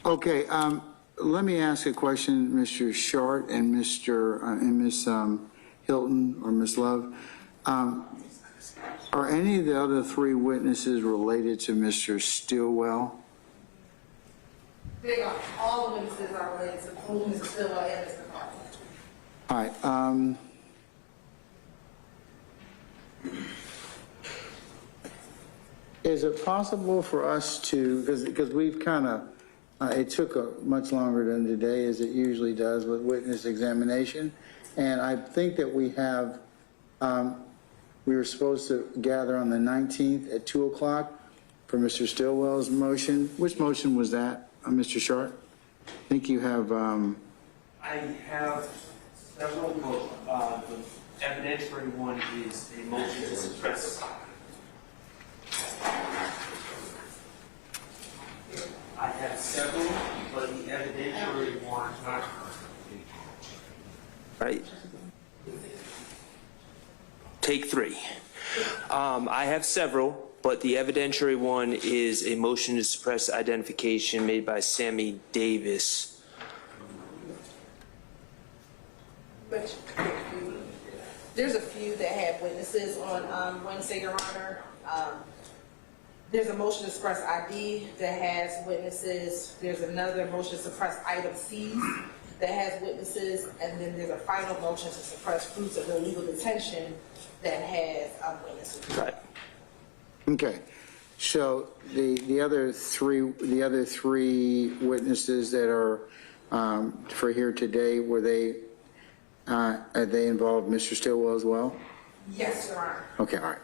Okay, let me ask a question, Mr. Short and Ms. Hilton or Ms. Love. Are any of the other three witnesses related to Mr. Stillwell? They are. All the witnesses are related to both Mr. Stillwell and Mr. Parker. All right. Is it possible for us to, because we've kind of, it took much longer than today as it usually does with witness examination, and I think that we have, we were supposed to gather on the 19th at 2 o'clock for Mr. Stillwell's motion. Which motion was that, Mr. Sharp? I think you have. I have several, the evidentiary one is a motion to suppress. I have several, but the evidentiary one, right? Take three. I have several, but the evidentiary one is a motion to suppress identification made by Sammy Davis. But there's a few that have witnesses on Wednesday, Your Honor. There's a motion to suppress ID that has witnesses. There's another motion to suppress item C that has witnesses. And then there's a final motion to suppress fruits of illegal detention that has witnesses. Right. Okay. So the other three witnesses that are for here today, were they involved Mr. Stillwell as well? Yes, Your Honor. Okay, all right.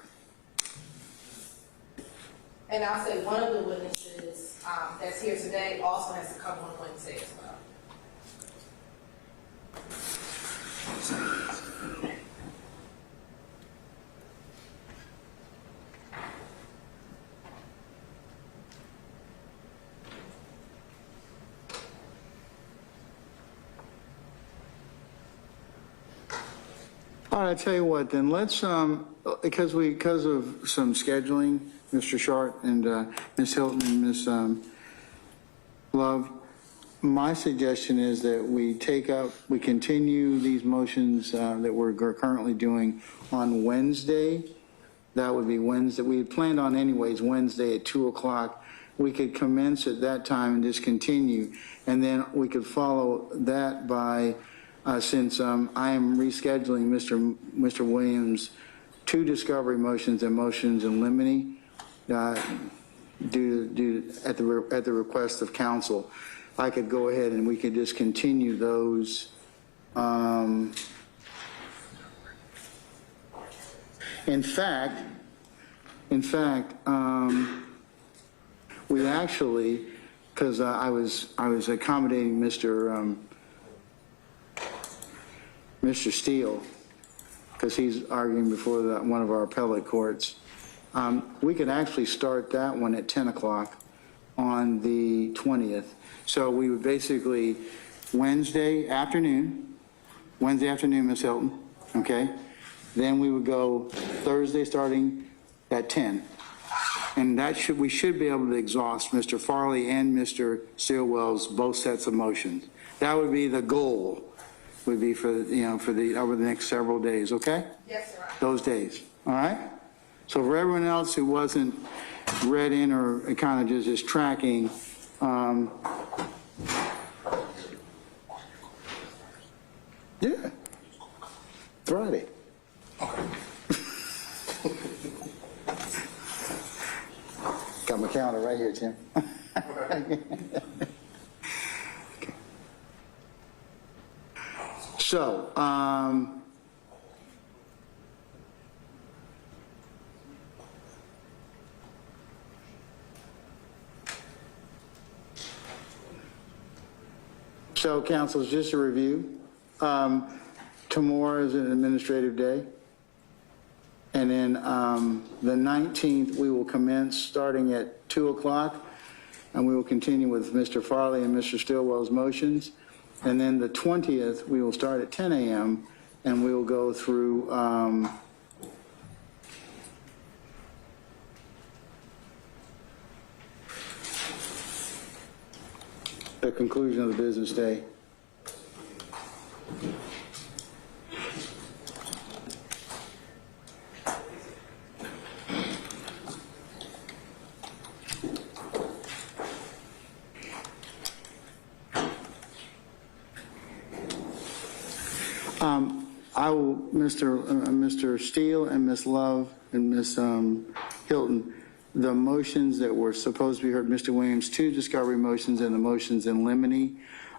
And I'll say one of the witnesses that's here today also has to come on Wednesday as well. All right, I tell you what, then let's, because of some scheduling, Mr. Short and Ms. Hilton and Ms. Love, my suggestion is that we continue these motions that we're currently doing on Wednesday. That would be Wednesday. We had planned on anyways Wednesday at 2 o'clock. We could commence at that time and just continue. And then we could follow that by, since I am rescheduling Mr. Williams' 2 discovery motions and motions in limine, due at the request of counsel, I could go ahead and we could just continue those. In fact, we actually, because I was accommodating Mr. Steele, because he's arguing before one of our appellate courts. We could actually start that one at 10 o'clock on the 20th. So we would basically, Wednesday afternoon, Ms. Hilton, okay? Then we would go Thursday starting at 10. And we should be able to exhaust Mr. Farley and Mr. Stillwell's both sets of motions. That would be the goal, would be for, over the next several days, okay? Yes, sir. Those days, all right? So for everyone else who wasn't read in or kind of just tracking, yeah, Friday. Got my calendar right here, Tim. So, councils, just a review. Tomorrow is an administrative day. And then the 19th, we will commence starting at 2 o'clock, and we will continue with Mr. Farley and Mr. Stillwell's motions. And then the 20th, we will start at 10 a.m., and we will go through the conclusion of the business day. I will, Mr. Steele and Ms. Love and Ms. Hilton, the motions that were supposed to be heard, Mr. Williams, 2 discovery motions and the motions in limine.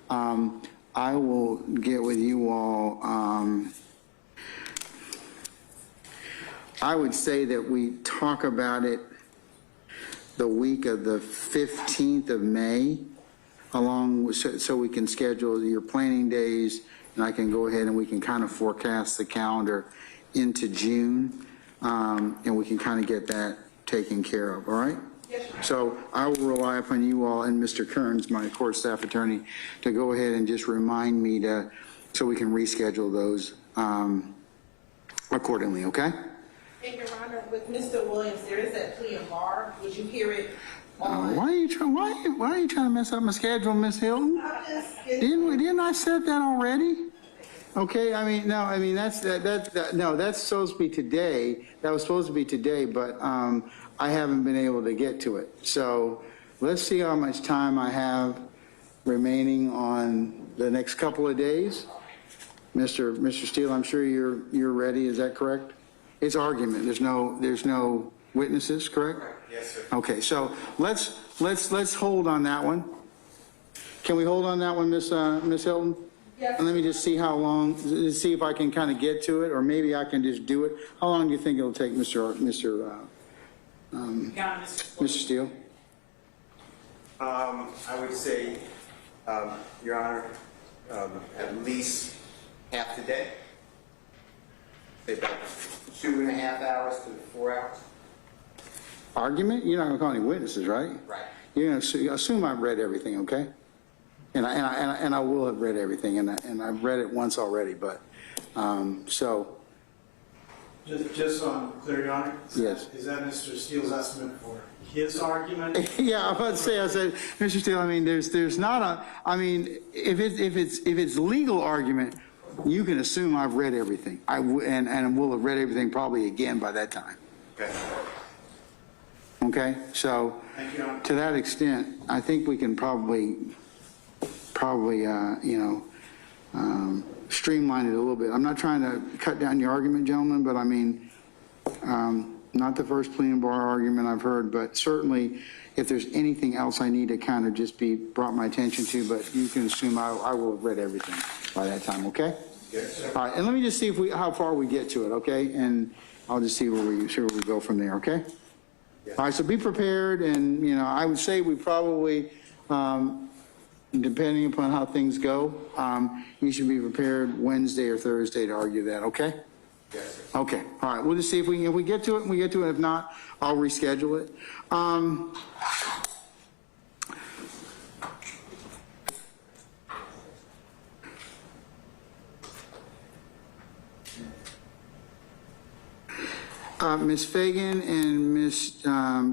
I will get with you all. I would say that we talk about it the week of the 15th of May, along with, so we can schedule your planning days, and I can go ahead and we can kind of forecast the calendar into June, and we can kind of get that taken care of, all right? Yes, sir. So I will rely upon you all and Mr. Kearns, my court staff attorney, to go ahead and just remind me so we can reschedule those accordingly, okay? And Your Honor, with Mr. Williams, there is that plea in bar. Would you hear it on? Why are you trying to mess up my schedule, Ms. Hilton? I'm just kidding. Didn't I set that already? Okay, that's supposed to be today. That was supposed to be today, but I haven't been able to get to it. So let's see how much time I have remaining on the next couple of days. Mr. Steele, I'm sure you're ready. Is that correct? It's argument. There's no witnesses, correct? Yes, sir. Okay, so let's hold on that one. Can we hold on that one, Miss Hilton? Yes. And let me just see how long, see if I can kind of get to it, or maybe I can just do it. How long do you think it'll take, Mr. Steele? I would say, Your Honor, at least half the day. Say about 2.5 hours to 4 hours. Argument? You're not going to call any witnesses, right? Right. You're going to assume I've read everything, okay? And I will have read everything, and I've read it once already, but so. Just so I'm clear, Your Honor? Yes. Is that Mr. Steele's estimate for his argument? Yeah, I was about to say, I said, Mr. Steele, there's not a, if it's legal argument, you can assume I've read everything. And will have read everything probably again by that time. Okay. Okay, so Thank you, Your Honor. to that extent, I think we can probably streamline it a little bit. I'm not trying to cut down your argument, gentlemen, but not the first plea and bar argument I've heard, but certainly if there's anything else I need to kind of just be brought my attention to, but you can assume I will have read everything by that time, okay? Yes, sir. All right, and let me just see how far we get to it, okay? And I'll just see where we go from there, okay? Yes. All right, so be prepared, and, I would say we probably, depending upon how things go, you should be prepared Wednesday or Thursday to argue that, okay? Yes, sir. Okay, all right, we'll just see if we get to it, we get to it. If not, I'll reschedule it. Ms. Fagan and Ms.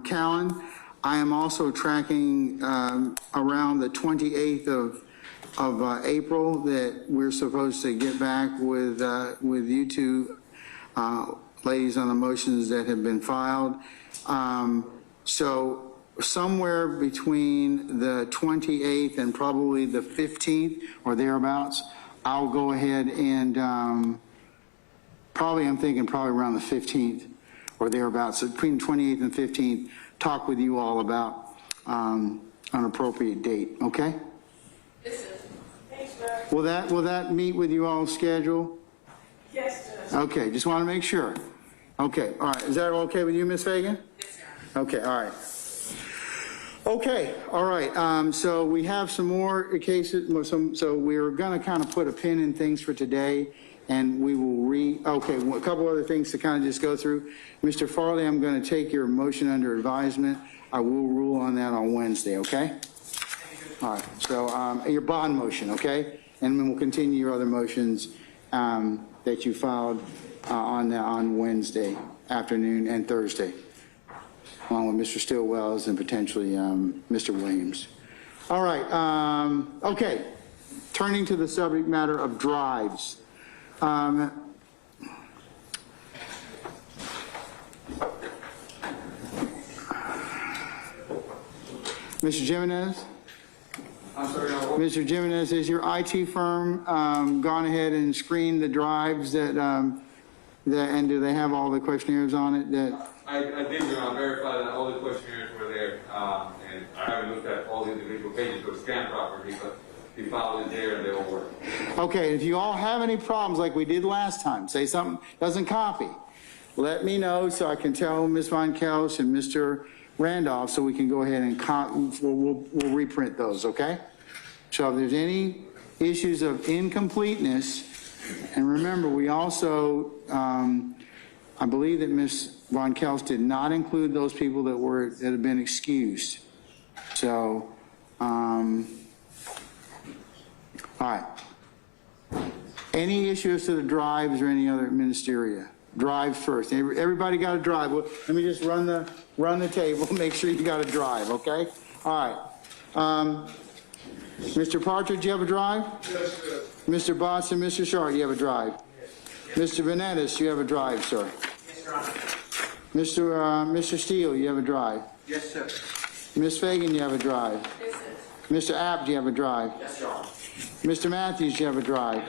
Callan, I am also tracking around the 28th of April that we're supposed to get back with you two ladies on the motions that have been filed. So somewhere between the 28th and probably the 15th or thereabouts, I'll go ahead and I'm thinking probably around the 15th or thereabouts. So between 28th and 15th, talk with you all about an appropriate date, okay? Will that meet with you all's schedule? Yes, Judge. Okay, just want to make sure. Okay, all right. Is that okay with you, Ms. Fagan? Yes, sir. Okay, all right. Okay, all right. So we have some more cases. So we're going to kind of put a pin in things for today, and we will a couple other things to kind of just go through. Mr. Farley, I'm going to take your motion under advisement. I will rule on that on Wednesday, okay? All right, so your bond motion, okay? And then we'll continue your other motions that you filed on Wednesday afternoon and Thursday, along with Mr. Stillwell's and potentially Mr. Williams. All right, okay. Turning to the subject matter of drives. Mr. Jimenez? I'm sorry, no. Mr. Jimenez, has your IT firm gone ahead and screened the drives and do they have all the questionnaires on it? I did, verify that all the questionnaires were there, and I haven't looked at all the individual pages to scan properly, but the file is there and they all work. Okay, if you all have any problems like we did last time, say something doesn't copy, let me know so I can tell Ms. Von Kels and Mr. Randolph so we can go ahead and we'll reprint those, okay? So if there's any issues of incompleteness, and remember, we also, I believe that Ms. Von Kels did not include those people that have been excused. So, all right. Any issues to the drives or any other ministeria? Drive first. Everybody got a drive. Well, let me just run the table. Make sure you got a drive, okay? All right. Mr. Partridge, you have a drive? Yes, sir. Mr. Boss and Mr. Short, you have a drive? Yes. Mr. Benetis, you have a drive, sir? Yes, Your Honor. Mr. Steele, you have a drive? Yes, sir. Ms. Fagan, you have a drive? Yes, sir. Mr. Abt, you have a drive? Yes, Your Honor. Mr. Matthews, you have a drive?